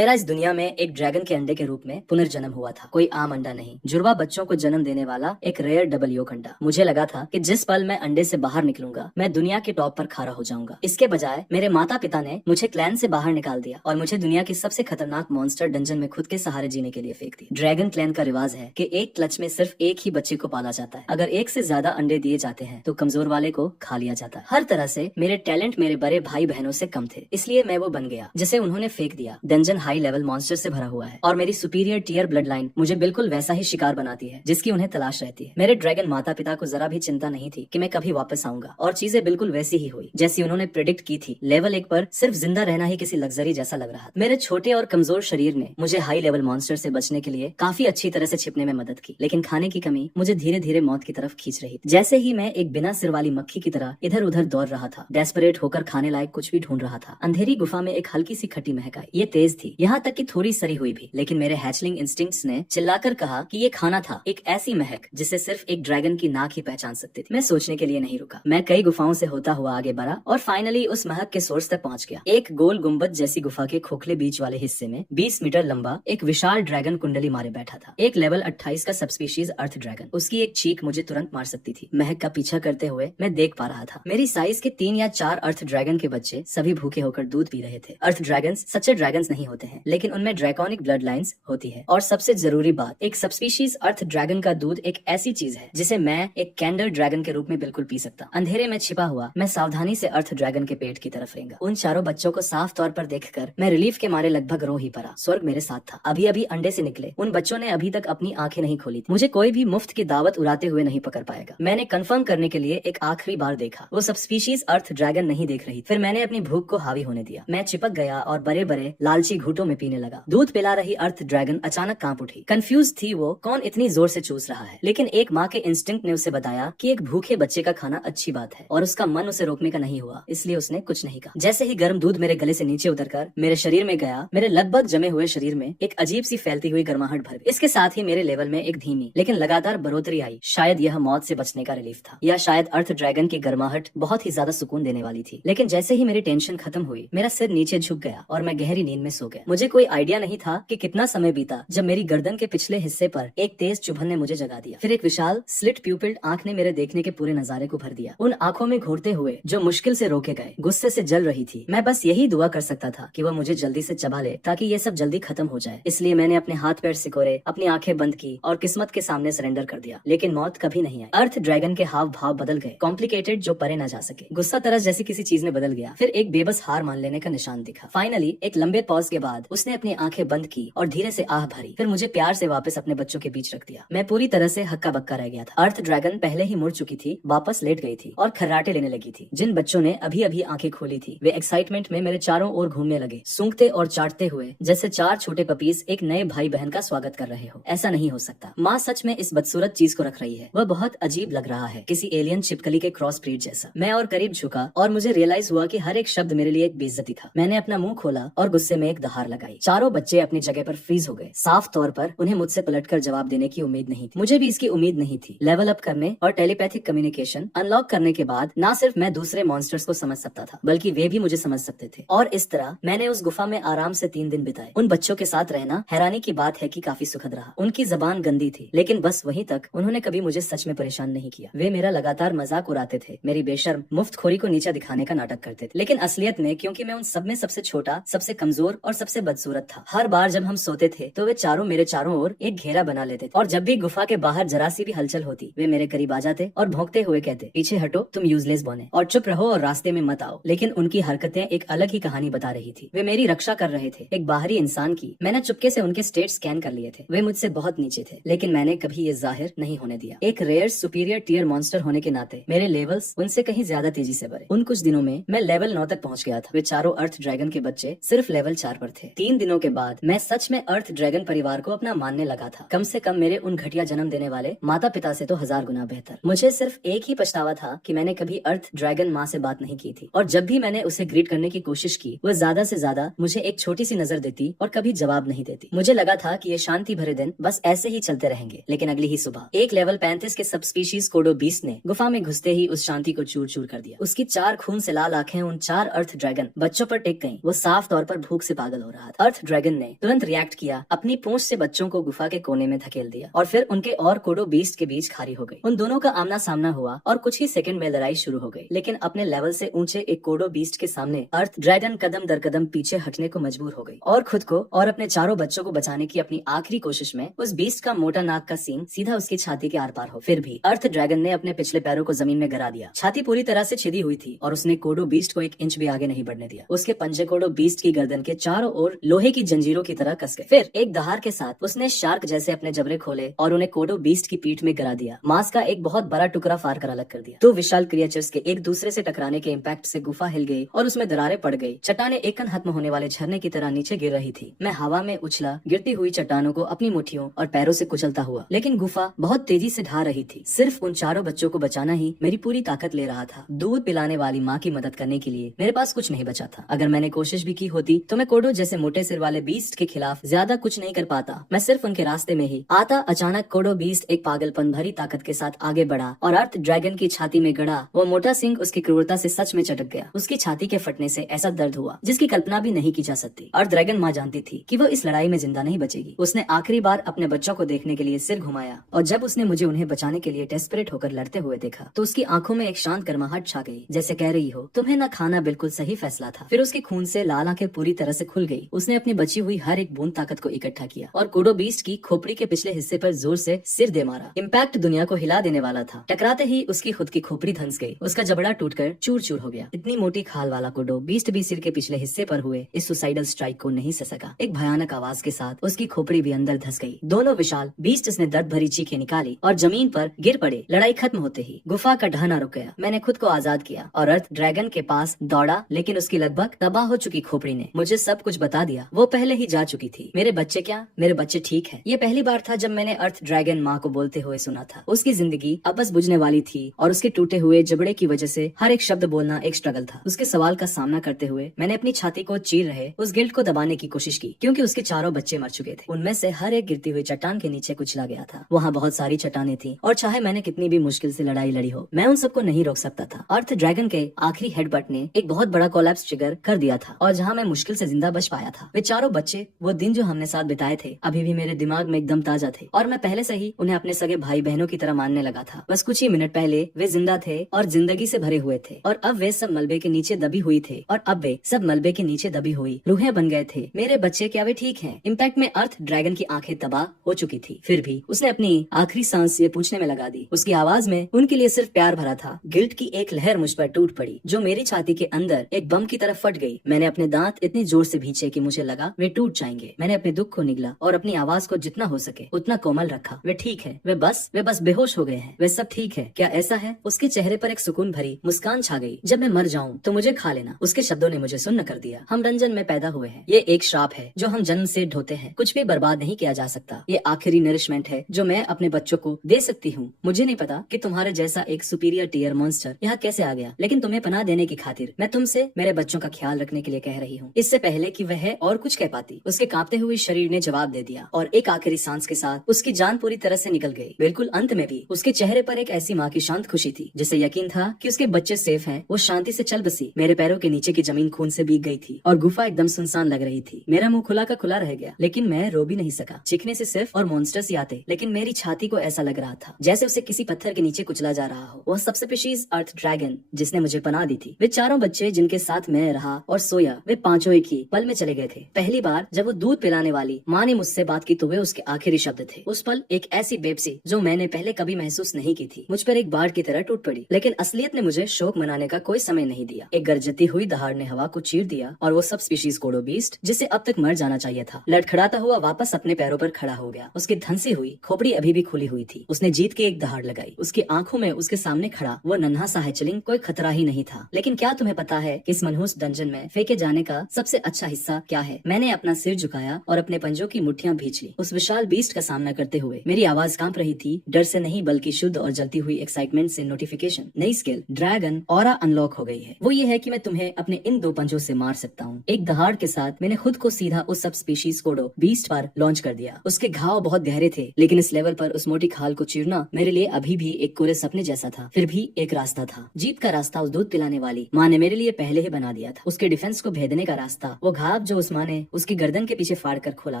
मेरा इस दुनिया में एक ड्रैगन के अंडे के रूप में पुनर्जन्म हुआ था। कोई आम अंडा नहीं, जुड़वा बच्चों को जन्म देने वाला एक रेयर डबल योक अंडा। मुझे लगा था कि जिस पल मैं अंडे से बाहर निकलूंगा मैं दुनिया के टॉप पर खड़ा हो जाऊंगा। इसके बजाय मेरे माता पिता ने मुझे क्लैन से बाहर निकाल दिया और मुझे दुनिया की सबसे खतरनाक मॉन्स्टर डंजन में खुद के सहारे जीने के लिए फेंक दिया। ड्रैगन क्लैन का रिवाज है कि एक क्लच में सिर्फ एक ही बच्चे को पाला जाता है। अगर एक से ज्यादा अंडे दिए जाते हैं तो कमजोर वाले को खा लिया जाता है। हर तरह से मेरे टैलेंट मेरे बड़े भाई बहनों से कम थे, इसलिए मैं वो बन गया जिसे उन्होंने फेंक दिया। डंजन हाई लेवल मॉन्स्टर से भरा हुआ है और मेरी सुपीरियर टियर ब्लड लाइन मुझे बिल्कुल वैसा ही शिकार बनाती है जिसकी उन्हें तलाश रहती है। मेरे ड्रैगन माता पिता को जरा भी चिंता नहीं थी कि मैं कभी वापस आऊंगा और चीजें बिल्कुल वैसी ही हुई जैसी उन्होंने प्रेडिक्ट की थी। लेवल 1 पर सिर्फ जिंदा रहना ही किसी लग्जरी जैसा लग रहा था। मेरे छोटे और कमजोर शरीर ने मुझे हाई लेवल मॉन्स्टर से बचने के लिए काफी अच्छी तरह से छिपने में मदद की, लेकिन खाने की कमी मुझे धीरे धीरे मौत की तरफ खींच रही थी। जैसे ही मैं एक बिना सिर वाली मक्खी की तरह इधर उधर दौड़ रहा था, डेस्परेट होकर खाने लायक कुछ भी ढूंढ रहा था। अंधेरी गुफा में एक हल्की सी खट्टी महक आई। ये तेज थी, यहाँ तक कि थोड़ी सड़ी हुई भी, लेकिन मेरे हैचलिंग इंस्टिंक्ट्स ने चिल्लाकर कहा कि ये खाना था, एक ऐसी महक जिसे सिर्फ एक ड्रैगन की नाक ही पहचान सकती थी। मैं सोचने के लिए नहीं रुका। मैं कई गुफाओं से होता हुआ आगे बढ़ा और फाइनली उस महक के सोर्स तक पहुंच गया। एक गोल गुम्बद जैसी गुफा के खोखले बीच वाले हिस्से में 20 मीटर लंबा एक विशाल ड्रैगन कुंडली मारे बैठा था। एक लेवल 28 का सबस्पीशीज अर्थ ड्रैगन। उसकी एक चीख मुझे तुरंत मार सकती थी। महक का पीछा करते हुए मैं देख पा रहा था मेरी साइज के 3 या 4 अर्थ ड्रैगन के बच्चे सभी भूखे होकर दूध पी रहे थे। अर्थ ड्रैगन्स सच्चे ड्रैगन्स नहीं होते हैं, लेकिन उनमें ड्रैकोनिक ब्लड लाइन्स होती है। और सबसे जरूरी बात, एक सबस्पीशीज अर्थ ड्रैगन का दूध एक ऐसी चीज है जिसे मैं एक कैंडल ड्रैगन के रूप में बिल्कुल पी सकता। अंधेरे में छिपा हुआ मैं सावधानी से अर्थ ड्रैगन के पेट की तरफ रेंगा। उन चारों बच्चों को साफ तौर पर देखकर मैं रिलीफ के मारे लगभग रो ही पड़ा। स्वर्ग मेरे साथ था। अभी अभी अंडे से निकले उन बच्चों ने अभी तक अपनी आंखें नहीं खोली थी। मुझे कोई भी मुफ्त की दावत उड़ाते हुए नहीं पकड़ पाएगा। मैंने कंफर्म करने के लिए एक आखिरी बार देखा। वो सब स्पीशीज अर्थ ड्रैगन नहीं देख रही। फिर मैंने अपनी भूख को हावी होने दिया। मैं चिपक गया और बड़े बड़े लालची घूंटों में पीने लगा। दूध पिला रही अर्थ ड्रैगन अचानक कांप उठी। कंफ्यूज थी वो कौन इतनी जोर से चूस रहा है, लेकिन एक माँ के इंस्टिंक्ट ने उसे बताया कि एक भूखे बच्चे का खाना अच्छी बात है और उसका मन उसे रोकने का नहीं हुआ, इसलिए उसने कुछ नहीं कहा। जैसे ही गर्म दूध मेरे गले से नीचे उतरकर मेरे शरीर में गया, मेरे लगभग जमे हुए शरीर में एक अजीब सी फैलती हुई गर्माहट भर गई। इसके साथ ही मेरे लेवल में एक धीमी लेकिन लगातार बढ़ोतरी आई। शायद यह मौत से बचने का रिलीफ था, या शायद अर्थ ड्रैगन की गर्माहट बहुत ही ज्यादा सुकून देने वाली थी। लेकिन जैसे ही मेरी टेंशन खत्म हुई, मेरा सिर नीचे झुक गया और मैं गहरी नींद में सो गया। मुझे कोई आइडिया नहीं था कि कितना समय बीता जब मेरी गर्दन के पिछले हिस्से पर एक तेज चुभन ने मुझे जगा दिया। फिर एक विशाल स्लिट प्यूपिल्ड आंख ने मेरे देखने के पूरे नजारे को भर दिया। उन आंखों में घूरते हुए जो मुश्किल से रोके गए गुस्से से जल रही थी। मैं बस यही दुआ कर सकता था कि वह मुझे जल्दी से चबा ले ताकि ये सब जल्दी खत्म हो जाए। इसलिए मैंने अपने हाथ पैर सिकोड़े, अपनी आंखें बंद की और किस्मत के सामने सरेंडर कर दिया। लेकिन मौत कभी नहीं आई। अर्थ ड्रैगन के हाव भाव बदल गए, कॉम्प्लिकेटेड जो परे न जा सके। गुस्सा तरस जैसी किसी चीज में बदल गया। फिर एक बेबस हार मान लेने का निशान दिखा। फाइनली एक लंबे पॉज के बाद उसने अपनी आंखें बंद की और धीरे से आह भरी। फिर मुझे प्यार से वापस अपने बच्चों के बीच रख दिया। मैं पूरी तरह से हक्का बक्का रह गया था। अर्थ ड्रैगन पहले ही मुड़ चुकी थी, वापस लेट गई थी और खर्राटे लेने लगी थी। जिन बच्चों ने अभी अभी आंखें खोली थी वे एक्साइटमेंट में मेरे चारों ओर घूमने लगे, सूंघते और चाटते हुए जैसे 4 छोटे पपीज एक नए भाई बहन का स्वागत कर रहे हो। ऐसा नहीं हो सकता। माँ सच में इस बदसूरत चीज को रख रही है। वह बहुत अजीब लग रहा है, किसी एलियन छिपकली के क्रॉस ब्रीड जैसा। मैं और करीब झुका और मुझे रियलाइज हुआ कि हर एक शब्द मेरे लिए एक बेइज्जती था। मैंने अपना मुंह खोला और गुस्से में एक दहाड़ लगाई। चारों बच्चे अपनी जगह पर फ्रीज हो गए। साफ तौर पर उन्हें मुझसे पलटकर जवाब देने की उम्मीद नहीं थी। मुझे भी इसकी उम्मीद नहीं थी। लेवल अप करने और टेलीपैथिक कम्युनिकेशन अनलॉक करने के बाद न सिर्फ मैं दूसरे मॉन्स्टर्स को समझ सकता था, बल्कि वे भी मुझे समझ सकते थे। और इस तरह मैंने उस गुफा में आराम से 3 दिन बिताए। उन बच्चों के साथ रहना हैरानी की बात है कि काफी सुखद रहा। उनकी जबान गंदी थी, लेकिन बस वहीं तक। उन्होंने कभी मुझे सच में परेशान नहीं किया। वे मेरा लगातार मजाक उड़ाते थे, मेरी बेशर्म मुफ्तखोरी को नीचा दिखाने का नाटक करते थे। लेकिन असलियत में, क्योंकि मैं उन सब में सबसे छोटा, सबसे कमजोर और सबसे बदसूरत था, हर बार जब हम सोते थे तो वे चारों मेरे चारों ओर एक घेरा बना लेते थे। और जब भी गुफा के बाहर जरा सी भी हलचल होती, वे मेरे करीब आ जाते और भौंकते हुए कहते, पीछे हटो, तुम यूजलेस बने, और चुप रहो और रास्ते में मत आओ। लेकिन उनकी हरकतें एक अलग ही कहानी बता रही थी। वे मेरी रक्षा कर रहे थे, एक बाहरी इंसान की। मैंने चुपके से उनके स्टेट स्कैन कर लिए थे। वे मुझसे बहुत नीचे थे, लेकिन मैंने कभी ये जाहिर नहीं होने दिया। एक रेयर सुपीरियर टियर मॉन्स्टर होने के नाते मेरे लेवल्स उनसे कहीं ज्यादा तेजी से बढ़े। उन कुछ दिनों में मैं लेवल 9 तक पहुंच गया था। वे चारों अर्थ ड्रैगन के बच्चे सिर्फ लेवल 4 पर थे। 3 दिनों के बाद मैं सच में अर्थ ड्रैगन परिवार को अपना मानने लगा था। कम से कम मेरे उन घटिया जन्म देने वाले माता पिता से तो 1000 गुना बेहतर। मुझे सिर्फ एक ही पछतावा था कि मैंने कभी अर्थ ड्रैगन माँ से बात नहीं की थी, और जब भी मैंने उसे ग्रीट करने की कोशिश की, वह ज्यादा से ज्यादा मुझे एक छोटी सी नजर देती और कभी जवाब नहीं देती। मुझे लगा था कि ये शांति भरे दिन बस ऐसे ही चलते रहेंगे। लेकिन अगली ही सुबह एक लेवल 35 के सब स्पीशीज कोडो 20 ने गुफा में घुसते ही उस शांति को चूर चूर कर दिया। उसकी 4 खून से लाल आंखें उन 4 अर्थ ड्रैगन बच्चों पर टिक गईं। वो साफ तौर पर भूख से पागल हो हो रहा था। अर्थ ड्रैगन ने तुरंत रिएक्ट किया, अपनी पूंछ से बच्चों को गुफा के कोने में धकेल दिया और फिर उनके और कोडो बीस्ट के बीच खारी हो गई। उन दोनों का आमना सामना हुआ और कुछ ही सेकंड में लड़ाई शुरू हो गई, लेकिन अपने लेवल से ऊंचे एक कोडो बीस्ट के सामने अर्थ ड्रैगन कदम दर कदम पीछे हटने को मजबूर हो गई और खुद को और अपने चारों बच्चों को बचाने की अपनी आखिरी कोशिश में उस बीस्ट का मोटा नाक का सींग सीधा उसकी छाती के आर पार हो। फिर भी अर्थ ड्रैगन ने अपने पिछले पैरों को जमीन में गिरा दिया। छाती पूरी तरह से छिदी हुई थी और उसने कोडो बीस्ट को 1 इंच भी आगे नहीं बढ़ने दिया। उसके पंजे कोडो बीस्ट की गर्दन के चारों ओर लोहे की जंजीरों की तरह कस गए। फिर एक दहाड़ के साथ उसने शार्क जैसे अपने जबड़े खोले और उन्हें कोडो बीस्ट की पीठ में गिरा दिया। मांस का एक बहुत बड़ा टुकड़ा फाड़ कर अलग कर दिया। दो विशाल क्रिएचर्स के एक दूसरे से टकराने के इम्पैक्ट से गुफा हिल गई और उसमें दरारें पड़ गई। चट्टाने एक खत्म होने वाले झरने की तरह नीचे गिर रही थी। मैं हवा में उछला, गिरती हुई चट्टानों को अपनी मुट्ठियों और पैरों से कुचलता हुआ, लेकिन गुफा बहुत तेजी से ढा रही थी। सिर्फ उन चारों बच्चों को बचाना ही मेरी पूरी ताकत ले रहा था। दूध पिलाने वाली माँ की मदद करने के लिए मेरे पास कुछ नहीं बचा था। अगर मैंने कोशिश भी की होती तो मैं कोडो जैसे मोटे सिर वाले बीस्ट के खिलाफ ज्यादा कुछ नहीं कर पाता। मैं सिर्फ उनके रास्ते में ही आता। अचानक कोडो बीस्ट एक पागलपन भरी ताकत के साथ आगे बढ़ा और अर्थ ड्रैगन की छाती में गड़ा वो मोटा सिंह उसकी क्रूरता से सच में चटक गया। उसकी छाती के फटने से ऐसा दर्द हुआ जिसकी कल्पना भी नहीं की जा सकती। और ड्रैगन माँ जानती थी कि वो इस लड़ाई में जिंदा नहीं बचेगी। उसने आखिरी बार अपने बच्चों को देखने के लिए सिर घुमाया और जब उसने मुझे उन्हें बचाने के लिए डेस्परेट होकर लड़ते हुए देखा तो उसकी आंखों में एक शांत गर्माहट छा गई, जैसे कह रही हो तुम्हें न खाना बिल्कुल सही फैसला था। फिर उसके खून से लाल आंखें पूरी तरह से खुल गई। उसने अपनी बची हुई हर एक बूंद ताकत को इकट्ठा किया और कोडो बीस्ट की खोपड़ी के पिछले हिस्से पर जोर से सिर दे मारा। इम्पैक्ट दुनिया को हिला देने वाला था। टकराते ही उसकी खुद की खोपड़ी धंस गई। उसका जबड़ा टूटकर चूर चूर हो गया। इतनी मोटी खाल वाला कोडो बीस्ट भी सिर के पिछले हिस्से पर हुए इस सुसाइडल स्ट्राइक को नहीं सह सका। एक भयानक आवाज के साथ उसकी खोपड़ी भी अंदर धस गई। दोनों विशाल बीस्ट ने दर्द भरी चीखें निकाली और जमीन पर गिर पड़े। लड़ाई खत्म होते ही गुफा का ढहना रुक गया। मैंने खुद को आजाद किया और अर्थ ड्रैगन के पास दौड़ा, लेकिन उसकी लगभग तबाह हो चुकी खोपड़ी ने मुझे सब कुछ बता दिया। वो पहले ही जा चुकी थी। मेरे बच्चे क्या, मेरे बच्चे ठीक है। ये पहली बार था जब मैंने अर्थ ड्रैगन माँ को बोलते हुए सुना था। उसकी जिंदगी अब बस बुझने वाली थी और उसके टूटे हुए जबड़े की वजह से हर एक शब्द बोलना एक स्ट्रगल था। उसके सवाल का सामना करते हुए मैंने अपनी छाती को चीर रहे उस गिल्ट को दबाने की कोशिश की, क्योंकि उसके चारों बच्चे मर चुके थे। उनमें से हर एक गिरती हुई चट्टान के नीचे कुचला गया था। वहाँ बहुत सारी चट्टानें थी और चाहे मैंने कितनी भी मुश्किल से लड़ाई लड़ी हो, मैं उन सबको नहीं रोक सकता था। अर्थ ड्रैगन के आखिरी हेडबट ने एक बहुत बड़ा कोलैप्स ट्रिगर कर दिया था और जहाँ मैं मुश्किल से जिंदा बच पाया था। वे चारों बच्चे वो दिन जो हमने साथ बिताए थे अभी भी मेरे दिमाग में एकदम ताजा थे और मैं पहले से ही उन्हें अपने सगे भाई बहनों की तरह मानने लगा था। बस कुछ ही मिनट पहले वे जिंदा थे और जिंदगी से भरे हुए थे और अब वे सब मलबे के नीचे दबी हुई थे और अब वे सब मलबे के नीचे दबी हुई रूहें बन गए थे। मेरे बच्चे क्या वे ठीक हैं? इम्पैक्ट में अर्थ ड्रैगन की आंखें तबाह हो चुकी थी। फिर भी उसने अपनी आखिरी सांस ये पूछने में लगा दी। उसकी आवाज में उनके लिए सिर्फ प्यार भरा था। गिल्ट की एक लहर मुझ पर टूट पड़ी जो मेरी छाती के अंदर एक बम की तरफ फट गई। मैंने अपने दांत इतनी जोर से भींचे कि मुझे लगा वे टूट जाएंगे। मैंने अपने दुख को निगला और अपनी आवाज को जितना हो सके उतना कोमल रखा। वे ठीक है, वे बस बेहोश हो गए हैं, वे सब ठीक है। क्या ऐसा है? उसके चेहरे पर एक सुकून भरी मुस्कान छा गई। जब मैं मर जाऊं तो मुझे खा लेना। उसके शब्दों ने मुझे सुन्न कर दिया। हम रंजन में पैदा हुए हैं। ये एक श्राप है जो हम जन्म से ढोते हैं। कुछ भी बर्बाद नहीं किया जा सकता। ये आखिरी नरिशमेंट है जो मैं अपने बच्चों को दे सकती हूँ। मुझे नहीं पता कि तुम्हारे जैसा एक सुपीरियर टीयर मॉन्स्टर यहाँ कैसे आ गया, लेकिन तुम्हें पनाह देने की खातिर मैं तुमसे मेरे बच्चों का ख्याल रखने के लिए कह रही हूँ। इससे पहले कि वह और कुछ कह पाती, उसके कांपते हुए शरीर ने जवाब दे दिया और एक आखिरी सांस के साथ उसकी जान पूरी तरह से निकल गई। बिल्कुल अंत में भी उसके चेहरे पर एक ऐसी माँ की शांत खुशी थी जिसे यकीन था कि उसके बच्चे सेफ हैं। वो शांति से चल बसी। मेरे पैरों के नीचे की जमीन खून से भीग गई थी और गुफा एकदम सुनसान लग रही थी। मेरा मुंह खुला का खुला रह गया, लेकिन मैं रो भी नहीं सका। चीखने से सिर्फ और मॉन्स्टर्स ही आते, लेकिन मेरी छाती को ऐसा लग रहा था जैसे उसे किसी पत्थर के नीचे कुचला जा रहा हो। वह सबसे पेशीज अर्थ ड्रैगन जिसने मुझे पनाह दी थी। वे चारों बच्चे जिनके साथ मैं रहा और सोया, वे पांचों एक ही पल में चले गए थे। पहली बार जब वो दूध पिलाने वाली माँ ने मुझसे बात की तो वे उसके आखिरी शब्द थे। उस पल एक ऐसी बेबसी जो मैंने पहले कभी महसूस नहीं की थी मुझ पर एक बाढ़ की तरह टूट पड़ी। लेकिन असलियत ने मुझे शोक मनाने का कोई समय नहीं दिया। एक गरजती हुई दहाड़ ने हवा को चीर दिया और वो सब स्पीशीज कोडो बीस्ट जिसे अब तक मर जाना चाहिए था, लड़खड़ाता हुआ वापस अपने पैरों पर खड़ा हो गया। उसकी धंसी हुई खोपड़ी अभी भी खुली हुई थी। उसने जीत के एक दहाड़ लगाई। उसकी आंखों में उसके सामने खड़ा वो नन्हा सा हैचलिंग कोई खतरा ही नहीं था। लेकिन क्या तुम्हें पता है कि इस मनहूस डंजन में फेंके जाने का सबसे अच्छा हिस्सा क्या है? मैंने अपना सिर झुकाया और अपने पंजों की मुट्ठियां भींच ली। उस विशाल बीस्ट का सामना करते हुए मेरी आवाज कांप रही थी, डर से नहीं बल्कि शुद्ध और जलती हुई एक्साइटमेंट से। नोटिफिकेशन, नई स्किल ड्रैगन ऑरा अनलॉक हो गई है। वो ये है कि मैं तुम्हें अपने इन दो पंजों से मार सकता हूँ। एक दहाड़ के साथ मैंने खुद को सीधा उस सब स्पीशीज कोडो बीस्ट पर लॉन्च कर दिया। उसके घाव बहुत गहरे थे, लेकिन इस लेवल पर उस मोटी खाल को चीरना मेरे लिए अभी भी एक कोरे सपने जैसा था। फिर भी एक रास्ता था। जीत का रास्ता उस दूध पिलाने वाली माँ ने मेरे लिए पहले ही बना दिया था। उसके डिफेंस को भेदने का रास्ता वो घास किताब जो उस्मान ने उसकी गर्दन के पीछे फाड़ कर खोला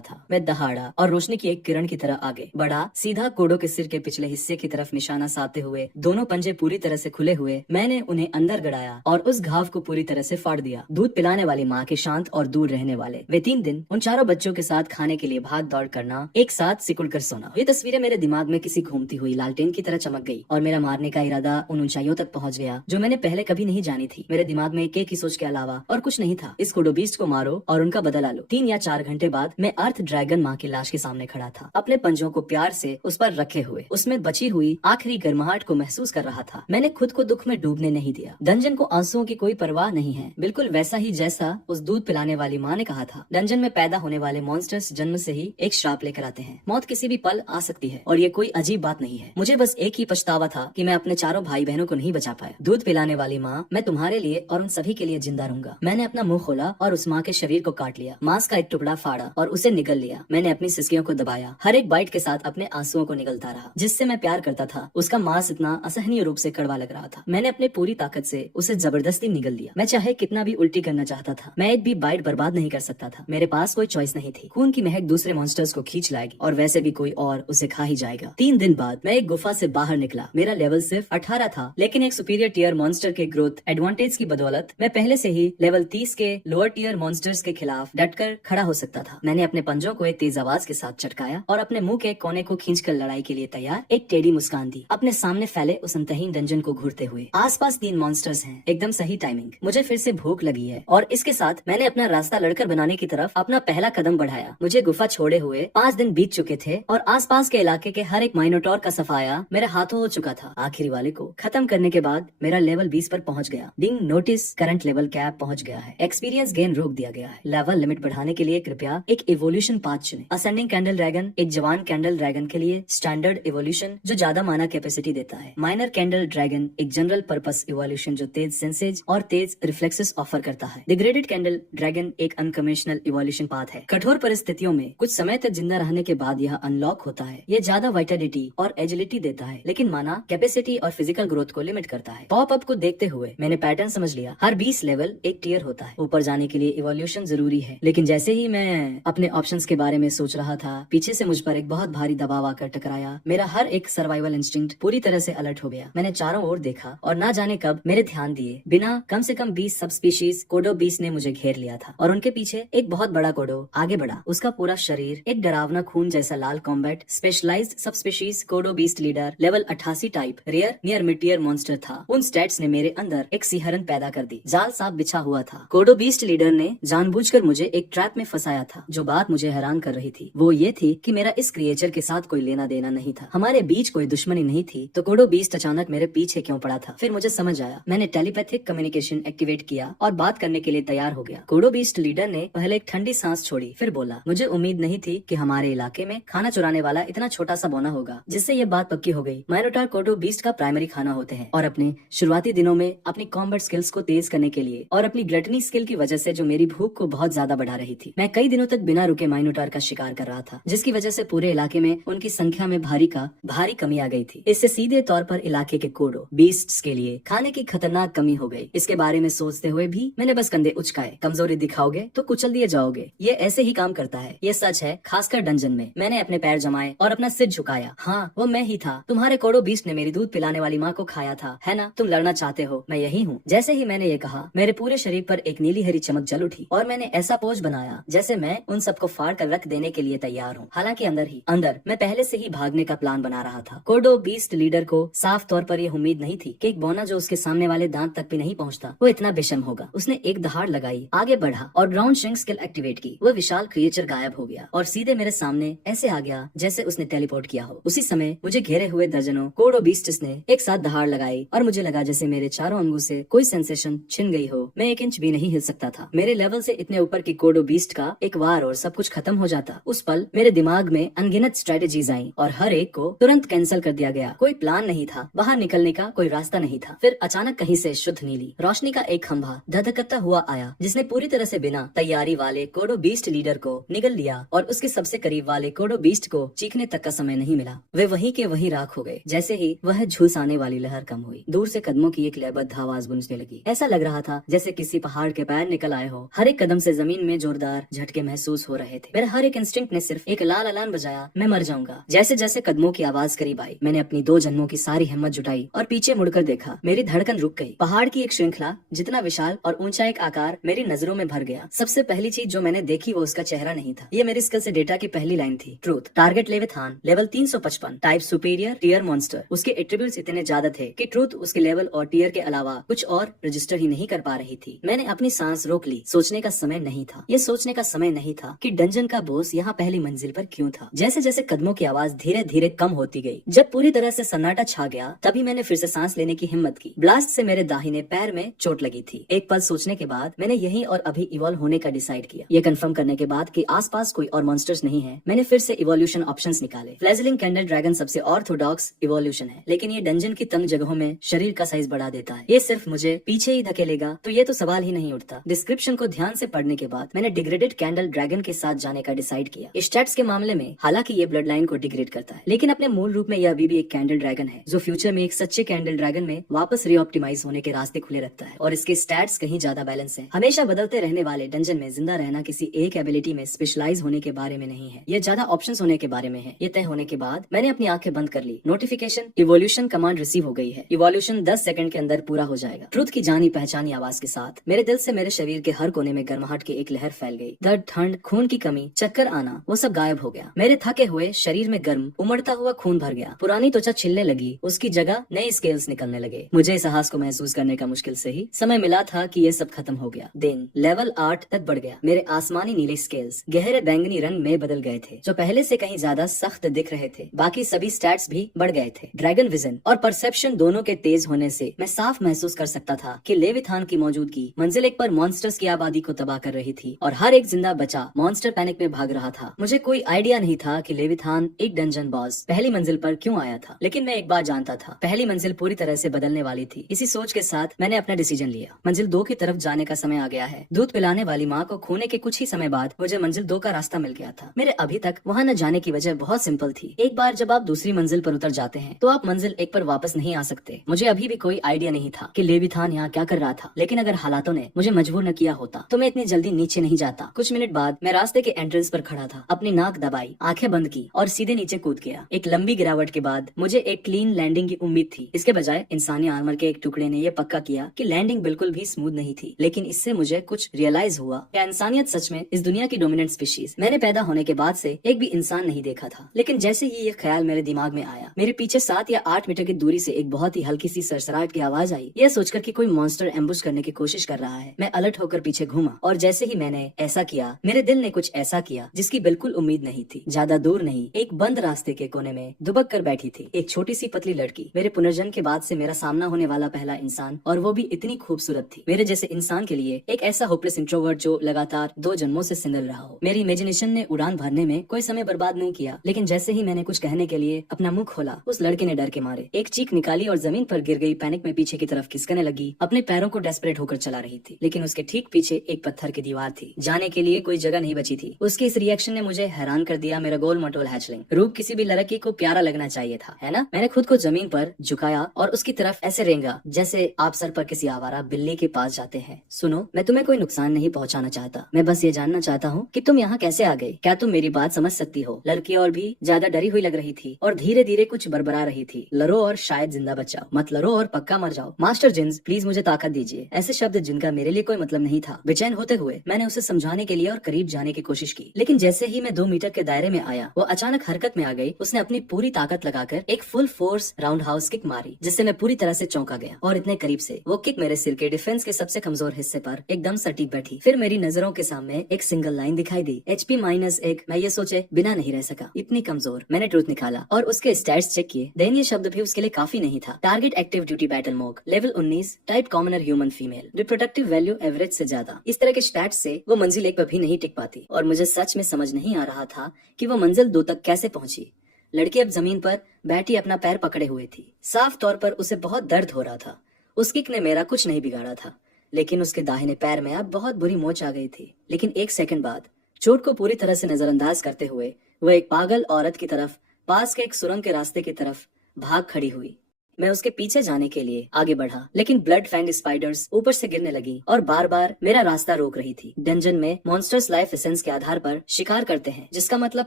था। मैं दहाड़ा और रोशनी की एक किरण की तरह आगे बढ़ा, सीधा कोडो के सिर के पिछले हिस्से की तरफ निशाना साधते हुए। दोनों पंजे पूरी तरह से खुले हुए मैंने उन्हें अंदर गड़ाया और उस घाव को पूरी तरह से फाड़ दिया। दूध पिलाने वाली माँ के शांत और दूर रहने वाले वे 3 दिन उन चारों बच्चों के साथ खाने के लिए भाग दौड़ करना, एक साथ सिकुड़ कर सोना। ये तस्वीरें मेरे दिमाग में किसी घूमती हुई लालटेन की तरह चमक गई और मेरा मारने का इरादा उन ऊंचाइयों तक पहुंच गया जो मैंने पहले कभी नहीं जानी थी। मेरे दिमाग में केक की सोच के अलावा और कुछ नहीं था। इस कोडो बीस्ट को मारो और उनका बदला लो। 3 या 4 घंटे बाद मैं अर्थ ड्रैगन माँ की लाश के सामने खड़ा था, अपने पंजों को प्यार से उस पर रखे हुए, उसमें बची हुई आखिरी गर्माहट को महसूस कर रहा था। मैंने खुद को दुख में डूबने नहीं दिया। डंजन को आंसुओं की कोई परवाह नहीं है, बिल्कुल वैसा ही जैसा उस दूध पिलाने वाली माँ ने कहा था। डंजन में पैदा होने वाले मॉन्स्टर्स जन्म से ही एक श्राप लेकर आते हैं। मौत किसी भी पल आ सकती है और ये कोई अजीब बात नहीं है। मुझे बस एक ही पछतावा था कि मैं अपने चारों भाई बहनों को नहीं बचा पाया। दूध पिलाने वाली माँ, मैं तुम्हारे लिए और उन सभी के लिए जिंदा रहूंगा। मैंने अपना मुंह खोला और उस माँ के शरीर को काट लिया, मांस का एक टुकड़ा फाड़ा और उसे निगल लिया। मैंने अपनी सिसकियों को दबाया, हर एक बाइट के साथ अपने आंसुओं को निगलता रहा। जिससे मैं प्यार करता था उसका मांस इतना असहनीय रूप से कड़वा लग रहा था। मैंने अपनी पूरी ताकत से उसे जबरदस्ती निगल लिया। मैं चाहे कितना भी उल्टी करना चाहता था, मैं एक भी बाइट बर्बाद नहीं कर सकता था। मेरे पास कोई चॉइस नहीं थी। खून की महक दूसरे मॉन्स्टर्स को खींच लाएगी और वैसे भी कोई और उसे खा ही जाएगा। 3 दिन बाद मैं एक गुफा से बाहर निकला। मेरा लेवल सिर्फ 18 था, लेकिन एक सुपीरियर टीयर मॉन्स्टर के ग्रोथ एडवांटेज की बदौलत मैं पहले से ही लेवल 30 के लोअर टीयर मॉन्स्टर्स के खिलाफ डटकर खड़ा हो सकता था। मैंने अपने पंजों को एक तेज आवाज के साथ चटकाया और अपने मुंह के कोने को खींचकर लड़ाई के लिए तैयार एक टेढ़ी मुस्कान दी, अपने सामने फैले उस अंतहीन डंजन को घूरते हुए। आसपास 3 मॉन्स्टर्स हैं, एकदम सही टाइमिंग। मुझे फिर से भूख लगी है और इसके साथ मैंने अपना रास्ता लड़कर बनाने की तरफ अपना पहला कदम बढ़ाया। मुझे गुफा छोड़े हुए 5 दिन बीत चुके थे और आसपास के इलाके के हर एक माइनोटॉर का सफाया मेरे हाथों हो चुका था। आखिरी वाले को खत्म करने के बाद मेरा लेवल 20 पर पहुंच गया। डिंग नोटिस, करंट लेवल कैप पहुंच गया है। एक्सपीरियंस गेन रोक दिया गया है। लेवल लिमिट बढ़ाने के लिए कृपया एक इवोल्यूशन पाथ चुनें। असेंडिंग कैंडल ड्रैगन एक जवान कैंडल ड्रैगन के लिए स्टैंडर्ड इवोल्यूशन जो ज्यादा माना कैपेसिटी देता है। माइनर कैंडल ड्रैगन एक जनरल पर्पस इवोल्यूशन जो तेज सेंसेज और तेज रिफ्लेक्सेस ऑफर करता है। डिग्रेडेड कैंडल ड्रैगन एक अनकन्वेंशनल इवोल्यूशन पाथ है। कठोर परिस्थितियों में कुछ समय तक जिंदा रहने के बाद यह अनलॉक होता है। ये ज्यादा वाइटलिटी और एजिलिटी देता है, लेकिन माना कैपेसिटी और फिजिकल ग्रोथ को लिमिट करता है। पॉप अप को देखते हुए मैंने पैटर्न समझ लिया। हर 20 लेवल एक टियर होता है। ऊपर जाने के लिए इवोल्यूशन जरूरी है, लेकिन जैसे ही मैं अपने ऑप्शंस के बारे में सोच रहा था, पीछे से मुझ पर एक बहुत भारी दबाव आकर टकराया। मेरा हर एक सर्वाइवल इंस्टिंक्ट पूरी तरह से अलर्ट हो गया। मैंने चारों ओर देखा और ना जाने कब मेरे ध्यान दिए बिना कम से कम 20 सब स्पीशीज कोडो बीस्ट ने मुझे घेर लिया था और उनके पीछे एक बहुत बड़ा कोडो आगे बढ़ा। उसका पूरा शरीर एक डरावना खून जैसा लाल कॉम्बैट स्पेशलाइज्ड सब स्पीशीज कोडो beast leader level 88 type rare near mid tier monster था। उन स्टैट्स ने मेरे अंदर एक सिहरन पैदा कर दी। जाल साफ बिछा हुआ था। कोडो बीस्ट लीडर ने जानबूझकर मुझे एक ट्रैप में फंसाया था। जो बात मुझे हैरान कर रही थी वो ये थी कि मेरा इस क्रिएचर के साथ कोई लेना देना नहीं था। हमारे बीच कोई दुश्मनी नहीं थी, तो कोडो बीस्ट अचानक मेरे पीछे क्यों पड़ा था। फिर मुझे समझ आया। मैंने टेलीपैथिक कम्युनिकेशन एक्टिवेट किया और बात करने के लिए तैयार हो गया। कोडो बीस्ट लीडर ने पहले एक ठंडी सांस छोड़ी, फिर बोला, मुझे उम्मीद नहीं थी कि हमारे इलाके में खाना चुराने वाला इतना छोटा सा बौना होगा। जिससे ये बात पक्की हो गई। माइनोटॉर कोडो बीस्ट का प्राइमरी खाना होते हैं और अपने शुरुआती दिनों में अपनी कॉम्बैट स्किल्स को तेज करने के लिए और अपनी ग्लटनी स्किल की वजह से जो मेरी भूख को बहुत ज्यादा बढ़ा रही थी, मैं कई दिनों तक बिना रुके माइनोटॉर का शिकार कर रहा था, जिसकी वजह से पूरे इलाके में उनकी संख्या में भारी कमी आ गई थी। इससे सीधे तौर पर इलाके के कोडो बीस्ट्स के लिए खाने की खतरनाक कमी हो गई। इसके बारे में सोचते हुए भी मैंने बस कंधे उचकाए। कमजोरी दिखाओगे तो कुचल दिए जाओगे, ये ऐसे ही काम करता है। ये सच है, खासकर डंजन में। मैंने अपने पैर जमाए और अपना सिर झुकाया। हाँ, वो मैं ही था। तुम्हारे कोडो बीस्ट ने मेरी दूध पिलाने वाली माँ को खाया था, है ना? तुम लड़ना चाहते हो, मैं यही हूँ। जैसे ही मैंने ये कहा, मेरे पूरे शरीर पर एक नीली हरी चमक जल उठी और मैंने ऐसा पोज बनाया जैसे मैं उन सबको फाड़ कर रख देने के लिए तैयार हूँ। हालांकि अंदर मैं पहले से ही भागने का प्लान बना रहा था। कोडो बीस्ट लीडर को साफ तौर पर यह उम्मीद नहीं थी कि एक बौना जो उसके सामने वाले दांत तक भी नहीं पहुँचता वो इतना बेशर्म होगा। उसने एक दहाड़ लगाई, आगे बढ़ा और ग्राउंड श्रिंक स्किल एक्टिवेट की। वो विशाल क्रिएचर गायब हो गया और सीधे मेरे सामने ऐसे आ गया जैसे उसने टेलीपोर्ट किया हो। उसी समय मुझे घेरे हुए दर्जनों कोडो बीस्ट्स ने एक साथ दहाड़ लगाई और मुझे लगा जैसे मेरे चारों अंगों से कोई सेंसेशन छिन गई हो। मैं 1 इंच भी नहीं हिल सकता था। मेरे लेवल से इतने ऊपर की कोडो बीस्ट का एक वार और सब कुछ खत्म हो जाता। उस पल मेरे दिमाग में अनगिनत स्ट्रेटेजीज आई और हर एक को तुरंत कैंसिल कर दिया गया। कोई प्लान नहीं था, बाहर निकलने का कोई रास्ता नहीं था। फिर अचानक कहीं से शुद्ध नीली रोशनी का एक खंभा धधकता हुआ आया, जिसने पूरी तरह से बिना तैयारी वाले कोडो बीस्ट लीडर को निगल लिया और उसके सबसे करीब वाले कोडो बीस्ट को चीखने तक का समय नहीं मिला। वे वहीं के वहीं राख हो गए। जैसे ही वह झुलसाने वाली लहर कम हुई, दूर से कदमों की एक लयबद्ध आवाज गूंजने लगी। ऐसा लग रहा था जैसे किसी पहाड़ के पैर निकल आए हो। हर एक एक कदम से जमीन में जोरदार झटके महसूस हो रहे थे। मेरा हर एक इंस्टिंक्ट ने सिर्फ एक लाल अलार्म बजाया, मैं मर जाऊंगा। जैसे जैसे कदमों की आवाज करीब आई, मैंने अपनी 2 जन्मों की सारी हिम्मत जुटाई और पीछे मुड़कर देखा। मेरी धड़कन रुक गई। पहाड़ की एक श्रृंखला, जितना विशाल और ऊंचा एक आकार, मेरी नजरों में भर गया। सबसे पहली चीज जो मैंने देखी वो उसका चेहरा नहीं था। ये मेरी स्किल से डेटा की पहली लाइन थी। Truth, target leviathan, level 355, type superior, tier monster. उसके एट्रीब्यूट्स इतने ज्यादा थे कि ट्रूथ उसके लेवल और टीयर के अलावा कुछ और रजिस्टर ही नहीं कर पा रही थी। मैंने अपनी सांस रोक ली। सोचने का समय नहीं था। ये सोचने का समय नहीं था कि डंजन का बॉस यहाँ पहली मंजिल पर क्यों था। जैसे जैसे कदमों की आवाज धीरे धीरे कम होती गई, जब पूरी तरह से सन्नाटा छा गया, तभी मैंने फिर से सांस लेने की हिम्मत की। ब्लास्ट से मेरे दाहिने पैर में चोट लगी थी। एक पल सोचने के बाद मैंने यहीं और अभी इवॉल्व होने का डिसाइड किया। ये कंफर्म करने के बाद कि आसपास कोई और मॉन्स्टर्स नहीं है, मैंने फिर से इवोल्यूशन ऑप्शंस निकाले। फ्लैजलिंग कैंडल ड्रैगन सबसे ऑर्थोडॉक्स इवोल्यूशन है, लेकिन ये डंजन की तंग जगहों में शरीर का साइज बढ़ा देता है। ये सिर्फ मुझे पीछे ही धकेलेगा तो ये तो सवाल ही नहीं उठता। डिस्क्रिप्शन को ध्यान से पढ़ने के बाद मैंने डिग्रेडेड कैंडल ड्रैगन के साथ जाने का डिसाइड किया। स्टैट्स के मामले में हालांकि ये ब्लड लाइन को डिग्रेड करता है, लेकिन अपने मूल रूप में यह अभी भी एक कैंडल ड्रैगन है, जो फ्यूचर में एक सच्चे कैंडल ड्रैगन में वापस रीऑप्टिमाइज होने के रास्ते खुले रखता है। और इसके स्टैट्स कहीं ज्यादा बैलेंस है। हमेशा बदलते रहने वाले डंजन में जिंदा रहना किसी एक एबिलिटी में स्पेशलाइज होने के बारे में नहीं है, ये ज्यादा ऑप्शंस होने के बारे में है। ये तय होने के बाद मैंने अपनी आंखें बंद कर ली। नोटिफिकेशन, इवोल्यूशन कमांड रिसीव हो गई है। इवोल्यूशन 10 सेकंड के अंदर पूरा हो जाएगा। ट्रुथ की जानी पहचानी आवाज के साथ मेरे दिल से मेरे शरीर के हर कोने में गर्माहट की एक लहर फैल गई। दर्द, ठंड, खून की कमी, चक्कर आना, वो सब गायब हो गया। मेरे थके हुए शरीर में गर्म उमड़ता हुआ खून भर गया। पुरानी त्वचा छिलने लगी, उसकी जगह नए स्केल्स निकलने लगे। मुझे इस आभास को महसूस करने का मुश्किल से ही समय मिला था कि ये सब खत्म हो गया। दिन लेवल 8 तक बढ़ गया। मेरे आसमानी नीले स्केल्स गहरे बैंगनी रंग में बदल गए थे, जो पहले से कहीं ज्यादा सख्त दिख रहे थे। बाकी सभी स्टैट्स भी बढ़ गए थे। ड्रैगन विजन और परसेप्शन दोनों के तेज होने से मैं साफ महसूस कर सकता था कि लेविथान की मौजूदगी मंजिल 1 पर मॉन्स्टर्स की आबादी को तबाह कर रही थी और हर एक जिंदा बचा मॉन्स्टर पैनिक में भाग रहा था। मुझे कोई आइडिया नहीं था कि लेविथान एक डंजन बॉस पहली मंजिल पर क्यों आया था, लेकिन मैं एक बात जानता था, पहली मंजिल पूरी तरह से बदलने वाली थी। इसी सोच के साथ मैंने अपना डिसीजन लिया। मंजिल 2 की तरफ जाने का समय आ गया है। दूध पिलाने वाली माँ को खोने के कुछ ही समय बाद मुझे मंजिल 2 का रास्ता मिल गया था। मेरे अभी तक वहाँ न जाने की वजह बहुत सिंपल थी। एक बार जब आप दूसरी मंजिल पर उतर जाते हैं तो आप मंजिल 1 पर वापस नहीं आ सकते। मुझे अभी भी कोई आइडिया नहीं था कि लेविथान यहाँ क्या कर रहा था, लेकिन अगर हालातों ने मुझे मजबूर न किया होता तो मैं इतनी जल्दी नीचे नहीं जाता। कुछ मिनट बाद मैं रास्ते के एंट्रेंस पर खड़ा था, अपनी नाक दबाई, आंखें बंद की और सीधे नीचे कूद गया। एक लंबी गिरावट के बाद मुझे एक क्लीन लैंडिंग की उम्मीद थी। इसके बजाय इंसानी आर्मर के एक टुकड़े ने यह पक्का किया कि लैंडिंग बिल्कुल भी स्मूथ नहीं थी। लेकिन इससे मुझे कुछ रियलाइज हुआ कि इंसानियत सच में इस दुनिया की डोमिनेंट स्पीशीज। मैंने पैदा होने के बाद से एक भी इंसान नहीं देखा था, लेकिन जैसे ही ये ख्याल मेरे दिमाग में आया, मेरे पीछे 7 या 8 मीटर की दूरी से एक बहुत ही हल्की सी सरसराहट की आवाज आई। यह सोचकर कि कोई मॉन्स्टर एम्बुश करने की कोशिश कर रहा है, मैं अलर्ट होकर पीछे घूमा और जैसे ही मैंने ऐसा किया, मेरे दिल ने कुछ ऐसा किया जिसकी बिल्कुल उम्मीद नहीं थी। ज्यादा दूर नहीं, एक बंद रास्ते के कोने में दुबक कर बैठी थी एक छोटी सी पतली लड़की। मेरे पुनर्जन्म के बाद से मेरा सामना होने वाला पहला इंसान, और वो भी इतनी खूबसूरत थी। मेरे जैसे इंसान के लिए एक ऐसा होपलेस इंट्रोवर्ट जो लगातार 2 जन्मों से सिंगल रहा हो। मेरी इमेजिनेशन ने उड़ान भरने में कोई समय बर्बाद नहीं किया, लेकिन जैसे ही मैंने कुछ कहने के लिए अपना मुंह खोला, उस लड़के ने डर के मारे एक चीख निकाली और जमीन पर गिर गई। पैनिक में पीछे की तरफ खिसकने लगी, अपने पैरों को डेस्परेट होकर चला रही थी, लेकिन उसके ठीक पीछे एक पत्थर की दीवार थी। जाने के लिए कोई जगह नहीं बची थी। उसके इस रिएक्शन ने मुझे हैरान कर दिया। मेरा गोल मटोल हैचलिंग रूप किसी भी लड़की को प्यारा लगना चाहिए था, है ना? मैंने खुद को जमीन पर झुकाया और उसकी तरफ ऐसे रेंगा जैसे आप सर पर किसी आवारा बिल्ली के पास जाते हैं। सुनो, मैं तुम्हें कोई नुकसान नहीं पहुंचाना चाहता, मैं बस ये जानना चाहता हूँ कि तुम यहाँ कैसे आ गए। क्या तुम मेरी बात समझ सकती हो? लड़की और भी ज्यादा डरी हुई लग रही थी और धीरे धीरे कुछ बड़बड़ा रही थी। लड़ो और शायद जिंदा बचाओ, मत लड़ो और पक्का मर जाओ। मास्टर जिन्स, प्लीज मुझे ताकत दीजिए। ऐसे शब्द जिनका मेरे लिए कोई मतलब नहीं था। बेचैन होते हुए मैंने उसे समझाने के लिए और करीब जाने की कोशिश की, लेकिन जैसे ही मैं 2 मीटर के दायरे में आया, वो अचानक हरकत में आ गई। उसने अपनी पूरी ताकत लगाकर एक full force round house kick मारी, जिससे मैं पूरी तरह से चौंका गया। और इतने करीब से वो किक मेरे सिर के डिफेंस के सबसे कमजोर हिस्से पर एकदम सटीक बैठी। फिर मेरी नजरों के सामने एक सिंगल लाइन दिखाई दी, HP -1। मैं ये सोचे बिना नहीं रह सका, इतनी कमजोर। मैंने ट्रूथ निकाला और उसके स्टैट्स चेक किए। देन ये शब्द भी उसके लिए काफी नहीं था। टारगेट एक्टिव ड्यूटी बैटल मोग, level 19, type commoner human female, reproductive value average से ज्यादा। इस तरह के स्टैट्स से वो मंजिल 1 पर भी नहीं टिक पाती, और मुझे सच में समझ नहीं आ रहा था कि वो मंजिल 2 तक कैसे पहुंची। लड़की अब जमीन पर बैठी अपना पैर पकड़े हुए थी। साफ तौर पर उसे बहुत दर्द हो रहा था। उस किक ने मेरा कुछ नहीं बिगाड़ा था, लेकिन उसके दाहिने पैर में अब बहुत बुरी मोच आ गई थी। लेकिन 1 सेकंड बाद चोट को पूरी तरह से नजरअंदाज करते हुए वो एक पागल औरत की तरफ, पास के एक सुरंग के रास्ते की तरफ भाग खड़ी हुई। मैं उसके पीछे जाने के लिए आगे बढ़ा, लेकिन ब्लड फैंग स्पाइडर्स ऊपर से गिरने लगी और बार बार मेरा रास्ता रोक रही थी। डंजन में मॉन्स्टर्स लाइफ एसेंस के आधार पर शिकार करते हैं, जिसका मतलब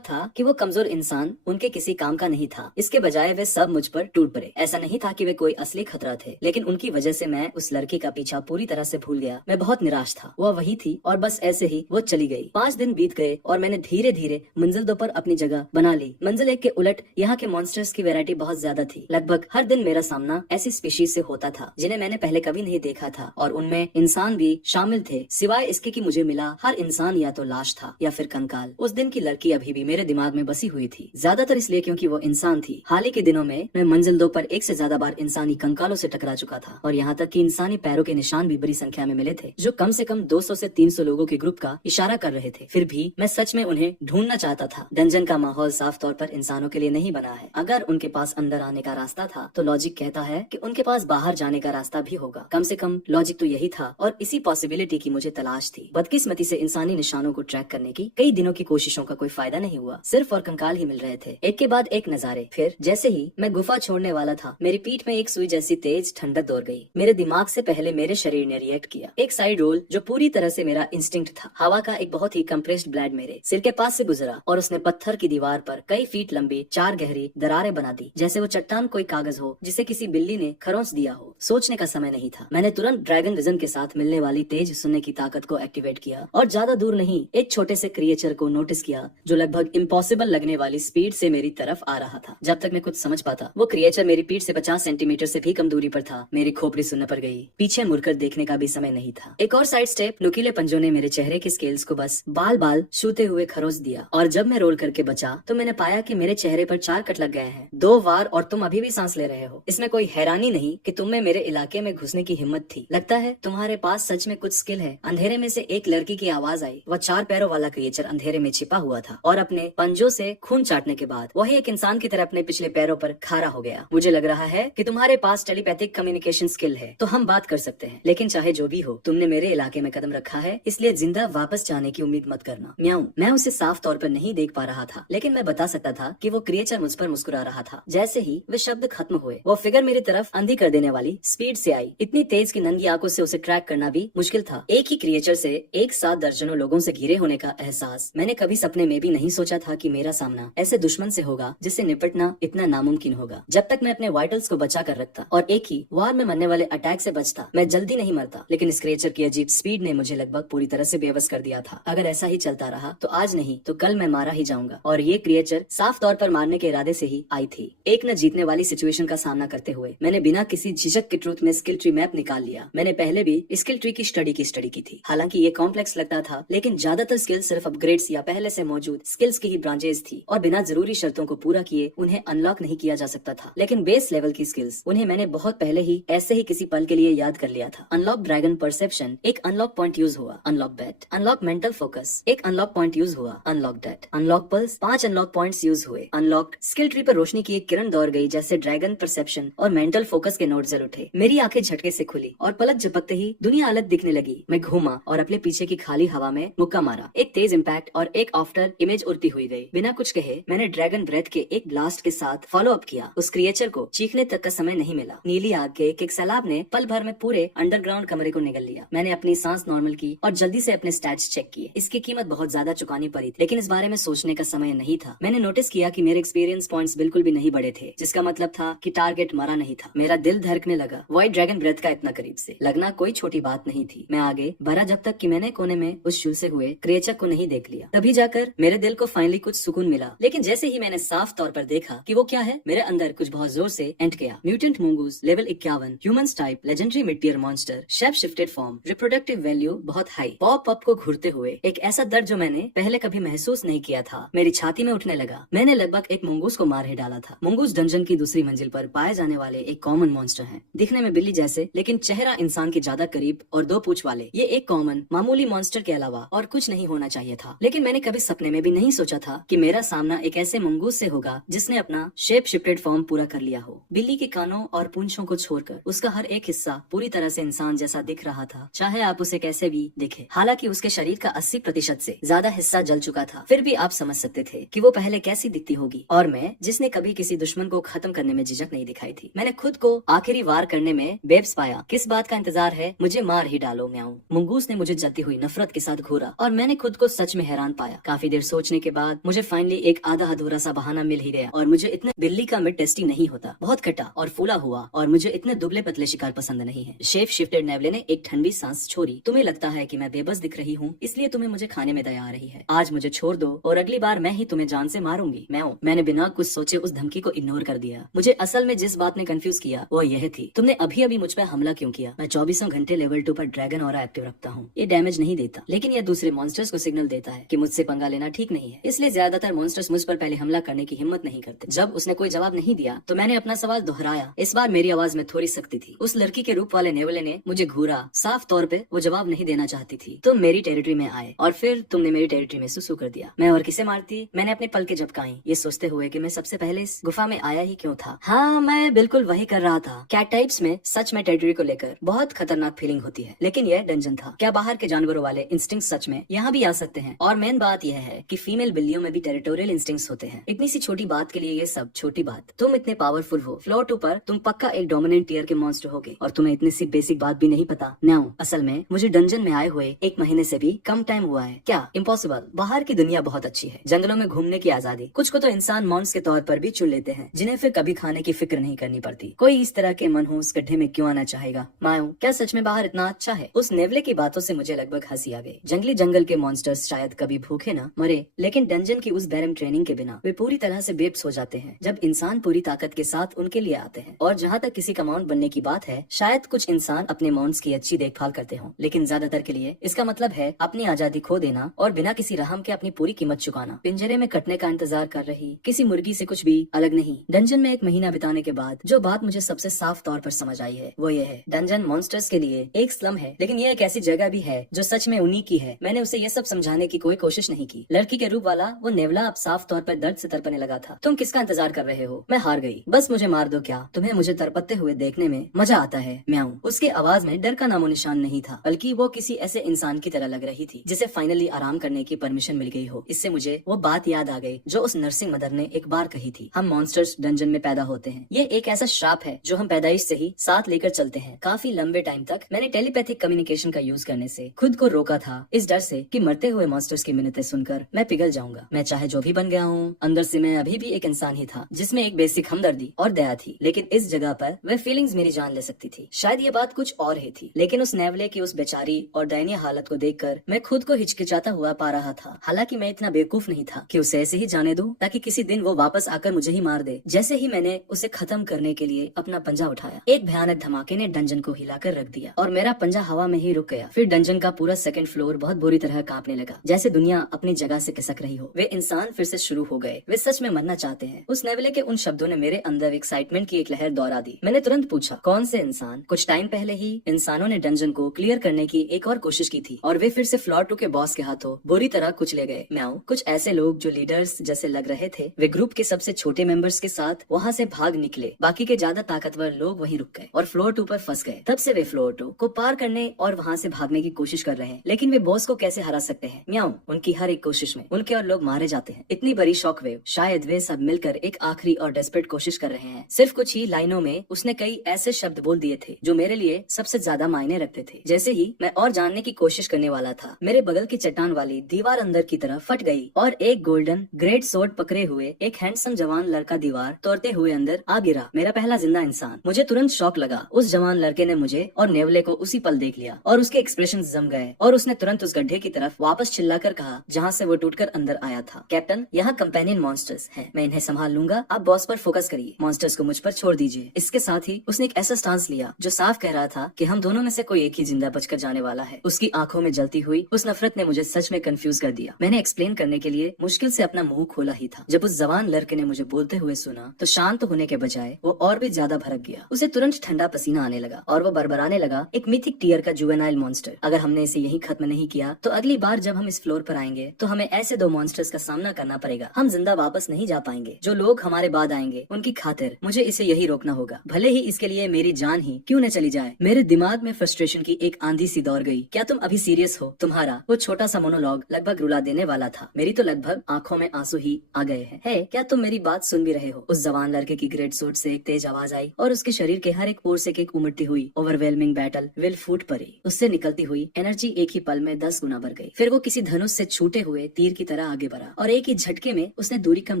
था कि वो कमजोर इंसान उनके किसी काम का नहीं था। इसके बजाय वे सब मुझ पर टूट पड़े। ऐसा नहीं था कि वे कोई असली खतरा थे, लेकिन उनकी वजह से मैं उस लड़की का पीछा पूरी तरह से भूल गया। मैं बहुत निराश था। वह वही थी और बस ऐसे ही वो चली गई। 5 दिन बीत गए और मैंने धीरे धीरे मंजिल 2 पर अपनी जगह बना ली। मंजिल 1 के उलट यहाँ के मॉन्स्टर्स की वैरायटी बहुत ज्यादा थी। लगभग हर दिन मेरा सामना ऐसी स्पीशीज से होता था जिन्हें मैंने पहले कभी नहीं देखा था, और उनमें इंसान भी शामिल थे। सिवाय इसके कि मुझे मिला हर इंसान या तो लाश था या फिर कंकाल। उस दिन की लड़की अभी भी मेरे दिमाग में बसी हुई थी, ज्यादातर इसलिए क्योंकि वो इंसान थी। हाल ही के दिनों में मैं मंजिल 2 पर 1 से ज्यादा बार इंसानी कंकालों से टकरा चुका था, और यहाँ तक कि इंसानी पैरों के निशान भी बड़ी संख्या में मिले थे, जो कम से कम 200 से 300 लोगों के ग्रुप का इशारा कर रहे थे। फिर भी मैं सच में उन्हें ढूंढना चाहता था। डंजन का माहौल साफ तौर पर इंसानों के लिए नहीं बना है। अगर उनके पास अंदर आने का रास्ता था तो लॉजिक कहता है कि उनके पास बाहर जाने का रास्ता भी होगा। कम से कम लॉजिक तो यही था, और इसी पॉसिबिलिटी की मुझे तलाश थी। बदकिस्मती से इंसानी निशानों को ट्रैक करने की कई दिनों की कोशिशों का कोई फायदा नहीं हुआ। सिर्फ और कंकाल ही मिल रहे थे, एक के बाद एक नजारे। फिर जैसे ही मैं गुफा छोड़ने वाला था, मेरी पीठ में एक सुई जैसी तेज ठंडक दौड़ गई। मेरे दिमाग से पहले मेरे शरीर ने रिएक्ट किया। एक साइड रोल जो पूरी तरह से मेरा इंस्टिंक्ट था। हवा का एक बहुत ही कंप्रेस्ड ब्लेड मेरे सिर के पास से गुजरा और उसने पत्थर की दीवार पर कई फीट लंबी 4 गहरी दरारें बना दी, जैसे वो चट्टान कोई कागज हो जिसे किसी बिल्ली ने खरोंच दिया हो। सोचने का समय नहीं था। मैंने तुरंत ड्रैगन विजन के साथ मिलने वाली तेज सुनने की ताकत को एक्टिवेट किया और ज्यादा दूर नहीं, एक छोटे से क्रिएचर को नोटिस किया जो लगभग इम्पॉसिबल लगने वाली स्पीड से मेरी तरफ आ रहा था। जब तक मैं कुछ समझ पाता, वो क्रिएचर मेरी पीठ से 50 सेंटीमीटर से भी कम दूरी पर था। मेरी खोपड़ी सुनने पर गई। पीछे मुड़कर देखने का भी समय नहीं था। एक और साइड स्टेप, नुकीले पंजों ने मेरे चेहरे के स्केल्स को बस बाल बाल छूते हुए खरोच दिया, और जब मैं रोल करके बचा तो मैंने पाया कि मेरे चेहरे पर 4 कट लग गए हैं। 2 वार, और तुम अभी भी सांस ले रहे हो। इसमें कोई हैरानी नहीं कि तुम में मेरे इलाके में घुसने की हिम्मत थी। लगता है तुम्हारे पास सच में कुछ स्किल है। अंधेरे में से एक लड़की की आवाज आई। वह 4 पैरों वाला क्रिएचर अंधेरे में छिपा हुआ था और अपने पंजों से खून चाटने के बाद वही एक इंसान की तरह अपने पिछले पैरों पर खड़ा हो गया। मुझे लग रहा है कि तुम्हारे पास टेलीपैथिक कम्युनिकेशन स्किल है, तो हम बात कर सकते हैं। लेकिन चाहे जो भी हो, तुमने मेरे इलाके में कदम रखा है, इसलिए जिंदा वापस जाने की उम्मीद मत करना। म्याऊं। मैं उसे साफ तौर पर नहीं देख पा रहा था, लेकिन मैं बता सकता था कि वो क्रिएचर मुझ पर मुस्कुरा रहा था। जैसे ही वे शब्द खत्म हुए, वो फिगर मेरी तरफ अंधी कर देने वाली स्पीड से आई। इतनी तेज कि नंगी आंखों से उसे ट्रैक करना भी मुश्किल था। एक ही क्रिएचर से एक साथ दर्जनों लोगों से घिरे होने का एहसास मैंने कभी सपने में भी नहीं सोचा था कि मेरा सामना ऐसे दुश्मन से होगा जिससे निपटना इतना नामुमकिन होगा। जब तक मैं अपने वाइटल्स को बचा कर रखता और एक ही वार में मरने वाले अटैक से बचता, मैं जल्दी नहीं मरता। लेकिन इस क्रिएचर की अजीब स्पीड ने मुझे लगभग पूरी तरह से बेबस कर दिया था। अगर ऐसा ही चलता रहा तो आज नहीं तो कल मैं मारा ही जाऊंगा, और ये क्रिएचर साफ तौर पर मारने के इरादे से ही आई थी। एक न जीतने वाली सिचुएशन का सामना करते हुए मैंने बिना किसी झिझक के ट्रूथ में स्किल ट्री मैप निकाल लिया। मैंने पहले भी स्किल ट्री की स्टडी की थी। हालांकि ये कॉम्प्लेक्स लगता था, लेकिन ज्यादातर स्किल्स सिर्फ अपग्रेड्स या पहले से मौजूद स्किल्स की ही ब्रांचेस थी, और बिना जरूरी शर्तों को पूरा किए उन्हें अनलॉक नहीं किया जा सकता था। लेकिन बेस लेवल की स्किल्स, उन्हें मैंने बहुत पहले ही ऐसे ही किसी पल के लिए याद कर लिया था। अनलॉक ड्रैगन परसेप्शन, एक अनलॉक पॉइंट यूज हुआ। Unlock bat, unlock mental focus, एक अनलॉक पॉइंट यूज हुआ। Unlock date, unlock pulse, 5 unlock points use हुए। अनलॉक स्किल ट्री पर रोशनी की एक किरण दौड़ गई, जैसे ड्रैगन परसेप्शन और मेंटल फोकस के नोड जल उठे। मेरी आंखें झटके से खुली और पलक झपकते ही दुनिया अलग दिखने लगी। मैं घूमा और अपने पीछे की खाली हवा में मुक्का मारा। एक तेज इम्पैक्ट और एक आफ्टर इमेज उड़ती हुई गई। बिना कुछ कहे मैंने ड्रैगन ब्रेथ के एक ब्लास्ट के साथ फॉलो अप किया। उस क्रिएचर को चीखने तक का समय नहीं मिला। नीली आग के एक सैलाब ने पल भर में पूरे अंडरग्राउंड कमरे को निगल लिया। मैंने अपनी सांस नॉर्मल की और जल्दी से अपने स्टैट्स चेक किए। इसकी कीमत बहुत ज्यादा चुकानी पड़ी थी, लेकिन इस बारे में सोचने का समय नहीं था। मैंने नोटिस किया कि मेरे एक्सपीरियंस पॉइंट्स बिल्कुल भी नहीं बढ़े थे, जिसका मतलब था कि टारगेट मरा नहीं था। मेरा दिल धड़कने लगा। व्हाइट ड्रैगन ब्रेथ का इतना करीब से लगना कोई छोटी बात नहीं थी। मैं आगे बढ़ा जब तक कि मैंने कोने में उस झुलसे हुए क्रिएचर को नहीं देख लिया। तभी जाकर मेरे दिल को फाइनली कुछ सुकून मिला। लेकिन जैसे ही मैंने साफ तौर पर देखा कि वो क्या है, मेरे अंदर कुछ बहुत जोर से एंट गया। Mutant mongoose, level 51, humans type, legendary mid tier monster, shape shifted form, reproductive value बहुत हाई। पॉप अप को घूरते हुए एक ऐसा दर्द जो मैंने पहले कभी महसूस नहीं किया था मेरी छाती में उठने लगा। मैंने लगभग एक मुंगूस को मार ही डाला था। मुंगूस डंजन की दूसरी मंजिल पर पाए जाने वाले एक कॉमन मॉन्स्टर है। दिखने में बिल्ली जैसे, लेकिन चेहरा इंसान के ज्यादा करीब और 2 पूंछ वाले। ये एक कॉमन मामूली मॉन्स्टर के अलावा और कुछ नहीं होना चाहिए था। लेकिन मैंने कभी सपने में भी नहीं सोचा था कि मेरा सामना एक ऐसे मंगूस से होगा जिसने अपना शेप शिफ्टेड फॉर्म पूरा कर लिया हो। बिल्ली के कानों और पूंछों को छोड़कर उसका हर एक हिस्सा पूरी तरह से इंसान जैसा दिख रहा था, चाहे आप उसे कैसे भी देखें। हालांकि उसके शरीर का 80% से ज्यादा हिस्सा जल चुका था, फिर भी आप समझ सकते थे कि वो पहले कैसी दिखती होगी। और मैं, जिसने कभी किसी दुश्मन को खत्म करने में झिझक नहीं दिखाई। खाई थी। मैंने खुद को आखिरी वार करने में बेब्स पाया। किस बात का इंतजार है, मुझे मार ही डालो म्याऊं। मुंगूस ने मुझे जलती हुई नफरत के साथ घूरा और मैंने खुद को सच में हैरान पाया। काफी देर सोचने के बाद मुझे फाइनली एक आधा अधूरा सा बहाना मिल ही गया और मुझे इतने बिल्ली का मीट टेस्टी नहीं होता, बहुत खट्टा और फूला हुआ, और मुझे इतने दुबले पतले शिकार पसंद नहीं है। शेफ शिफ्टेड नेवले ने एक ठंडी सांस छोड़ी। तुम्हें लगता है कि मैं बेबस दिख रही हूँ, इसलिए तुम्हें मुझे खाने में दया आ रही है। आज मुझे छोड़ दो और अगली बार मैं ही तुम्हें जान से मारूंगी। मैंने बिना कुछ सोचे उस धमकी को इग्नोर कर दिया। मुझे असल में जिस बात ने कंफ्यूज किया वो यह थी, तुमने अभी अभी मुझ पर हमला क्यों किया। मैं 24 घंटे लेवल 2 पर ड्रैगन ऑरा एक्टिव रखता हूँ। ये डैमेज नहीं देता, लेकिन यह दूसरे मॉन्स्टर्स को सिग्नल देता है कि मुझसे पंगा लेना ठीक नहीं है। इसलिए ज्यादातर मॉन्स्टर्स मुझ पर पहले हमला करने की हिम्मत नहीं करते। जब उसने कोई जवाब नहीं दिया तो मैंने अपना सवाल दोहराया। इस बार मेरी आवाज में थोड़ी सख्ती थी। उस लड़की के रूप वाले नेवले ने मुझे घूरा। साफ तौर पे वो जवाब नहीं देना चाहती थी। तुम मेरी टेरिटरी में आए और फिर तुमने मेरी टेरिटरी में सुसु कर दिया। मैं और किसे मारती। मैंने अपने पल के झपकाई, ये सोचते हुए कि मैं सबसे पहले इस गुफा में आया ही क्यों था। हाँ, मैं बिल्कुल वही कर रहा था। कैट टाइप्स में सच में टेरिटरी को लेकर बहुत खतरनाक फीलिंग होती है, लेकिन यह डंजन था। क्या बाहर के जानवरों वाले इंस्टिंक्ट सच में यहाँ भी आ सकते हैं? और मेन बात यह है कि फीमेल बिल्लियों में भी टेरिटोरियल इंस्टिंक्ट्स होते हैं। इतनी सी छोटी बात के लिए ये सब छोटी बात। तुम इतने पावरफुल हो, फ्लोर 2 पर तुम पक्का एक डोमिनेंट टीयर के मॉन्स्टर होगे और तुम्हें इतनी सी बेसिक बात भी नहीं पता। नाउ असल में मुझे डंजन में आए हुए 1 महीने से भी कम टाइम हुआ है। क्या इम्पॉसिबल? बाहर की दुनिया बहुत अच्छी है, जंगलों में घूमने की आजादी। कुछ को तो इंसान मॉन्स के तौर पर भी चुन लेते हैं, जिन्हें फिर कभी खाने की फिक्र नहीं करनी पड़ती। कोई इस तरह के मनहूस गड्ढे में क्यों आना चाहेगा? मायो, क्या सच में बाहर इतना अच्छा है? उस नेवले की बातों से मुझे लगभग हंसी आ गई। जंगली जंगल के मॉन्स्टर्स शायद कभी भूखे ना मरे, लेकिन डंजन की उस बैरम ट्रेनिंग के बिना वे पूरी तरह से बेब्स हो जाते हैं जब इंसान पूरी ताकत के साथ उनके लिए आते हैं। और जहाँ तक किसी का माउंट बनने की बात है, शायद कुछ इंसान अपने माउंट्स की अच्छी देखभाल करते हों, लेकिन ज्यादातर के लिए इसका मतलब है अपनी आजादी खो देना और बिना किसी रहम के अपनी पूरी कीमत चुकाना। पिंजरे में कटने का इंतजार कर रही किसी मुर्गी से कुछ भी अलग नहीं। डंजन में 1 महीना बिताने के बाद जो बात मुझे सबसे साफ तौर पर समझ आई है वो ये है, डंजन मॉन्स्टर्स के लिए एक स्लम है, लेकिन ये एक ऐसी जगह भी है जो सच में उन्हीं की है। मैंने उसे ये सब समझाने की कोई कोशिश नहीं की। लड़की के रूप वाला वो नेवला अब साफ तौर पर दर्द से तड़पने लगा था। तुम किसका इंतजार कर रहे हो? मैं हार गई, बस मुझे मार दो। क्या तुम्हें मुझे तड़पते हुए देखने में मजा आता है? म्याऊं। उसकी आवाज में डर का नामो निशान नहीं था, बल्कि वो किसी ऐसे इंसान की तरह लग रही थी जिसे फाइनली आराम करने की परमिशन मिल गई हो। इससे मुझे वो बात याद आ गई जो उस नर्सिंग मदर ने एक बार कही थी, हम मॉन्स्टर्स डंजन में पैदा होते हैं। ये एक ऐसा श्राप है जो हम पैदाइश से ही साथ लेकर चलते हैं। काफी लंबे टाइम तक मैंने टेलीपैथिक कम्युनिकेशन का यूज करने से खुद को रोका था, इस डर से कि मरते हुए मॉन्स्टर्स की मिन्नतें सुनकर मैं पिघल जाऊंगा। मैं चाहे जो भी बन गया हूँ, अंदर से मैं अभी भी एक इंसान ही था जिसमें एक बेसिक हमदर्दी और दया थी, लेकिन इस जगह पर वह फीलिंग्स मेरी जान ले सकती थी। शायद ये बात कुछ और ही थी, लेकिन उस नेवले की उस बेचारी और दयनीय हालत को देखकर मैं खुद को हिचकिचाता हुआ पा रहा था। हालांकि मैं इतना बेवकूफ नहीं था कि उसे ऐसे ही जाने दूं ताकि किसी दिन वो वापस आकर मुझे ही मार दे। जैसे ही मैंने उसे खत्म करने के लिए अपना पंजा उठाया, एक भयानक धमाके ने डंजन को हिलाकर रख दिया और मेरा पंजा हवा में ही रुक गया। फिर डंजन का पूरा सेकंड फ्लोर बहुत बुरी तरह कांपने लगा, जैसे दुनिया अपनी जगह से खिसक रही हो। वे इंसान फिर से शुरू हो गए, वे सच में मरना चाहते हैं। उस नेवले के उन शब्दों ने मेरे अंदर एक्साइटमेंट की एक लहर दौड़ा दी। मैंने तुरंत पूछा, कौन से इंसान? कुछ टाइम पहले ही इंसानों ने डंजन को क्लियर करने की एक और कोशिश की थी और वे फिर से फ्लोर 2 के बॉस के हाथों बुरी तरह कुचले गए। म्याऊं। कुछ ऐसे लोग जो लीडर्स जैसे लग रहे थे, वे ग्रुप के सबसे छोटे मेंबर्स के साथ वहाँ से भाग निकले। बाकी के ज्यादा ताकतवर लोग वहीं रुक गए और फ्लोर 2 पर फंस गए। तब से वे फ्लोर 2 को पार करने और वहाँ से भागने की कोशिश कर रहे हैं, लेकिन वे बॉस को कैसे हरा सकते हैं? म्याऊं। उनकी हर एक कोशिश में उनके और लोग मारे जाते हैं। इतनी बड़ी शॉक वेव। शायद वे सब मिलकर एक आखिरी और डेस्परेट कोशिश कर रहे हैं। सिर्फ कुछ ही लाइनों में उसने कई ऐसे शब्द बोल दिए थे जो मेरे लिए सबसे ज्यादा मायने रखते थे। जैसे ही मैं और जानने की कोशिश करने वाला था, मेरे बगल की चट्टान वाली दीवार अंदर की तरफ फट गई और एक गोल्डन ग्रेट सोर्ड पकड़े हुए एक हैंडसम जवान लड़का दीवार तोड़ते हुए अंदर आ गिरा। मेरा पहला जिंदा इंसान। मुझे तुरंत शॉक लगा। उस जवान लड़के ने मुझे और नेवले को उसी पल देख लिया और उसके एक्सप्रेशन जम गए और उसने तुरंत उस गड्ढे की तरफ वापस चिल्लाकर कहा जहाँ से वो टूटकर अंदर आया था, कैप्टन, यहाँ कंपेनियन मॉन्स्टर्स हैं, मैं इन्हें संभाल लूंगा, आप बॉस पर फोकस करिए, मॉन्स्टर्स को मुझ पर छोड़ दीजिए। इसके साथ ही उसने एक ऐसा स्टांस लिया जो साफ कह रहा था कि हम दोनों में से कोई एक ही जिंदा बचकर जाने वाला है। उसकी आंखों में जलती हुई उस नफरत ने मुझे सच में कंफ्यूज कर दिया। मैंने एक्सप्लेन करने के लिए मुश्किल से अपना मुंह खोला ही था। जब उस जवान लड़के ने मुझे बोलते हुए सुना तो शांत होने के बजाय वो और भी ज्यादा भड़क गया। उसे तुरंत ठंडा पसीना आने लगा और वो बरबराने लगा, एक मिथिक टीयर का जुवेनाइल मॉन्स्टर। अगर हमने इसे यही खत्म नहीं किया तो अगली बार जब हम इस फ्लोर पर आएंगे तो हमें ऐसे 2 मॉन्स्टर्स का सामना करना पड़ेगा। हम जिंदा वापस नहीं जा पाएंगे। जो लोग हमारे बाद आएंगे उनकी खातिर मुझे इसे यही रोकना होगा, भले ही इसके लिए मेरी जान ही क्यों न चली जाए। मेरे दिमाग में फ्रस्ट्रेशन की एक आंधी सी दौड़ गई। क्या तुम अभी सीरियस हो? तुम्हारा वो छोटा सा मोनोलॉग लगभग रुला देने वाला था। मेरी तो लगभग आंखों में आंसू ही आ गए हैं। है, क्या तुम मेरी बात सुन भी रहे हो? उस जवान लड़के की ग्रेट सोर्ड थ्रोट से एक तेज आवाज आई और उसके शरीर के हर एक पोर से एक उमड़ती हुई ओवरवेलमिंग बैटल विल फूट पड़ी। उससे निकलती हुई एनर्जी एक ही पल में 10 गुना बढ़ गई। फिर वो किसी धनुष से छूटे हुए तीर की तरह आगे बढ़ा और एक ही झटके में उसने दूरी कम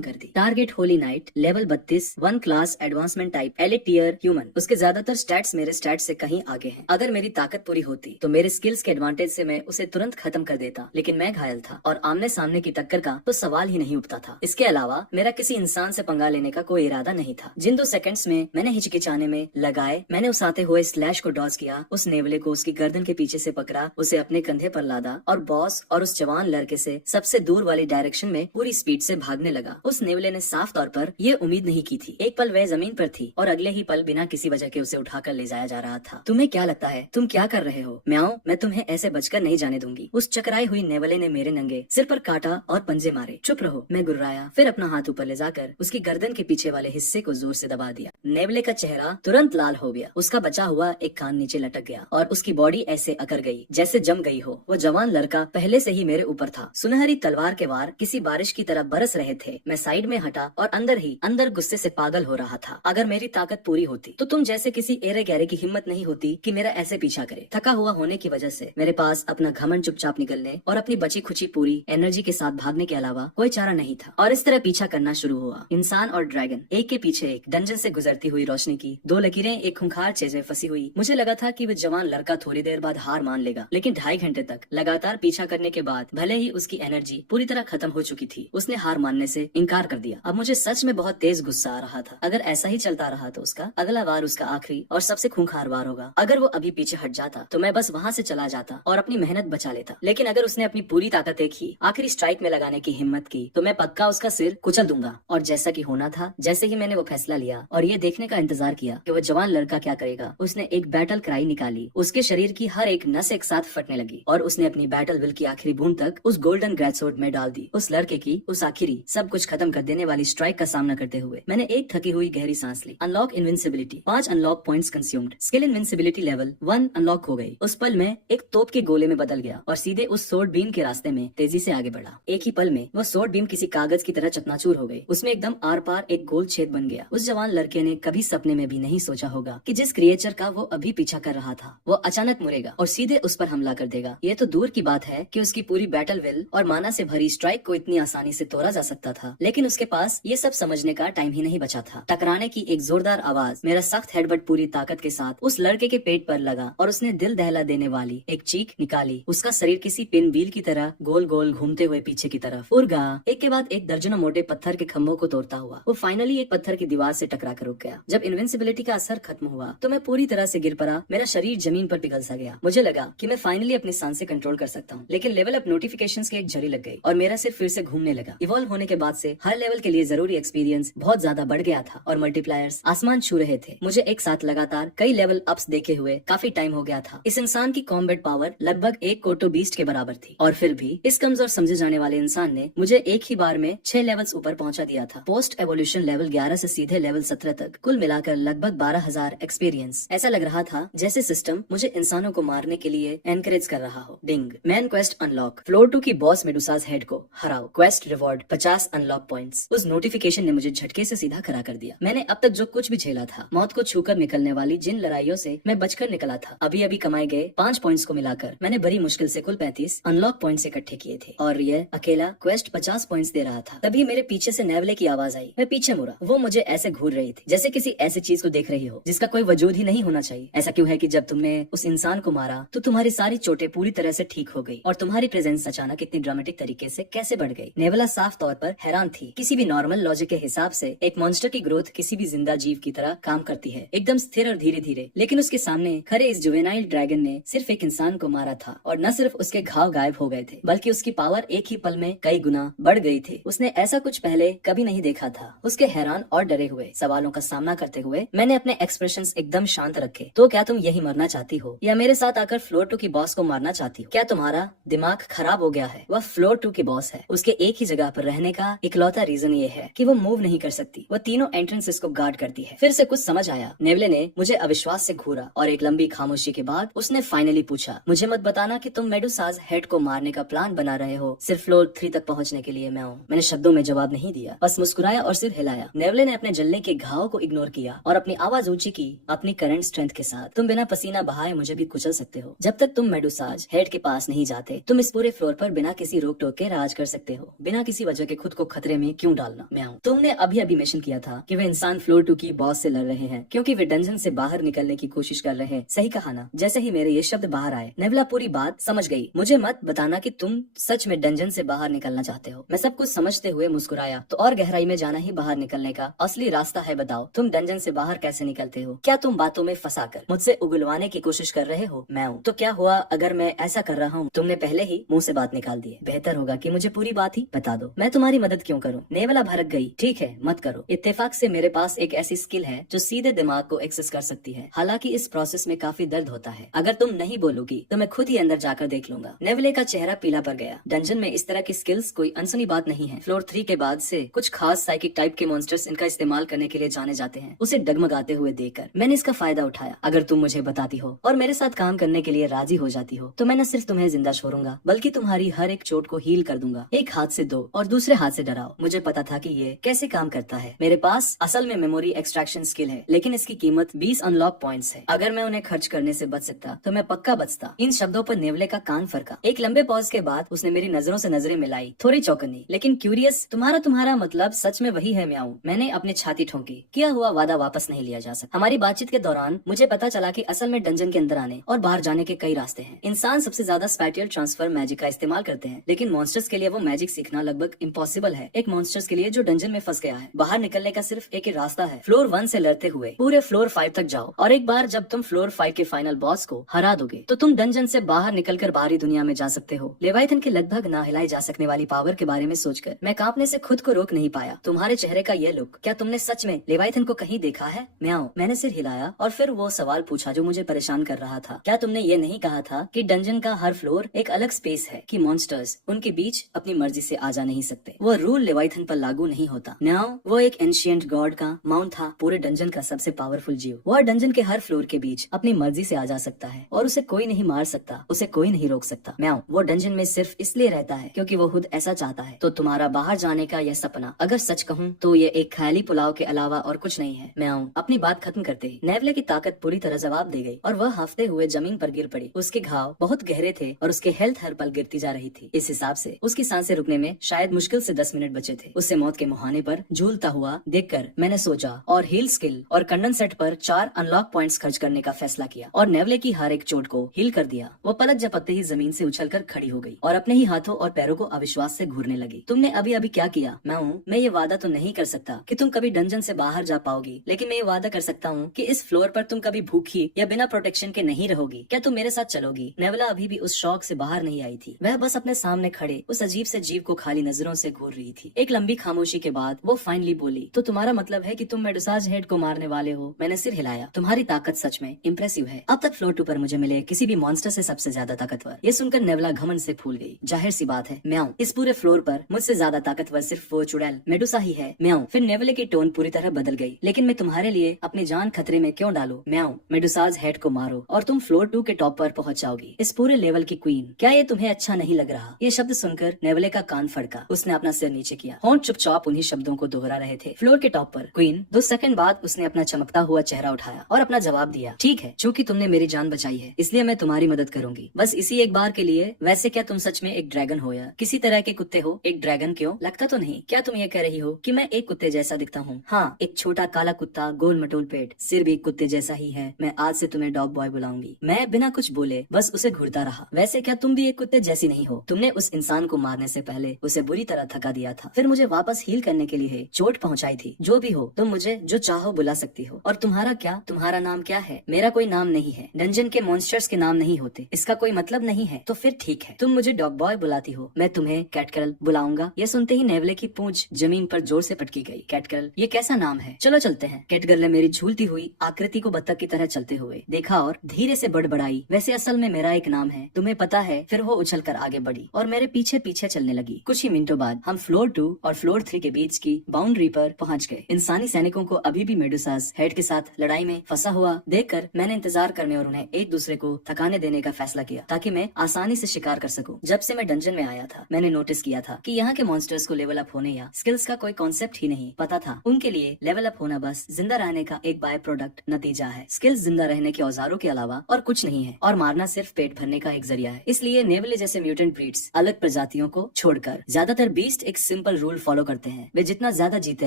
कर दी। Target holy knight, level 32, 1 class advancement type, elite tier human. उसके ज्यादातर स्टैट्स मेरे स्टैट्स से कहीं आगे हैं। अगर मेरी ताकत पूरी होती तो मेरे स्किल्स के एडवांटेज से मैं उसे तुरंत खत्म कर देता, लेकिन मैं घायल था और आमने सामने की टक्कर का तो सवाल ही नहीं उठता था। इसके अलावा मेरा किसी इंसान से पंगा लेने का कोई इरादा नहीं था। जिन 2 सेकंड्स में मैंने हिचकिचाने में लगाए, मैंने उस आते हुए स्लैश को डॉज किया, उस नेवले को उसकी गर्दन के पीछे से पकड़ा, उसे अपने कंधे पर लादा और बॉस और उस जवान लड़के से सबसे दूर वाली डायरेक्शन में पूरी स्पीड से भागने लगा। उस नेवले ने साफ तौर पर ये उम्मीद नहीं की थी। एक पल वह जमीन पर थी और अगले ही पल बिना किसी वजह के उसे उठाकर ले जाया जा रहा था। तुम्हें क्या लगता है तुम क्या कर रहे हो? म्याऊं, मैं तुम्हें ऐसे बचकर नहीं जाने दूंगी। उस चकराई हुई नेवले ने मेरे नंगे सिर पर काटा और पंजे मारे। चुप रहो, मैं गुर्राया, फिर अपना हाथ ऊपर ले जाकर उसकी गर्दन के पीछे वाले हिस्से को जोर से दबा दिया। नेवले का चेहरा तुरंत लाल हो गया, उसका बचा हुआ एक कान नीचे लटक गया और उसकी बॉडी ऐसे अकड़ गई जैसे जम गई हो। वो जवान लड़का पहले से ही मेरे ऊपर था। सुनहरी तलवार के वार किसी बारिश की तरह बरस रहे थे। मैं साइड में हटा और अंदर गुस्से से पागल हो रहा था। अगर मेरी ताकत पूरी होती तो तुम जैसे किसी एरे गहरे की हिम्मत नहीं होती कि मेरा ऐसे पीछा करे। थका हुआ होने की वजह से मेरे पास अपना घमंड चुपचाप निकलने और अपनी बची खुची पूरी एनर्जी के साथ भागने के अलावा कोई चारा नहीं था और इस तरह पीछा करना शुरू हुआ। इंसान और ड्रैगन एक के पीछे एक, डंजन से गुजरती हुई रोशनी की 2 लकीरें एक खूंखार चेज में फंसी हुई। मुझे लगा था कि वो जवान लड़का थोड़ी देर बाद हार मान लेगा, लेकिन 2.5 घंटे तक लगातार पीछा करने के बाद भले ही उसकी एनर्जी पूरी तरह खत्म हो चुकी थी, उसने हार मानने से इनकार कर दिया। अब मुझे सच में बहुत तेज गुस्सा आ रहा था। अगर ऐसा ही चलता रहा तो उसका अगला वार उसका आखिरी और सबसे खूंखार वार होगा। अगर वो अभी पीछे हट जाता तो मैं बस वहाँ से चला जाता और अपनी मेहनत बचा लेता, लेकिन अगर उसने अपनी पूरी ताकत एक ही आखिरी स्ट्राइक में लगाने की हिम्मत की तो मैं पक्का उसका सिर कुचल दूंगा। और जैसा कि होना था, जैसे ही मैंने वो फैसला लिया और ये देखने का इंतजार किया कि वो जवान लड़का क्या करेगा, उसने एक बैटल क्राई निकाली। उसके शरीर की हर एक नस एक साथ फटने लगी और उसने अपनी बैटल विल की आखिरी बूंद तक उस गोल्डन ग्रेटसोर्ड में डाल दी। उस लड़के की उस आखिरी सब कुछ खत्म कर देने वाली स्ट्राइक का सामना करते हुए मैंने एक थकी हुई गहरी सांस ली। Unlock invincibility, 5 unlock points consumed. Skill invincibility level 1 unlock हो गई। उस पल में एक तोप के गोले में बदल गया और सीधे उस सोर्ड बीम के रास्ते में तेजी से आगे बढ़ा। एक ही पल में वो सोर्ड बीम किसी कागज की तरह चकनाचूर हो गई। उसमें एकदम आर पार एक गोल छेद बन गया। उस जवान लड़के ने कभी सपने में भी नहीं सोचा होगा कि जिस क्रिएचर का वो अभी पीछा कर रहा था वो अचानक मुड़ेगा और सीधे उस पर हमला कर देगा। ये तो दूर की बात है कि उसकी पूरी बैटल विल और माना से भरी स्ट्राइक को इतनी आसानी से तोड़ा जा सकता था, लेकिन उसके पास ये सब समझने का टाइम ही नहीं बचा था। टकराने की एक जोरदार आवाज, मेरा सख्त हेडबट पूरी ताकत के साथ उस लड़के के पेट पर लगा और उसने दिल दहला देने वाली एक चीख निकाली। उसका शरीर किसी पिन व्हील की तरह गोल गोल घूमते हुए पीछे की तरफ उड़ गया। एक के बाद एक दर्जनों मोटे पत्थर के खम्भों को तोड़ता हुआ वो फाइनली एक पत्थर की दीवार से टकरा कर रुक गया। जब इनविंसिबिलिटी का असर खत्म हुआ तो मैं पूरी तरह से गिर पड़ा। मेरा शरीर जमीन पर पिघल सा गया। मुझे लगा कि मैं फाइनली अपनी सांसें कंट्रोल कर सकता हूँ, लेकिन लेवल अप नोटिफिकेशंस की एक झड़ी लग गई और मेरा सिर फिर से घूमने लगा। इवॉल्व होने के बाद से हर लेवल के लिए जरूरी एक्सपीरियंस बहुत ज्यादा बढ़ गया था और मल्टीप्लायर्स आसमान छू रहे थे। मुझे एक साथ लगातार कई लेवल अप्स देखे हुए काफी टाइम हो गया था। इस इंसान की कॉम्बैट पावर लगभग एक कोटो बीस्ट के बराबर थी और फिर भी इस कमजोर समझे जाने वाले इंसान ने मुझे एक ही बार में 6 लेवल्स ऊपर पहुंचा दिया था। पोस्ट एवोल्यूशन लेवल 11 से सीधे लेवल 17 तक, कुल मिलाकर लगभग 12,000 एक्सपीरियंस। ऐसा लग रहा था जैसे सिस्टम मुझे इंसानों को मारने के लिए एनकरेज कर रहा हो। डिंग, मैन क्वेस्ट अनलॉक, फ्लोर 2 की बॉस मेडुसाज हेड को हराओ, क्वेस्ट रिवॉर्ड 50 अनलॉक पॉइंट्स। उस नोटिफिकेशन ने मुझे झटके से सीधा खड़ा कर दिया। मैंने अब तक जो कुछ भी झेला था, मौत को छूकर निकलने वाली जिन लड़ाइयों से मैं बचकर निकला था, अभी अभी कमाए गए 5 पॉइंट्स को मिलाकर मैंने बड़ी मुश्किल से कुल 35 अनलॉक पॉइंट्स इकट्ठे किए थे और ये अकेला क्वेस्ट 50 पॉइंट्स दे रहा था। तभी मेरे पीछे से नेवले की आवाज आई। मैं पीछे मुड़ा। वो मुझे ऐसे घूर रही थी जैसे किसी ऐसी चीज को देख रही हो जिसका कोई वजूद ही नहीं होना चाहिए। ऐसा क्यों है कि जब तुमने उस इंसान को मारा तो तुम्हारी सारी चोटें पूरी तरह से ठीक हो गई और तुम्हारी प्रेजेंस अचानक इतनी ड्रामेटिक तरीके से कैसे बढ़ गई? नेवला साफ तौर पर हैरान थी। किसी भी नॉर्मल लॉजिक के हिसाब से एक मॉन्स्टर की ग्रोथ किसी भी जिंदा जीव की तरह काम करती है, एकदम स्थिर और धीरे धीरे, लेकिन उसके सामने खरे इस जुवेनाइल ड्रैगन ने सिर्फ एक इंसान को मारा था और न सिर्फ उसके घाव गायब हो गए थे बल्कि उसकी पावर एक ही पल में कई गुना बढ़ गई थी। उसने ऐसा कुछ पहले कभी नहीं देखा था। उसके हैरान और डरे हुए सवालों का सामना करते हुए मैंने अपने एक्सप्रेशंस एकदम शांत रखे। तो क्या तुम यही मरना चाहती हो या मेरे साथ आकर फ्लोर 2 की बॉस को मारना चाहती हो? क्या तुम्हारा दिमाग खराब हो गया है? वह फ्लोर 2 की बॉस है। उसके एक ही जगह पर रहने का इकलौता रीजन ये है कि वो मूव नहीं कर सकती। वो तीनों एंट्रेंसेस को गार्ड करती है। फिर से कुछ समझ आया। नेवले ने मुझे अविश्वास से घूरा और एक लंबी खामोशी के बाद उसने फाइनली पूछा, मुझे मत बताना कि तुम मेडुसाज हेड को मारने का प्लान बना रहे हो सिर्फ फ्लोर 3 तक पहुँचने के लिए? मैंने शब्दों में जवाब नहीं दिया, बस मुस्कुराया और सिर हिलाया। नेवले ने अपने जलने जलने के घाव को इग्नोर किया और अपनी आवाज ऊंची की अपनी करंट स्ट्रेंथ के साथ। तुम बिना पसीना बहाए मुझे भी कुचल सकते हो। जब तक तुम मेडुसाज हेड के पास नहीं जाते, तुम इस पूरे फ्लोर पर बिना किसी रोक टोक के राज कर सकते हो। बिना किसी वजह के खुद को खतरे में क्यों डालना। म्याऊं। तुमने अभी अभी मेंशन किया था कि वे इंसान फ्लोर 2 की बॉस से लड़ रहे हैं क्योंकि वे डंजन से बाहर निकलने की कोशिश कर रहे हैं। सही कहा ना? जैसे ही मेरे ये शब्द बाहर आए, नेवला पूरी बात समझ गई। मुझे मत बताना कि तुम सच में डंजन से बाहर निकलना चाहते हो। मैं सब कुछ समझते हुए मुस्कुराया। तो और गहराई में जाना ही बाहर निकलने का असली रास्ता है। बताओ, तुम डंजन से बाहर कैसे निकलते हो? क्या तुम बातों में फंसाकर मुझसे उगलवाने की कोशिश कर रहे हो? मैं हूँ तो क्या हुआ अगर मैं ऐसा कर रहा हूँ? तुमने पहले ही मुंह से बात निकाल दी है। बेहतर होगा कि मुझे पूरी बात ही बता दो। मैं तुम्हारी मदद क्यों करूँ? नेवला भड़क गई। ठीक है, मत करो। इत्तेफाक से मेरे पास एक ऐसी स्किल है जो सीधे दिमाग को एक्सेस कर सकती है। हालांकि इस प्रोसेस में काफी दर्द होता है। अगर तुम नहीं बोलोगी तो मैं खुद ही अंदर जाकर देख लूंगा। नेवले का चेहरा पीला पड़ गया। डंजन में इस तरह की स्किल्स कोई अनसुनी बात नहीं है। फ्लोर 3 के बाद से कुछ खास साइकिक टाइप के मॉन्स्टर्स इनका इस्तेमाल करने के लिए जाने जाते हैं। उसे डगमगाते हुए देखकर मैंने इसका फायदा उठाया। अगर तुम मुझे बताती हो और मेरे साथ काम करने के लिए राजी हो जाती हो तो मैं न सिर्फ तुम्हें जिंदा छोड़ूंगा बल्कि तुम्हारी हर एक चोट को हील कर दूंगा। एक हाथ से दो और दूसरे हाथ से डराओ। मुझे पता था कि ये कैसे काम करता है। मेरे पास असल में मेमोरी एक्सट्रैक्शन स्किल है, लेकिन इसकी कीमत 20 अनलॉक पॉइंट्स है। अगर मैं उन्हें खर्च करने से बच सकता तो मैं पक्का बचता। इन शब्दों पर नेवले का कान फरका। एक लंबे पॉज के बाद उसने मेरी नजरों से नजरें मिलाई, थोड़ी चौकन्नी लेकिन क्यूरियस। तुम्हारा मतलब सच में वही है? म्याऊं। मैंने अपनी छाती ठोंकी। किया हुआ वादा वापस नहीं लिया जा सकता। हमारी बातचीत के दौरान मुझे पता चला कि असल में डंजन के अंदर आने और बाहर जाने के कई रास्ते हैं। इंसान सबसे ज्यादा स्पैटियल ट्रांसफर मैजिक का इस्तेमाल करते हैं, लेकिन मॉन्स्टर्स के लिए वो मैजिक सीखना लगभग इम्पॉसिबल है। एक मॉन्स्टर्स के लिए जो डंजन में फंस गया है, बाहर निकलने का सिर्फ एक ही रास्ता है। फ्लोर 1 से लड़ते हुए पूरे फ्लोर 5 तक जाओ और एक बार जब तुम फ्लोर 5 के फाइनल बॉस को हरा दोगे तो तुम डंजन से बाहर निकलकर बाहरी दुनिया में जा सकते हो। लेवाइथन के लगभग ना हिलाई जा सकने वाली पावर के बारे में सोचकर मैं कांपने से खुद को रोक नहीं पाया। तुम्हारे चेहरे का ये लुक, क्या तुमने सच में लेवाइथन को कहीं देखा है? म्याऊं। मैंने सिर हिलाया और फिर वो सवाल पूछा जो मुझे परेशान कर रहा था। क्या तुमने ये नहीं कहा था कि डंजन का हर फ्लोर एक अलग स्पेस है, कि मॉन्स्टर्स उनके बीच अपनी मर्जी से आ जा नहीं सकते? वो रूल लेवाइथन पर लागू नहीं होता। म्याऊं। वो एक एंशिएंट गॉड का माउंट था, पूरे डंजन का सबसे पावरफुल जीव। वह डंजन के हर फ्लोर के बीच अपनी मर्जी से आ जा सकता है और उसे कोई नहीं मार सकता, उसे कोई नहीं रोक सकता। म्याऊं। वो डंजन में सिर्फ इसलिए रहता है क्योंकि वो खुद ऐसा चाहता है। तो तुम्हारा बाहर जाने का यह सपना, अगर सच कहूँ तो ये एक ख्याली पुलाव के अलावा और कुछ नहीं है। म्याऊं। अपनी बात खत्म करते ही नेवले की ताकत पूरी तरह जवाब दे गई और वह हाफते हुए जमीन पर गिर पड़ी। उसके घाव बहुत गहरे थे और उसके हेल्थ हर पल गिरती जा रही थी। इस हिसाब से उसकी सांसें रुकने में शायद मुश्किल से 10 मिनट बचे थे। उसे मौत के मुहाने पर झूलता हुआ देखकर मैंने सोचा और हील स्किल और कंडन सेट पर 4 अनलॉक पॉइंट्स खर्च करने का फैसला किया और नेवले की हर एक चोट को हील कर दिया। वो पलक झपकते ही जमीन से उछलकर खड़ी हो गई और अपने ही हाथों और पैरों को अविश्वास से घूरने लगी। तुमने अभी अभी क्या किया? मैं ये वादा तो नहीं कर सकता कि तुम कभी डंजन से बाहर जा पाओगी, लेकिन मैं ये वादा कर सकता हूँ कि इस फ्लोर पर तुम कभी भूखी या बिना प्रोटेक्शन के नहीं रहोगी। क्या तुम मेरे साथ चलोगी? नेवला अभी भी उस शौक से बाहर नहीं आई थी। वह बस अपने सामने खड़े उस अजीब से जीव को खाली नजरों से घूर रही थी। एक लंबी खामोशी के बाद वो फाइनली बोली, तो तुम्हारा मतलब है कि तुम मेडुसाज हेड को मारने वाले हो? मैंने सिर हिलाया। तुम्हारी ताकत सच में इम्प्रेसिव है। अब तक फ्लोर 2 पर मुझे मिले किसी भी मॉन्स्टर से सबसे ज्यादा ताकतवर। ये सुनकर नेवला घमंड से फूल गई। जाहिर सी बात है म्याऊं, इस पूरे फ्लोर पर मुझसे ज्यादा ताकतवर सिर्फ वो चुड़ैल मेडुसा ही है। म्याऊं। फिर नेवले की टोन पूरी तरह बदल गई। लेकिन मैं तुम्हारे लिए अपनी जान खतरे में क्यों डालूं? म्याऊं। मेडुसाज हेड को मारो और तुम फ्लोर 2 के टॉप पर पहुंच जाओगी, इस पूरे लेवल की क्वीन। क्या ये तुम्हें अच्छा नहीं लग रहा? ये शब्द सुनकर नेवले का कान फड़का। उसने अपना सिर नीचे किया। होंठ चुपचाप उन्हीं शब्दों को दोहरा रहे थे। फ्लोर के टॉप पर क्वीन। 2 सेकंड बाद उसने अपना चमकता हुआ चेहरा उठाया और अपना जवाब दिया, ठीक है, चूंकि तुमने मेरी जान बचाई है इसलिए मैं तुम्हारी मदद करूंगी, बस इसी एक बार के लिए। वैसे क्या तुम सच में एक ड्रैगन हो या किसी तरह के कुत्ते हो? एक ड्रैगन क्यों? लगता तो नहीं। क्या तुम ये कह रही हो कि मैं एक कुत्ते जैसा दिखता हूँ? हाँ, एक छोटा काला कुत्ता, गोल मटोल पेट, सिर भी कुत्ते जैसा ही है। मैं आज से तुम्हें डॉग बॉय बुलाऊंगी। मैं बिना कुछ बोले बस उसे घूरता रहा। वैसे क्या तुम भी एक कुत्ते जैसी नहीं हो? तुमने उस इंसान को मारने से पहले उसे बुरी तरह थका दिया था, फिर मुझे वापस हील करने के लिए चोट पहुंचाई थी। जो भी हो, तुम मुझे जो चाहो बुला सकती हो। और तुम्हारा क्या? तुम्हारा नाम क्या है? मेरा कोई नाम नहीं है। डंजन के मॉन्स्टर्स के नाम नहीं होते, इसका कोई मतलब नहीं है। तो फिर ठीक है, तुम मुझे डॉग बॉय बुलाती हो, मैं तुम्हें कैटकरल बुलाऊंगा। ये सुनते ही नेवले की पूंछ जमीन पर जोर से पटकी गई। कैटकरल, ये कैसा नाम है? चलो चलते हैं। कैटगर्ल ने मेरी झूलती हुई आकृति को बत्तख की तरह चलते हुए देखा और धीरे से बड़बड़ाई, वैसे असल में मेरा एक नाम है, तुम्हें पता है? फिर वो उछलकर आगे बढ़ी और मेरे पीछे पीछे चलने लगी। कुछ ही मिनटों बाद हम फ्लोर 2 और फ्लोर 3 के बीच की बाउंड्री पर पहुंच गए। इंसानी सैनिकों को अभी भी मेडुसास हेड के साथ लड़ाई में फंसा हुआ देखकर मैंने इंतजार करने और उन्हें एक दूसरे को थकाने देने का फैसला किया ताकि मैं आसानी से शिकार कर सकूं। जब से मैं डंजन में आया था मैंने नोटिस किया था कि यहाँ के मॉन्स्टर्स को लेवल अप होने या स्किल्स का कोई कॉन्सेप्ट ही नहीं पता था। उनके उनके लिए लेवल अप होना बस जिंदा रहने का एक बाय प्रोडक्ट नतीजा है। स्किल्स जिंदा रहने के औजारों के अलावा और कुछ नहीं है, और मारना सिर्फ पेट भरने का एक जरिया है। इसलिए नेवले जैसे म्यूटेंट ब्रीड्स अलग प्रजातियों को छोड़कर ज्यादातर बीस्ट एक सिंपल रूल फॉलो करते हैं, वे जितना ज्यादा जीते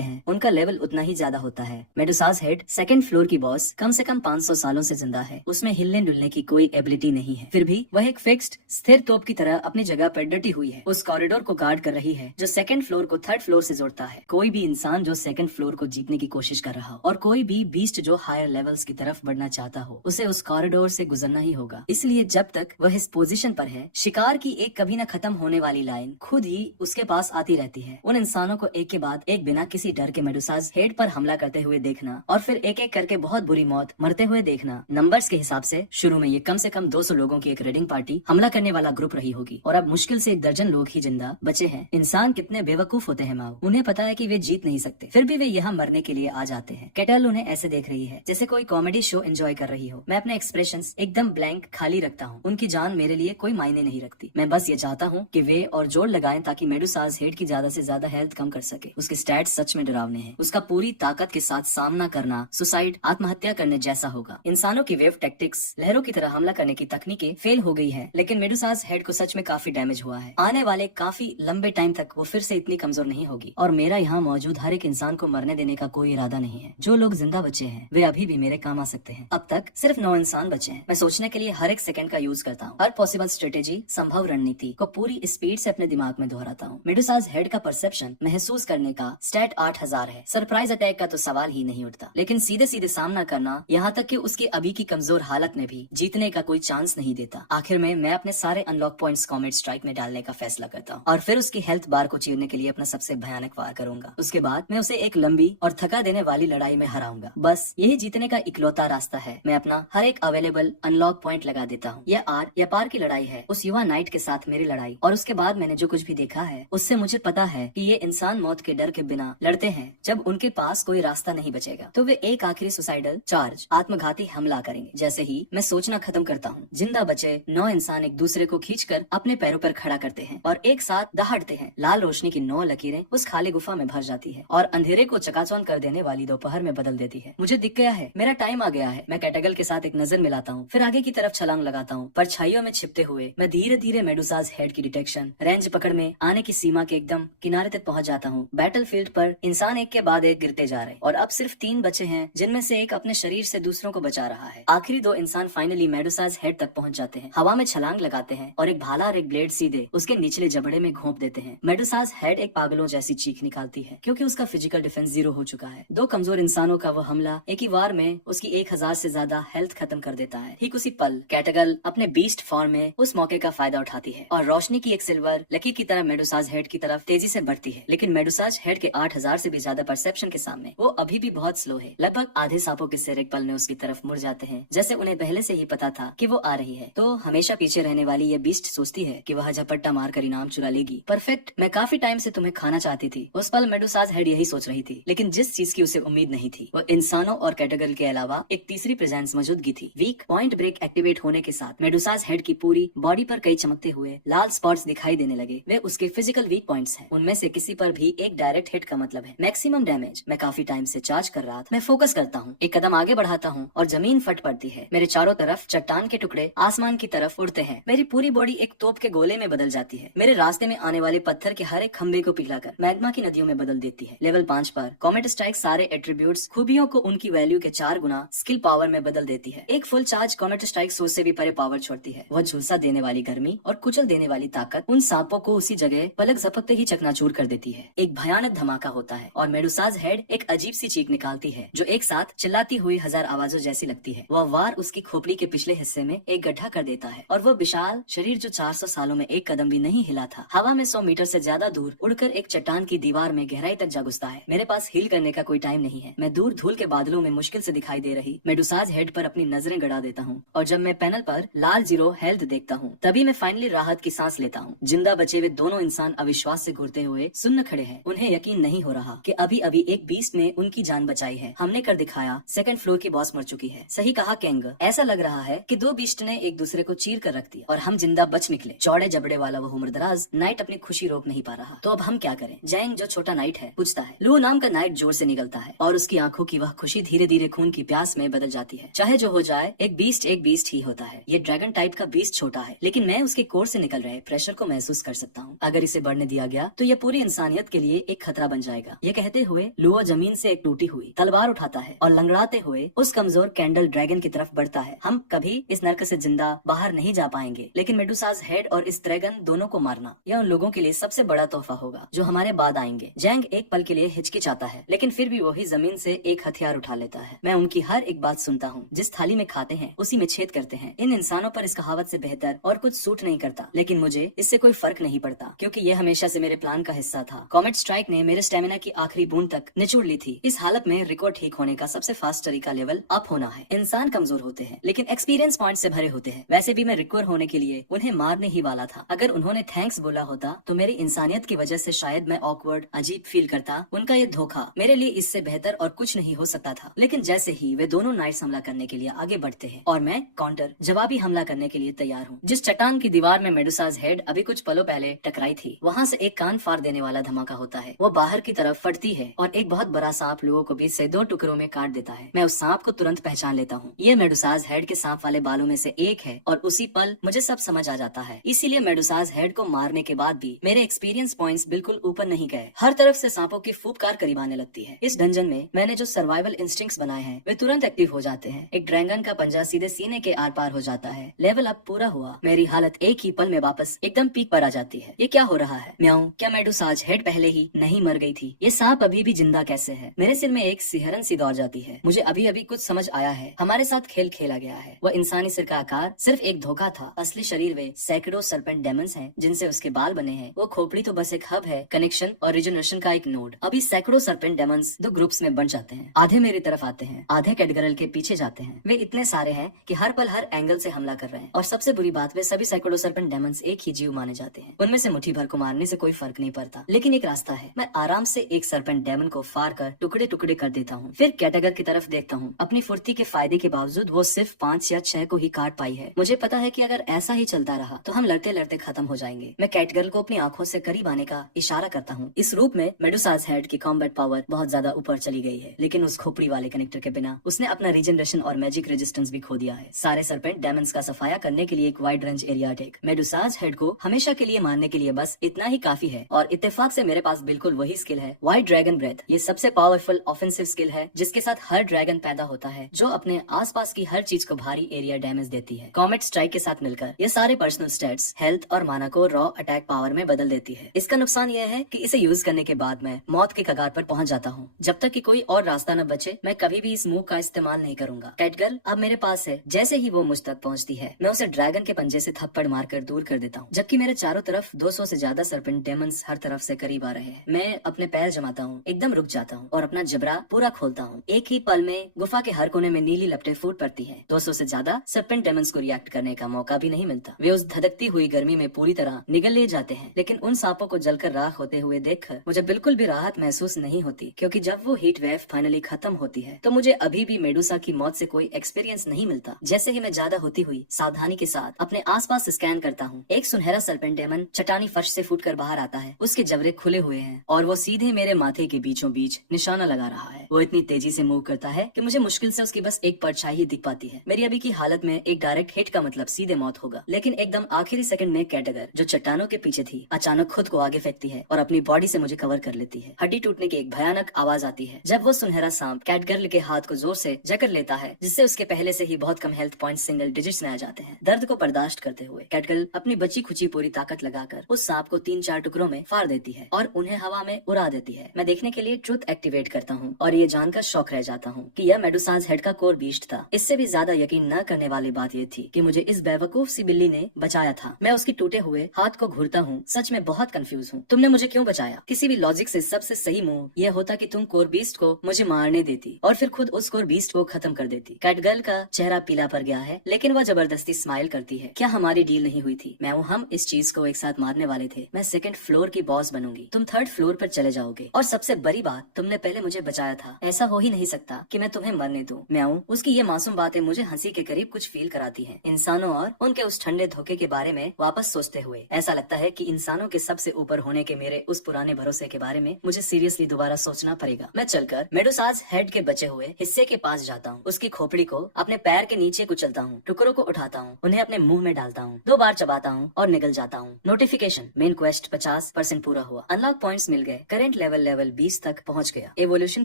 हैं उनका लेवल उतना ही ज्यादा होता है। मेडुसाज हेड सेकंड फ्लोर की बॉस कम से कम 500 सालों से जिंदा है, उसमें हिलने डुलने की कोई एबिलिटी नहीं है, फिर भी वह एक फिक्स्ड स्थिर तोप की तरह अपनी जगह पर डटी हुई है, उस कॉरिडोर को गार्ड कर रही है जो सेकंड फ्लोर को थर्ड फ्लोर से जोड़ता है। कोई भी इंसान जो सेकंड फ्लोर को जीतने की कोशिश कर रहा हो और कोई भी बीस्ट जो हायर लेवल्स की तरफ बढ़ना चाहता हो, उसे उस कॉरिडोर से गुजरना ही होगा। इसलिए जब तक वह इस पोजीशन पर है, शिकार की एक कभी न खत्म होने वाली लाइन खुद ही उसके पास आती रहती है। उन इंसानों को एक के बाद एक बिना किसी डर के मेडुसाज हेड पर हमला करते हुए देखना और फिर एक एक करके बहुत बुरी मौत मरते हुए देखना। नंबर्स के हिसाब से शुरू में ये कम से कम 200 लोगों की एक रेडिंग पार्टी हमला करने वाला ग्रुप रही होगी, और अब मुश्किल से 1 दर्जन लोग ही जिंदा बचे हैं। इंसान कितने बेवकूफ होते हैं माओ, उन्हें पता है कि वे जीत नहीं सकते, फिर भी वे यहाँ मरने के लिए आ जाते हैं। कैटल उन्हें ऐसे देख रही है जैसे कोई कॉमेडी शो एंजॉय कर रही हो। मैं अपने एक्सप्रेशंस एकदम ब्लैंक खाली रखता हूँ, उनकी जान मेरे लिए कोई मायने नहीं रखती। मैं बस ये चाहता हूँ कि वे और जोर लगाएं ताकि मेडुसाज हेड की ज्यादा से ज्यादा हेल्थ कम कर सके। उसके स्टैट्स सच में डरावने हैं, उसका पूरी ताकत के साथ सामना करना सुसाइड आत्महत्या करने जैसा होगा। इंसानों की वेव टैक्टिक्स लहरों की तरह हमला करने की तकनीकें फेल हो गई है, लेकिन मेडुसाज हेड को सच में काफी डैमेज हुआ है। आने वाले काफी लंबे टाइम तक वो फिर से इतनी कमजोर नहीं होगी, और मेरा यहाँ मौजूद हर एक इंसान को मरने देने का कोई इरादा नहीं है। जो लोग जिंदा बचे हैं वे अभी भी मेरे काम आ सकते हैं। अब तक सिर्फ 9 इंसान बचे हैं। मैं सोचने के लिए हर एक सेकंड का यूज करता हूँ, हर पॉसिबल स्ट्रेटेजी संभव रणनीति को पूरी स्पीड से अपने दिमाग में दोहराता हूँ। मेडुसाज हेड का परसेप्शन महसूस करने का स्टैट 8000 है। सरप्राइज अटैक का तो सवाल ही नहीं उठता, लेकिन सीधे सीधे सामना करना, यहाँ तक कि उसकी अभी की कमजोर हालत में भी जीतने का कोई चांस नहीं देता। आखिर में मैं अपने सारे अनलॉक पॉइंट्स कॉमेट स्ट्राइक में डालने का फैसला करता हूँ, और फिर उसकी हेल्थ बार को चीरने के लिए अपना सबसे भयानक वार करूंगा। उसके बाद मैं उसे एक लंबी और थका देने वाली लड़ाई में हराऊंगा। बस यही जीतने का इकलौता रास्ता है। मैं अपना हर एक अवेलेबल अनलॉक पॉइंट लगा देता हूँ। यह आर या पार की लड़ाई है, उस युवा नाइट के साथ मेरी लड़ाई, और उसके बाद मैंने जो कुछ भी देखा है उससे मुझे पता है कि ये इंसान मौत के डर के बिना लड़ते हैं। जब उनके पास कोई रास्ता नहीं बचेगा तो वे एक आखिरी सुसाइडल चार्ज आत्मघाती हमला करेंगे। जैसे ही मैं सोचना खत्म करता हूँ, जिंदा बचे 9 इंसान एक दूसरे को खींचकर अपने पैरों पर खड़ा करते हैं और एक साथ दहाड़ते हैं। लाल रोशनी की 9 लकीरें उस खाली गुफा में भर जाती है और अंधेरे को चकाचौंध कर देने वाली दोपहर में बदल देती है। मुझे दिख गया है, मेरा टाइम आ गया है। मैं कैटगल के साथ एक नजर मिलाता हूँ, फिर आगे की तरफ छलांग लगाता हूँ। परछाइयों में छिपते हुए मैं धीरे धीरे मेडुसाज हेड की डिटेक्शन रेंज पकड़ में आने की सीमा के एकदम किनारे तक पहुँच जाता हूँ। बैटलफील्ड पर इंसान एक के बाद एक गिरते जा रहे, और अब सिर्फ 3 बचे हैं, जिनमें से एक अपने शरीर से दूसरों को बचा रहा है। आखिरी 2 इंसान फाइनली मेडुसाज हेड तक पहुँच जाते हैं, हवा में छलांग लगाते हैं और एक भाला और एक ब्लेड सीधे उसके निचले जबड़े में घोंप देते हैं। मेडुसाज हेड एक पागलों जैसी चीख निकालती है, क्योंकि उसका फिजिकल डिफेंस 0 हो चुका है। 2 कमजोर इंसानों का वो हमला एक ही वार में उसकी 1000 से ज्यादा हेल्थ खत्म कर देता है। ठीक उसी पल कैटगल अपने बीस्ट फॉर्म में उस मौके का फायदा उठाती है और रोशनी की एक सिल्वर लकीर की तरह मेडुसाज हेड की तरफ तेजी से बढ़ती है। लेकिन मेडुसाज हेड के 8000 से भी ज्यादा परसेप्शन के सामने वो अभी भी बहुत स्लो है। लगभग आधे सांपों के सिर एक पल में उसकी तरफ मुड़ जाते हैं, जैसे उन्हें पहले से ही पता था कि वो आ रही है। तो हमेशा पीछे रहने वाली ये बीस्ट सोचती है कि वह झपट्टा मारकर इनाम चुरा लेगी। परफेक्ट, मैं काफी टाइम से तुम्हें खाना चाहती थी। उस पल मेडुसाज हेड यही सोच रही थी, लेकिन जिस चीज की उसे उम्मीद नहीं थी वो इंसानों और कैटगल के अलावा एक तीसरी प्रेजेंस मौजूदगी थी। वीक पॉइंट ब्रेक एक्टिवेट होने के साथ मेडुसाज हेड की पूरी बॉडी पर कई चमकते हुए लाल स्पॉट्स दिखाई देने लगे। वे उसके फिजिकल वीक पॉइंट्स हैं। उनमें से किसी पर भी एक डायरेक्ट हिट का मतलब है मैक्सिमम डैमेज। मैं काफी टाइम से चार्ज कर रहा था। मैं फोकस करता हूँ, एक कदम आगे बढ़ाता हूँ और जमीन फट पड़ती है। मेरे चारों तरफ चट्टान के टुकड़े आसमान की तरफ उड़ते हैं। मेरी पूरी बॉडी एक तोप के गोले में बदल जाती है। मेरे रास्ते में आने वाले पत्थर के हर एक खंबे को पिघलाकर मैग्मा की नदियों में बदल देती है। लेवल 5 पर कॉमेट स्ट्राइक सारे एट्रीब्यूट्स खूबियों को उनकी वैल्यू के 4 गुना स्किल पावर में बदल देती है। एक फुल चार्ज कॉमेट स्ट्राइक सोच से भी परे पावर छोड़ती है। वह झुलसा देने वाली गर्मी और कुचल देने वाली ताकत उन सांपों को उसी जगह पलक झपकते ही चकनाचूर कर देती है। एक भयानक धमाका होता है और मेडुसाज हेड एक अजीब सी चीख निकालती है जो एक साथ चिल्लाती हुई 1000 आवाजों जैसी लगती है। वह वार उसकी खोपड़ी के पिछले हिस्से में एक गड्ढा कर देता है और वह विशाल शरीर जो 400 सालों में एक कदम भी नहीं हिला था, हवा में 100 मीटर से ज्यादा दूर उड़कर एक चट्टान की दीवार में गहराई तक जा घुसता है। मेरे पास हील करने का कोई टाइम नहीं है। मैं दूर धूल के बादलों में मुश्किल से दिखाई दे रही मेडुसाज हेड पर अपनी नजरें गड़ा देता हूँ, और जब मैं पैनल पर लाल 0 हेल्थ देखता हूँ तभी मैं फाइनली राहत की सांस लेता हूँ। जिंदा बचे हुए दोनों इंसान अविश्वास से घूरते हुए सुन्न खड़े हैं। उन्हें यकीन नहीं हो रहा कि अभी अभी एक बीस्ट ने उनकी जान बचाई है। हमने कर दिखाया, सेकंड फ्लोर की बॉस मर चुकी है। सही कहा कैंग, ऐसा लग रहा है कि 2 बीस्ट ने एक दूसरे को चीर कर रख दिया और हम जिंदा बच निकले। चौड़े जबड़े वाला वो उम्रदराज नाइट अपनी खुशी रोक नहीं पा रहा। तो अब हम क्या करें? जैंग जो छोटा नाइट है पूछता है। लू नाम का का नाइट जोर से निकलता है और उसकी आंखों की वह खुशी धीरे धीरे खून की प्यास में बदल जाती है। चाहे जो हो जाए, एक बीस्ट ही होता है। ये ड्रैगन टाइप का बीस्ट छोटा है, लेकिन मैं उसके कोर से निकल रहे प्रेशर को महसूस कर सकता हूँ। अगर इसे बढ़ने दिया गया तो ये पूरी इंसानियत के लिए एक खतरा बन जाएगा। ये कहते हुए लुओ जमीन से एक टूटी हुई तलवार उठाता है और लंगड़ाते हुए उस कमजोर कैंडल ड्रैगन की तरफ बढ़ता है। हम कभी इस नर्क से जिंदा बाहर नहीं जा पाएंगे, लेकिन मेडुसाज हेड और इस ड्रैगन दोनों को मारना यह उन लोगों के लिए सबसे बड़ा तोहफा होगा जो हमारे बाद आएंगे। जैंग एक पल के लिए हिचकिचाता है, लेकिन फिर भी वही जमीन से एक हथियार उठा लेता है। मैं उनकी हर एक बात सुनता हूँ। जिस थाली में खाते हैं उसी में छेद करते हैं। इन इंसानों पर इस कहावत से बेहतर और कुछ सूट नहीं करता, लेकिन मुझे इससे कोई फर्क नहीं पड़ता क्योंकि यह हमेशा से मेरे प्लान का हिस्सा था। कॉमेट स्ट्राइक ने मेरे स्टेमिना की आखिरी बूंद तक निचोड़ ली थी। इस हालत में रिकॉर्ड ठीक होने का सबसे फास्ट तरीका लेवल अप होना है। इंसान कमजोर होते हैं लेकिन एक्सपीरियंस पॉइंट से भरे होते हैं। वैसे भी मैं रिकवर होने के लिए उन्हें मारने ही वाला था। अगर उन्होंने थैंक्स बोला होता तो मेरी इंसानियत की वजह से शायद मैं ऑकवर्ड अजीब फील करता। उनका ये धोखा मेरे लिए इससे बेहतर और कुछ नहीं हो सकता था। लेकिन जैसे ही वे दोनों नाइट्स हमला करने के लिए आगे बढ़ते हैं और मैं काउंटर जवाबी हमला करने के लिए तैयार हूँ। जिस चट्टान की दीवार में मेडुसाज हेड अभी कुछ पलों पहले टकराई थी, वहाँ से एक कान फाड़ देने वाला धमाका होता है। वो बाहर की तरफ फटती है और एक बहुत बड़ा सांप लोगों को बीच से 2 टुकड़ों में काट देता है। मैं उस सांप को तुरंत पहचान लेता हूँ। ये मेडुसाज हेड के सांप वाले बालों में से एक है और उसी पल मुझे सब समझ आ जाता है। इसीलिए मेडुसाज हेड को मारने के बाद भी मेरे एक्सपीरियंस पॉइंट्स बिल्कुल ऊपर नहीं गए। हर तरफ से सांपों की फूफकार करीब आने लगती है। इस डंजन में मैंने जो सर्वाइवल इंस्टिंक्ट्स बनाए हैं वे तुरंत एक्टिव हो जाते हैं। एक ड्रैगन का पंजा सीधे सीने के आर पार हो जाता है। लेवल अप पूरा हुआ। मेरी हालत एक ही पल में वापस एकदम पीक पर आ जाती है। ये क्या हो रहा है? म्याऊं, क्या मेडुसाज हेड पहले ही नहीं मर गई थी? ये सांप अभी भी जिंदा कैसे है? मेरे सिर में एक सिहरन सी दौड़ जाती है। मुझे अभी अभी कुछ समझ आया है। हमारे साथ खेल खेला गया है। वह इंसानी सिर का आकार सिर्फ एक धोखा था। असली शरीर वे सैकड़ों सर्पेंट डेमन्स हैं जिनसे उसके बाल बने हैं। वो खोपड़ी तो बस एक हब है, कनेक्शन और रिजनरेशन का एक नोड। अभी सैकड़ों सर्पेंट डेमन्स 2 ग्रुप्स में बन जाते हैं। आधे मेरी तरफ आते हैं, आधे कैटगरल के पीछे जाते हैं। वे इतने सारे हैं कि हर पल हर एंगल से हमला कर रहे हैं। और सबसे बुरी बात, वे सभी सैकड़ों सर्पेंट डेमन्स एक ही जीव माने जाते हैं। उनमें से मुट्ठी भर को मारने से कोई फर्क नहीं पड़ता, लेकिन एक रास्ता है। मैं आराम से एक सर्पेंट डेमन को फाड़ कर टुकड़े टुकड़े कर देता हूँ। फिर कैटगर की तरफ देखता हूँ। अपनी फुर्ती के फायदे के बावजूद वो सिर्फ 5 या 6 को ही काट पाई है। मुझे पता है कि अगर ऐसा ही चलता रहा तो हम लड़ते लड़ते खत्म हो जाएंगे। मैं कैटगर्ल को अपनी आंखों से करीब आने का इशारा करता हूँ। इस रूप में मेडुसाज हेड की कॉम्बैट पावर बहुत ज्यादा ऊपर चली गई है, लेकिन उस खोपड़ी वाले कनेक्टर के बिना उसने अपना रीजनरेशन और मैजिक रेजिस्टेंस भी खो दिया है। सारे सर्पेंट डेमन्स का सफाया करने के लिए एक wide range area take. Medusa's head को हमेशा के लिए मारने के लिए बस इतना ही काफी है। और इत्तेफाक से मेरे पास बिल्कुल वही स्किल है, वाइड ड्रैगन ब्रेथ। ये सबसे पावरफुल ऑफेंसिव स्किल है जिसके साथ हर ड्रैगन पैदा होता है जो अपने आसपास की हर चीज को भारी एरिया डैमेज देती है। कॉमेट स्ट्राइक के साथ मिलकर ये सारे पर्सनल स्टेट्स, हेल्थ और माना को रॉ अटैक पावर में बदल देती है। इसका नुकसान यह है कि इसे यूज करने के बाद मैं मौत के कगार पर पहुंच जाता हूँ। जब तक कि कोई और रास्ता न बचे मैं कभी भी इस मूव का इस्तेमाल नहीं करूंगा। कैटगर्ल अब मेरे पास है। जैसे ही वो मुझ तक पहुंचती है मैं उसे ड्रैगन के पंजे से थप्पड़ मारकर दूर कर देता हूँ, जबकि मेरे चारों तरफ 200 से ज्यादा सर्पेंट डेमन्स हर तरफ से करीब आ रहे हैं। मैं अपने पैर जमाता हूँ, एकदम रुक जाता हूँ और अपना जबरा पूरा खोलता हूँ। एक ही पल में गुफा के हर कोने में नीली लपटें फूट पड़ती है। 200 से ज्यादा सर्पेंट डेमन्स को रिएक्ट करने का मौका भी नहीं मिलता। वे उस धधकती हुई गर्मी में पूरी तरह निगल ले जाते हैं, लेकिन उन सांपों को जलकर राख होते हुए देखकर मुझे बिल्कुल भी राहत महसूस नहीं होती, क्योंकि जब वो हीट वेव फाइनली खत्म होती है तो मुझे अभी भी मेडुसा की मौत से कोई एक्सपीरियंस नहीं मिलता। जैसे ही मैं ज्यादा होती हुई सावधानी के साथ अपने आसपास स्कैन करता हूँ, एक सुनहरा सर्पेंट डेमन चट्टानी फर्श से फूटकर बाहर आता है। उसके जबड़े खुले हुए हैं और वो सीधे मेरे माथे के बीचों बीच निशाना लगा रहा है। वो इतनी तेजी से मूव करता है कि मुझे मुश्किल से उसकी बस एक परछाई ही दिख पाती है। मेरी अभी की हालत में एक डायरेक्ट हिट का मतलब सीधे मौत होगा, लेकिन एकदम आखिरी सेकंड में कैटगर जो चट्टानों के पीछे थी अचानक खुद को आगे फेंकती है और अपनी बॉडी से मुझे कवर कर लेती है। हड्डी टूटने की एक भयानक आवाज आती है जब वो सुनहरा सांप कैटगर्ल के हाथ को जोर से जकड़ लेता है, जिससे उसके पहले से ही बहुत कम हेल्थ पॉइंट सिंगल डिजिट्स में आ जाते हैं। दर्द को बर्दाश्त करते हुए कैटगर्ल अपनी बची खुची पूरी ताकत लगाकर उस सांप को 3-4 टुकड़ों में फाड़ देती है और उन्हें हवा में उड़ा देती है। मैं देखने के लिए ट्रुथ एक्टिवेट करता हूँ और ये जानकर शौक रह जाता हूँ कि यह मेडुसाज हेड का कोर बीस्ट था। इससे भी ज्यादा यकीन न करने वाली बात ये थी कि मुझे इस बेवकूफ सी बिल्ली ने बचाया था। मैं उसकी टूटे हुए हाथ को घूरता हूँ। सच में बहुत कंफ्यूज हूँ। तुमने मुझे क्यों बचाया? किसी भी लॉजिक से सबसे सही मूव यह होता कि तुम कोर बीस्ट को मुझे मारने देती और फिर खुद उस कोर बीस्ट को खत्म कर देती। कैटगर्ल का चेहरा पीला पड़ गया है, लेकिन वह जबरदस्ती स्माइल करती है। क्या हमारी डील नहीं हुई थी? मैं हम इस चीज को एक साथ मारने वाले थे। मैं 2nd फ्लोर की बॉस बनूंगी, तुम 3rd फ्लोर पर चले जाओगे। और सबसे बड़ी बात, तुमने पहले मुझे बचाया था। ऐसा हो ही नहीं सकता कि मैं तुम्हें मरने दूं। म्याऊं, उसकी ये मासूम बातें मुझे हंसी के करीब कुछ फील कराती हैं। इंसानों और उनके उस ठंडे धोखे के बारे में वापस सोचते हुए ऐसा लगता है कि इंसानों के सबसे ऊपर होने के मेरे उस पुराने भरोसे के बारे में मुझे सीरियसली दोबारा सोचना पड़ेगा। मैं चलकर मेडुसाज हेड के बचे हुए हिस्से के पास जाता हूँ, उसकी खोपड़ी को अपने पैर के नीचे कुचलता हूँ, टुकड़ों को उठाता हूँ, उन्हें अपने मुंह में डालता हूँ, 2 बार चबाता हूँ और निकल जाता हूँ। नोटिफिकेशन, मेन क्वेस्ट 50% पूरा हुआ, अनलॉक पॉइंट्स मिल गए, करंट लेवल 20 तक पहुँच गया, एवोल्यूशन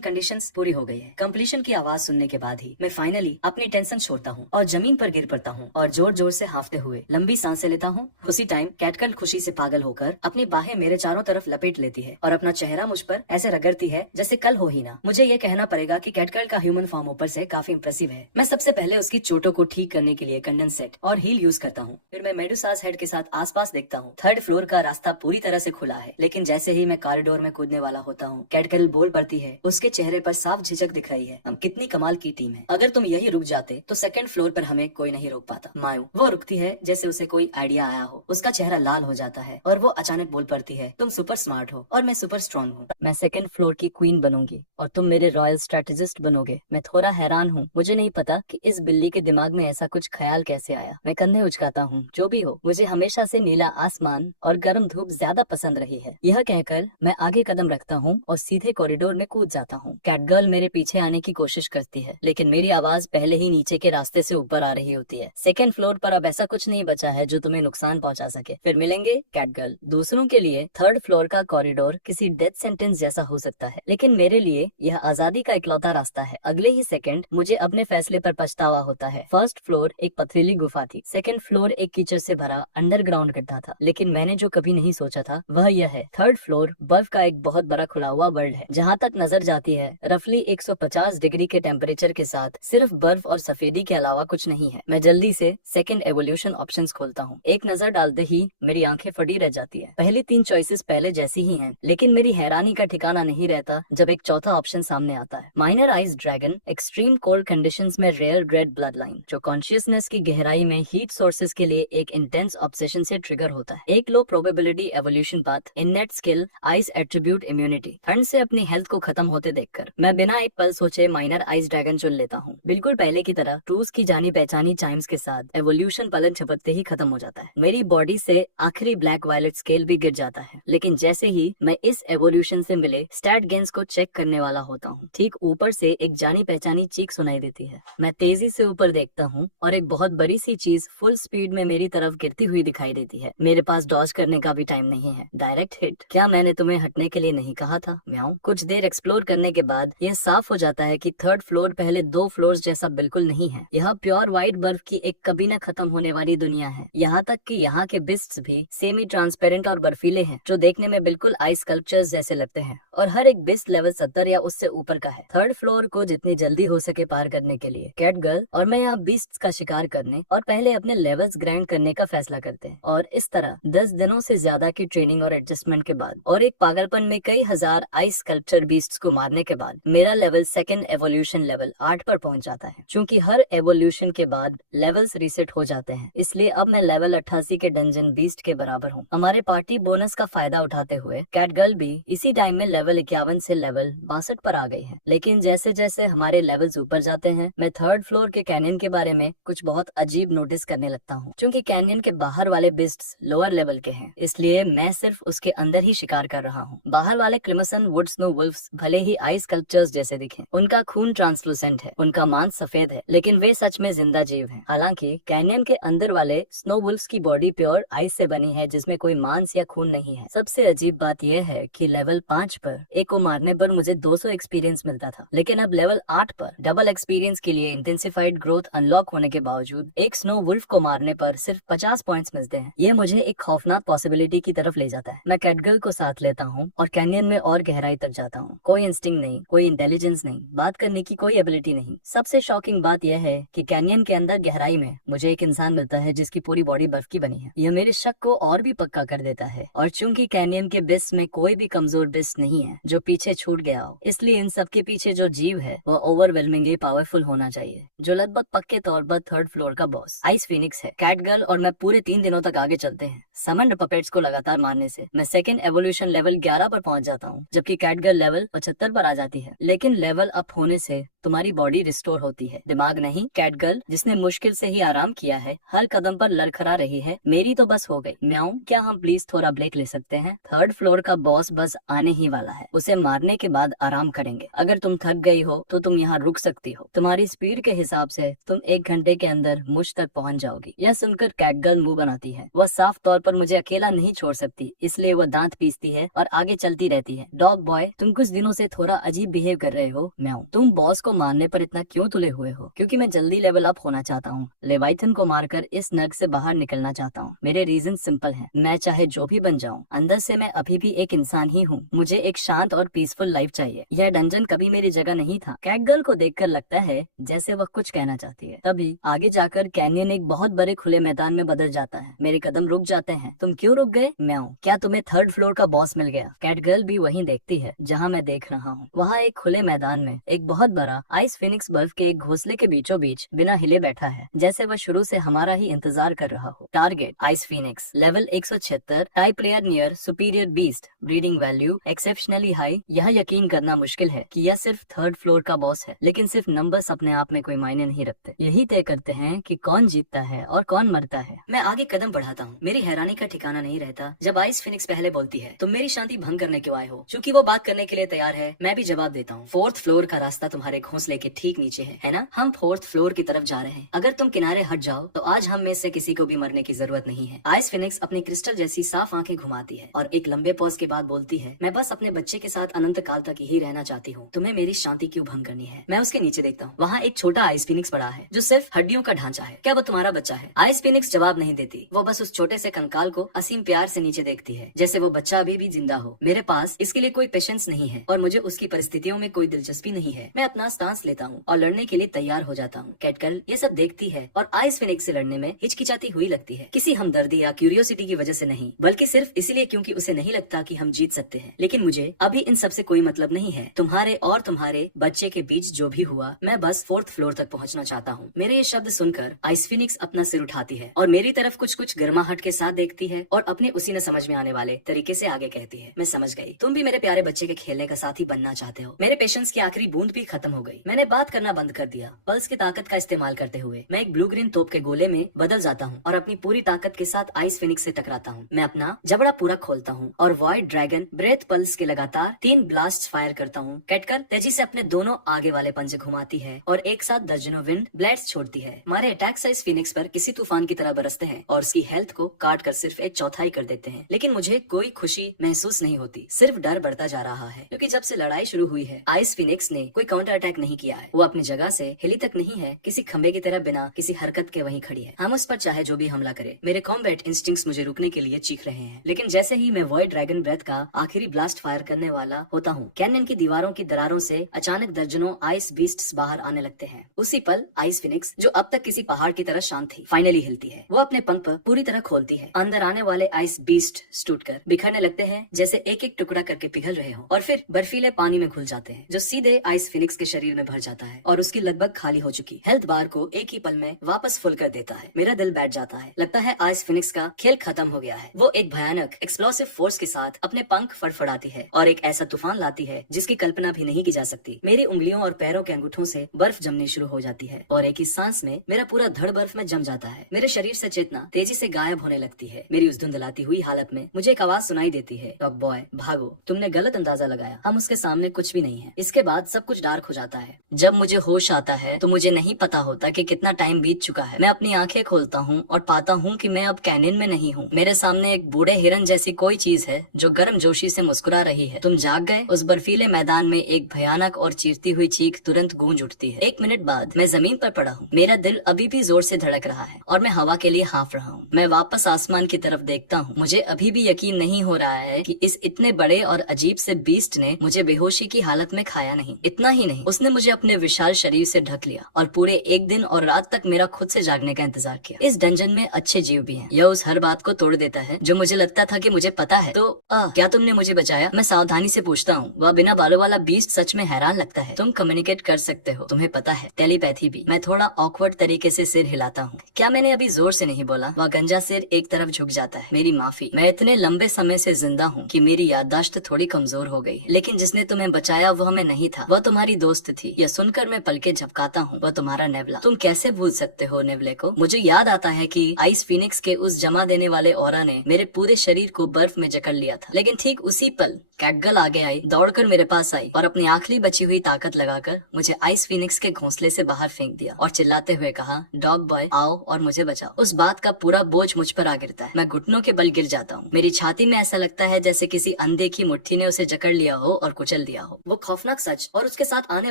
कंडीशंस पूरी हो गई है। कंप्लीशन की आवाज सुनने के बाद ही मैं फाइनली अपनी टेंशन छोड़ता हूँ और जमीन पर गिर पड़ता हूँ और जोर जोर से हांफते हुए लंबी सांसें लेता हूँ। उसी टाइम कैटगर्ल खुशी से पागल होकर अपनी बाहें मेरे चारों तरफ लपेट लेती है और अपना चेहरा मुझ पर ऐसे रगड़ती है जैसे कल हो ही ना। मुझे ये कहना पड़ेगा कि कैटगर्ल का ह्यूमन फॉर्म ऊपर से काफी इंप्रेसिव है। मैं सबसे पहले उसकी चोटों को ठीक करने के लिए कंडेंस सेट और हील यूज करता हूँ। फिर मैं मेडुसास हेड के साथ आसपास देखता हूँ। 3rd फ्लोर का रास्ता पूरी तरह से खुला है, लेकिन जैसे ही मैं कॉरिडोर में कूदने वाला होता हूँ, कैटगर्ल बोल पड़ती है। उसके चेहरे पर साफ झिझक दिख रही है। हम कितनी कमाल की टीम है। अगर तुम यही रुक जाते तो 2nd फ्लोर पर हमें कोई नहीं रोक पाता। मायू वो रुकती है जैसे उसे कोई आइडिया आया हो। उसका चेहरा लाल हो जाता है और वो अचानक बोल पड़ती है, तुम सुपर स्मार्ट हो और मैं सुपर स्ट्रॉन्ग हूँ। मैं 2nd फ्लोर की क्वीन बनूंगी और तुम मेरे रॉयल स्ट्रेटेजिस्ट बनोगे। मैं थोड़ा हैरान हूँ, मुझे नहीं पता कि इस बिल्ली के दिमाग में ऐसा कुछ ख्याल कैसे आया। मैं कंधे उचकाता हूँ। जो भी हो, मुझे हमेशा से नीला आसमान और गर्म धूप ज्यादा पसंद रही है। यह कहकर मैं आगे कदम रखता हूँ और सीधे कॉरिडोर में कूद जाता हूँ। कैटगर्ल मेरे पीछे आने की कोशिश करती है, लेकिन मेरी आवाज पहले ही नीचे के रास्ते से ऊपर आ रही होती है। 2nd फ्लोर पर अब ऐसा कुछ नहीं बचा है जो तुम्हें नुकसान पहुंचा सके। फिर मिलेंगे कैटगर्ल। दूसरों के लिए 3rd फ्लोर का कॉरिडोर किसी डेथ सेंटेंस जैसा हो सकता है, लेकिन मेरे लिए यह आजादी का इकलौता रास्ता है। अगले ही सेकंड मुझे अपने फैसले पर पछतावा होता है। 1st फ्लोर एक पथरीली गुफा थी। 2nd फ्लोर एक कीचड़ से भरा अंडरग्राउंड गड्ढा था, लेकिन मैंने जो कभी नहीं सोचा था वह यह है, 3rd फ्लोर बर्फ का एक बहुत बड़ा खुला हुआ वर्ल्ड है। जहाँ तक नजर जाती है, रफली 150 डिग्री के टेम्परेचर के साथ सिर्फ बर्फ और सफेदी के अलावा कुछ नहीं है। मैं जल्दी से 2nd एवोल्यूशन ऑप्शंस खोलता हूँ। एक नजर डालते ही मेरी आंखें फटी रह जाती है। पहली 3 चॉइसेस पहले जैसी ही हैं, लेकिन मेरी हैरानी का ठिकाना नहीं रहता जब एक चौथा ऑप्शन सामने आता है। Minor eyes dragon, extreme cold conditions में रेयर रेड ब्लड लाइन, जो कॉन्शियसनेस की गहराई में हीट सोर्सेज के लिए एक इंटेंस ऑब्सेशन से ट्रिगर होता है। एक लो probability evolution path, innate skill, ice attribute immunity. ठंड से अपनी हेल्थ को खत्म होते देखकर मैं बिना एक पल सोचे माइनर आइस ड्रैगन चुन लेता हूँ। बिल्कुल पहले की तरह टूस की जानी पहचानी चाइम्स के साथ एवोल्यूशन पलक झपकते ही खत्म हो जाता है। मेरी बॉडी से आखिरी ब्लैक वायलेट स्केल भी गिर जाता है, लेकिन जैसे ही मैं इस एवोल्यूशन से मिले स्टैट गेन्स को चेक करने वाला होता हूँ, ठीक ऊपर से एक जानी पहचानी चीख सुनाई देती है। मैं तेजी से ऊपर देखता हूँ और एक बहुत बड़ी सी चीज फुल स्पीड में मेरी तरफ गिरती हुई दिखाई देती है। मेरे पास डॉज करने का भी टाइम नहीं है। Direct hit. क्या मैंने तुम्हें हटने के लिए नहीं कहा था? म्याऊं। कुछ देर एक्सप्लोर करने के बाद यह साफ हो जाता है कि 3rd फ्लोर पहले 2 फ्लोर्स जैसा बिल्कुल नहीं है। यह प्योर व्हाइट बर्फ की एक कभी न खत्म होने वाली दुनिया है। यहाँ तक कि यहाँ के बिस्ट्स भी सेमी ट्रांसपेरेंट और बर्फीले हैं, जो देखने में बिल्कुल आइस स्कल्पचर्स जैसे लगते हैं, और हर एक बिस्ट लेवल 70 या उससे ऊपर का है। 3rd फ्लोर को जितनी जल्दी हो सके पार करने के लिए कैटगर्ल और मैं यहाँ बीस्ट्स का शिकार करने और पहले अपने लेवल्स ग्राइंड करने का फैसला करते हैं। और इस तरह 10 दिनों से ज्यादा की ट्रेनिंग और एडजस्टमेंट के बाद और एक पागलपन में कई हजार आइस स्कल्पचर बीस्ट्स को मारने के बाद मेरा लेवल 2nd एवोल्यूशन लेवल 8 पर पहुंच जाता है। चूंकि हर एवोल्यूशन के बाद लेवल्स रीसेट हो जाते हैं, इसलिए अब मैं लेवल 88 के डंजन बीस्ट के बराबर हूँ। हमारे पार्टी बोनस का फायदा उठाते हुए कैटगर्ल भी इसी टाइम में लेवल 51 से लेवल 62 पर आ गई है। लेकिन जैसे जैसे हमारे लेवल्स ऊपर जाते हैं, मैं 3rd फ्लोर के कैनियन के बारे में कुछ बहुत अजीब नोटिस करने लगता हूँ। क्योंकि कैनियन के बाहर वाले बिस्ट्स लोअर लेवल के हैं, इसलिए मैं सिर्फ उसके अंदर ही शिकार कर रहा हूँ। बाहर वाले क्रिमसन वुड स्नो वुल्फ्स भले ही आइस स्कल्पचर्स जैसे दिखें, उनका खून ट्रांसलूसेंट है, उनका मांस सफेद है, लेकिन वे सच में जिंदा जीव हैं। हालांकि कैनियन के अंदर वाले स्नो वुल्फ्स की बॉडी प्योर आइस से बनी है, जिसमें कोई मांस या खून नहीं है। सबसे अजीब बात यह है कि लेवल 5 पर एक को मारने पर मुझे 200 एक्सपीरियंस मिलता था, लेकिन अब लेवल 8 पर डबल एक्सपीरियंस के लिए इंटेंसिफाइड ग्रोथ अनलॉक होने के बावजूद एक स्नो वुल्फ को मारने पर सिर्फ 50 पॉइंट्स मिलते हैं। यह मुझे एक खौफनाक पॉसिबिलिटी की तरफ ले जाता है। मैं कैटगर्ल को साथ लेता हूँ और कैनियन में और गहराई तक जाता हूँ। कोई इंस्टिंक्ट नहीं, कोई इंटेलिजेंस नहीं, बात करने की कोई एबिलिटी नहीं। सबसे शॉकिंग बात यह है कि कैनियन के अंदर गहराई में मुझे एक इंसान मिलता है जिसकी पूरी बॉडी बर्फ की बनी है। यह मेरे शक को और भी पक्का कर देता है। और चूंकि कैनियन के बिस्ट में कोई भी कमजोर बिस्ट नहीं है जो पीछे छूट गया हो, इसलिए इन सब के पीछे जो जीव है वह ओवरवेलमिंगली पावरफुल होना चाहिए, जो लगभग पक्के तौर पर 3rd फ्लोर का बॉस आइस फीनिक्स है। कैटगर्ल और मैं पूरे 3 दिनों तक आगे चलते हैं। समन्ड पपेट्स को लगातार मारने से मैं 2nd एवोल्यूशन लेवल 11 पर पहुंच जाता हूँ, जबकि कैटगर्ल लेवल 75 पर आ जाती है। लेकिन लेवल अप होने से तुम्हारी बॉडी रिस्टोर होती है, दिमाग नहीं। कैट गर्ल जिसने मुश्किल से ही आराम किया है, हर कदम पर लड़खड़ा रही है, मेरी तो बस हो गई। म्याऊं, क्या हम प्लीज थोड़ा ब्रेक ले सकते हैं? थर्ड फ्लोर का बॉस बस आने ही वाला है, उसे मारने के बाद आराम करेंगे। अगर तुम थक गई हो तो तुम यहाँ रुक सकती हो, तुम्हारी स्पीड के हिसाब से तुम 1 घंटे के अंदर मुझ तक पहुँच जाओगी। यह सुनकर कैट गर्ल मुंह बनाती है। वह साफ तौर पर मुझे अकेला नहीं छोड़ सकती, इसलिए वह दांत पीसती है और आगे चलती रहती है। डॉग बॉय, तुम कुछ दिनों से थोड़ा अजीब बिहेव कर रहे हो। म्याऊं, तुम बॉस को मारने पर इतना क्यों तुले हुए हो? क्योंकि मैं जल्दी लेवल अप होना चाहता हूँ, लेवाइथन को मारकर इस नर्क से बाहर निकलना चाहता हूँ। मेरे रीजन सिंपल हैं, मैं चाहे जो भी बन जाऊँ, अंदर से मैं अभी भी एक इंसान ही हूँ। मुझे एक शांत और पीसफुल लाइफ चाहिए। यह डंजन कभी मेरी जगह नहीं था। कैट गर्ल को देखकर लगता है जैसे वह कुछ कहना चाहती है, तभी आगे जाकर कैनियन एक बहुत बड़े खुले मैदान में बदल जाता है। मेरे कदम रुक जाते हैं। तुम क्यों रुक गए? म्याऊं, क्या तुम्हें थर्ड फ्लोर का बॉस मिल गया? कैट गर्ल भी वहीं देखती है जहाँ मैं देख रहा हूँ। वहाँ एक खुले मैदान में एक बहुत बड़ा आइस फिनिक्स बर्फ के एक घोंसले के बीचों बीच बिना हिले बैठा है, जैसे वह शुरू से हमारा ही इंतजार कर रहा हो। Target ice Phoenix, level 176, type player near superior beast, breeding value exceptionally high. यह यकीन करना मुश्किल है कि यह सिर्फ थर्ड फ्लोर का बॉस है, लेकिन सिर्फ नंबर्स अपने आप में कोई मायने नहीं रखते। यही तय करते हैं कि कौन जीतता है और कौन मरता है। मैं आगे कदम बढ़ाता हूँ, मेरी हैरानी का ठिकाना नहीं रहता जब आइस फिनिक्स पहले बोलती है, तुम मेरी शांति भंग करने क्यों आए हो? चूंकि वो बात करने के लिए तैयार है, मैं भी जवाब देता हूँ। फोर्थ फ्लोर का रास्ता तुम्हारे घोंसले के ठीक नीचे है ना? हम फोर्थ फ्लोर की तरफ जा रहे हैं। अगर तुम किनारे हट जाओ तो आज हम में से किसी को भी मरने की जरूरत नहीं है। आइस फिनिक्स अपनी क्रिस्टल जैसी साफ आंखें घुमाती है और एक लंबे पॉज के बाद बोलती है, मैं बस अपने बच्चे के साथ अनंत काल तक ही रहना चाहती हूँ। तुम्हें मेरी शांति क्यों भंग करनी है? मैं उसके नीचे देखता हूँ, वहाँ एक छोटा आइस फिनिक्स पड़ा है जो सिर्फ हड्डियों का ढांचा है। क्या वो तुम्हारा बच्चा है? आइस फिनिक्स जवाब नहीं देती, वो बस उस छोटे से कंकाल को असीम प्यार से नीचे देखती है, जैसे वो बच्चा अभी भी जिंदा हो। मेरे पास इसके लिए कोई पेशेंस नहीं है और मुझे उसकी परिस्थितियों में कोई दिलचस्पी नहीं है। मैं अपना स्टांस लेता हूँ और लड़ने के लिए तैयार हो जाता हूँ। कैट गर्ल ये सब देखती है और आइस फिनिक्स से लड़ने में हिचकिचाती हुई लगती है, किसी हमदर्दी या क्यूरियोसिटी की वजह से नहीं, बल्कि सिर्फ इसलिए क्योंकि उसे नहीं लगता कि हम जीत सकते हैं। लेकिन मुझे अभी इन सब से कोई मतलब नहीं है। तुम्हारे और तुम्हारे बच्चे के बीच जो भी हुआ, मैं बस फोर्थ फ्लोर तक पहुँचना चाहता हूँ। मेरे ये शब्द सुनकर आइस फिनिक्स अपना सिर उठाती है और मेरी तरफ कुछ कुछ गर्माहट के साथ देखती है और अपने उसी न समझ में आने वाले तरीके से आगे कहती है, मैं समझ गई, तुम भी मेरे प्यारे बच्चे के खेलने का साथी बनना चाहते हो। मेरे पेशेंस की आखिरी बूंद भी खत्म हो गई। मैंने बात करना बंद कर दिया। पल्स की ताकत का इस्तेमाल करते हुए मैं एक ब्लू ग्रीन तोप के गोले में बदल जाता हूँ और अपनी पूरी ताकत के साथ आइस फिनिक्स से टकराता हूँ। मैं अपना जबड़ा पूरा खोलता हूँ और वॉइड ड्रैगन ब्रेथ पल्स के लगातार 3 ब्लास्ट फायर करता हूँ। कैटकर तेजी से अपने दोनों आगे वाले पंजे घुमाती है और एक साथ दर्जनों विंड ब्लेड्स छोड़ती है। हमारे अटैक साइज फिनिक्स पर किसी तूफान की तरह बरसते हैं और उसकी हेल्थ को काट कर सिर्फ 1/4 कर देते हैं। लेकिन मुझे कोई खुशी महसूस नहीं होती, सिर्फ डर बढ़ता जा रहा है, क्योंकि जब से लड़ाई शुरू हुई है आइस फिनिक्स ने कोई काउंटर अटैक नहीं किया है। वो अपनी जगह से हिली तक नहीं है, किसी खंबे की तरह बिना किसी हरकत के वहीं खड़ी है। हम उस पर चाहे जो भी हमला करे। मेरे कॉम्बैट इंस्टिंक्ट्स मुझे रुकने के लिए चीख रहे हैं, लेकिन जैसे ही मैं वॉइड ड्रैगन ब्रेथ का आखिरी ब्लास्ट फायर करने वाला होता हूँ, कैनियन की दीवारों की दरारों से अचानक दर्जनों आइस बीस्ट्स बाहर आने लगते हैं। उसी पल आइस फिनिक्स, जो अब तक किसी पहाड़ की तरह शांत थी, फाइनली हिलती है। वो अपने पंख पूरी तरह खोलती है। अंदर आने वाले आइस बीस्ट टूटकर बिखरने लगते हैं, जैसे एक एक टुकड़ा करके पिघल रहे हो, और फिर बर्फीले पानी में घुल जाते हैं, जो सीधे आइस फिनिक्स के शरीर में भर जाता है और उसकी लगभग खाली हो चुकी हेल्थ बार को एक ही पल में वापस फुल कर देता है। मेरा दिल बैठ जाता है। लगता है आइस फिनिक्स का खेल खत्म हो गया है। वो एक भयानक एक्सप्लोसिव फोर्स के साथ अपने पंख फड़फड़ाती है और एक ऐसा तूफान लाती है जिसकी कल्पना भी नहीं की जा सकती। मेरी उंगलियों और पैरों के अंगूठों से बर्फ जमनी शुरू हो जाती है और एक ही सांस में मेरा पूरा धड़ बर्फ में जम जाता है। मेरे शरीर से चेतना तेजी से गायब होने लगती है। मेरी उस धुंधलाती हुई हालत में मुझे एक आवाज सुनाई देती है, डॉग बॉय भागो, तुमने गलत अंदाजा लगाया, हम उसके सामने कुछ भी नहीं है। इसके बाद सब कुछ डार्क हो जाता है। जब मुझे होश आता है तो मुझे नहीं पता होता कि कितना टाइम बीत चुका है। मैं अपनी आंखें खोलता हूँ और पाता हूँ कि मैं अब कैनियन में नहीं हूँ। मेरे सामने एक बूढ़े हिरन जैसी कोई चीज है जो गर्म जोशी से मुस्कुरा रही है। तुम जाग गए? उस बर्फीले मैदान में एक भयानक और चीरती हुई चीख तुरंत गूंज उठती है। 1 मिनट बाद मैं जमीन पर पड़ा हूँ। मेरा दिल अभी भी जोर से धड़क रहा है और मैं हवा के लिए हाँफ रहा हूँ। मैं वापस आसमान की तरफ देखता हूँ। मुझे अभी भी यकीन नहीं हो रहा है कि इस इतने बड़े और अजीब से बीस्ट ने मुझे बेहोशी की हालत में खाया नहीं। इतना ही नहीं, उसने मुझे अपने विशाल शरीर से ढक लिया और पूरे 1 दिन और रात तक मेरा खुद से जागने का इंतजार किया। इस डंजन में अच्छे जीव भी हैं। यह उस हर बात को तोड़ देता है जो मुझे लगता था कि मुझे पता है। तो क्या तुमने मुझे बचाया? मैं सावधानी से पूछता हूँ। वह बिना बालों वाला बीस्ट सच में हैरान लगता है। तुम कम्युनिकेट कर सकते हो, तुम्हें पता है, टेलीपैथी भी। मैं थोड़ा ऑकवर्ड तरीके से सिर हिलाता हूँ। क्या मैंने अभी जोर से नहीं बोला? वह गंजा सिर एक तरफ झुक जाता है। मेरी माफी, मैं इतने लंबे समय से जिंदा हूँ कि मेरी याददाश्त थोड़ी कमजोर हो गई, लेकिन जिसने तुम्हें बचाया वह मैं नहीं था, वह तुम्हारी दोस्त थी। यह सुनकर मैं पलके झपकाता हूँ, वह तुम्हारा नेवला। तुम कैसे भूल सकते हो नेवले को? मुझे याद आता है कि आइस फिनिक्स के उस जमा देने वाले ऑरा ने मेरे पूरे शरीर को बर्फ में जकड़ लिया था। लेकिन ठीक उसी पल कैटगर्ल आगे आई, दौड़कर मेरे पास आई और अपनी आखिरी बची हुई ताकत लगाकर मुझे आइस फिनिक्स के घोंसले से बाहर फेंक दिया और चिल्लाते हुए कहा, डॉग बॉय आओ और मुझे बचाओ। उस बात का पूरा बोझ मुझ पर आ गिरता है। मैं घुटनों के बल गिर जाता हूँ। मेरी छाती में ऐसा लगता है जैसे किसी अनदेखी मुट्ठी ने उसे जकड़ लिया हो और कुचल दिया हो। वो खौफनाक सच और उसके साथ आने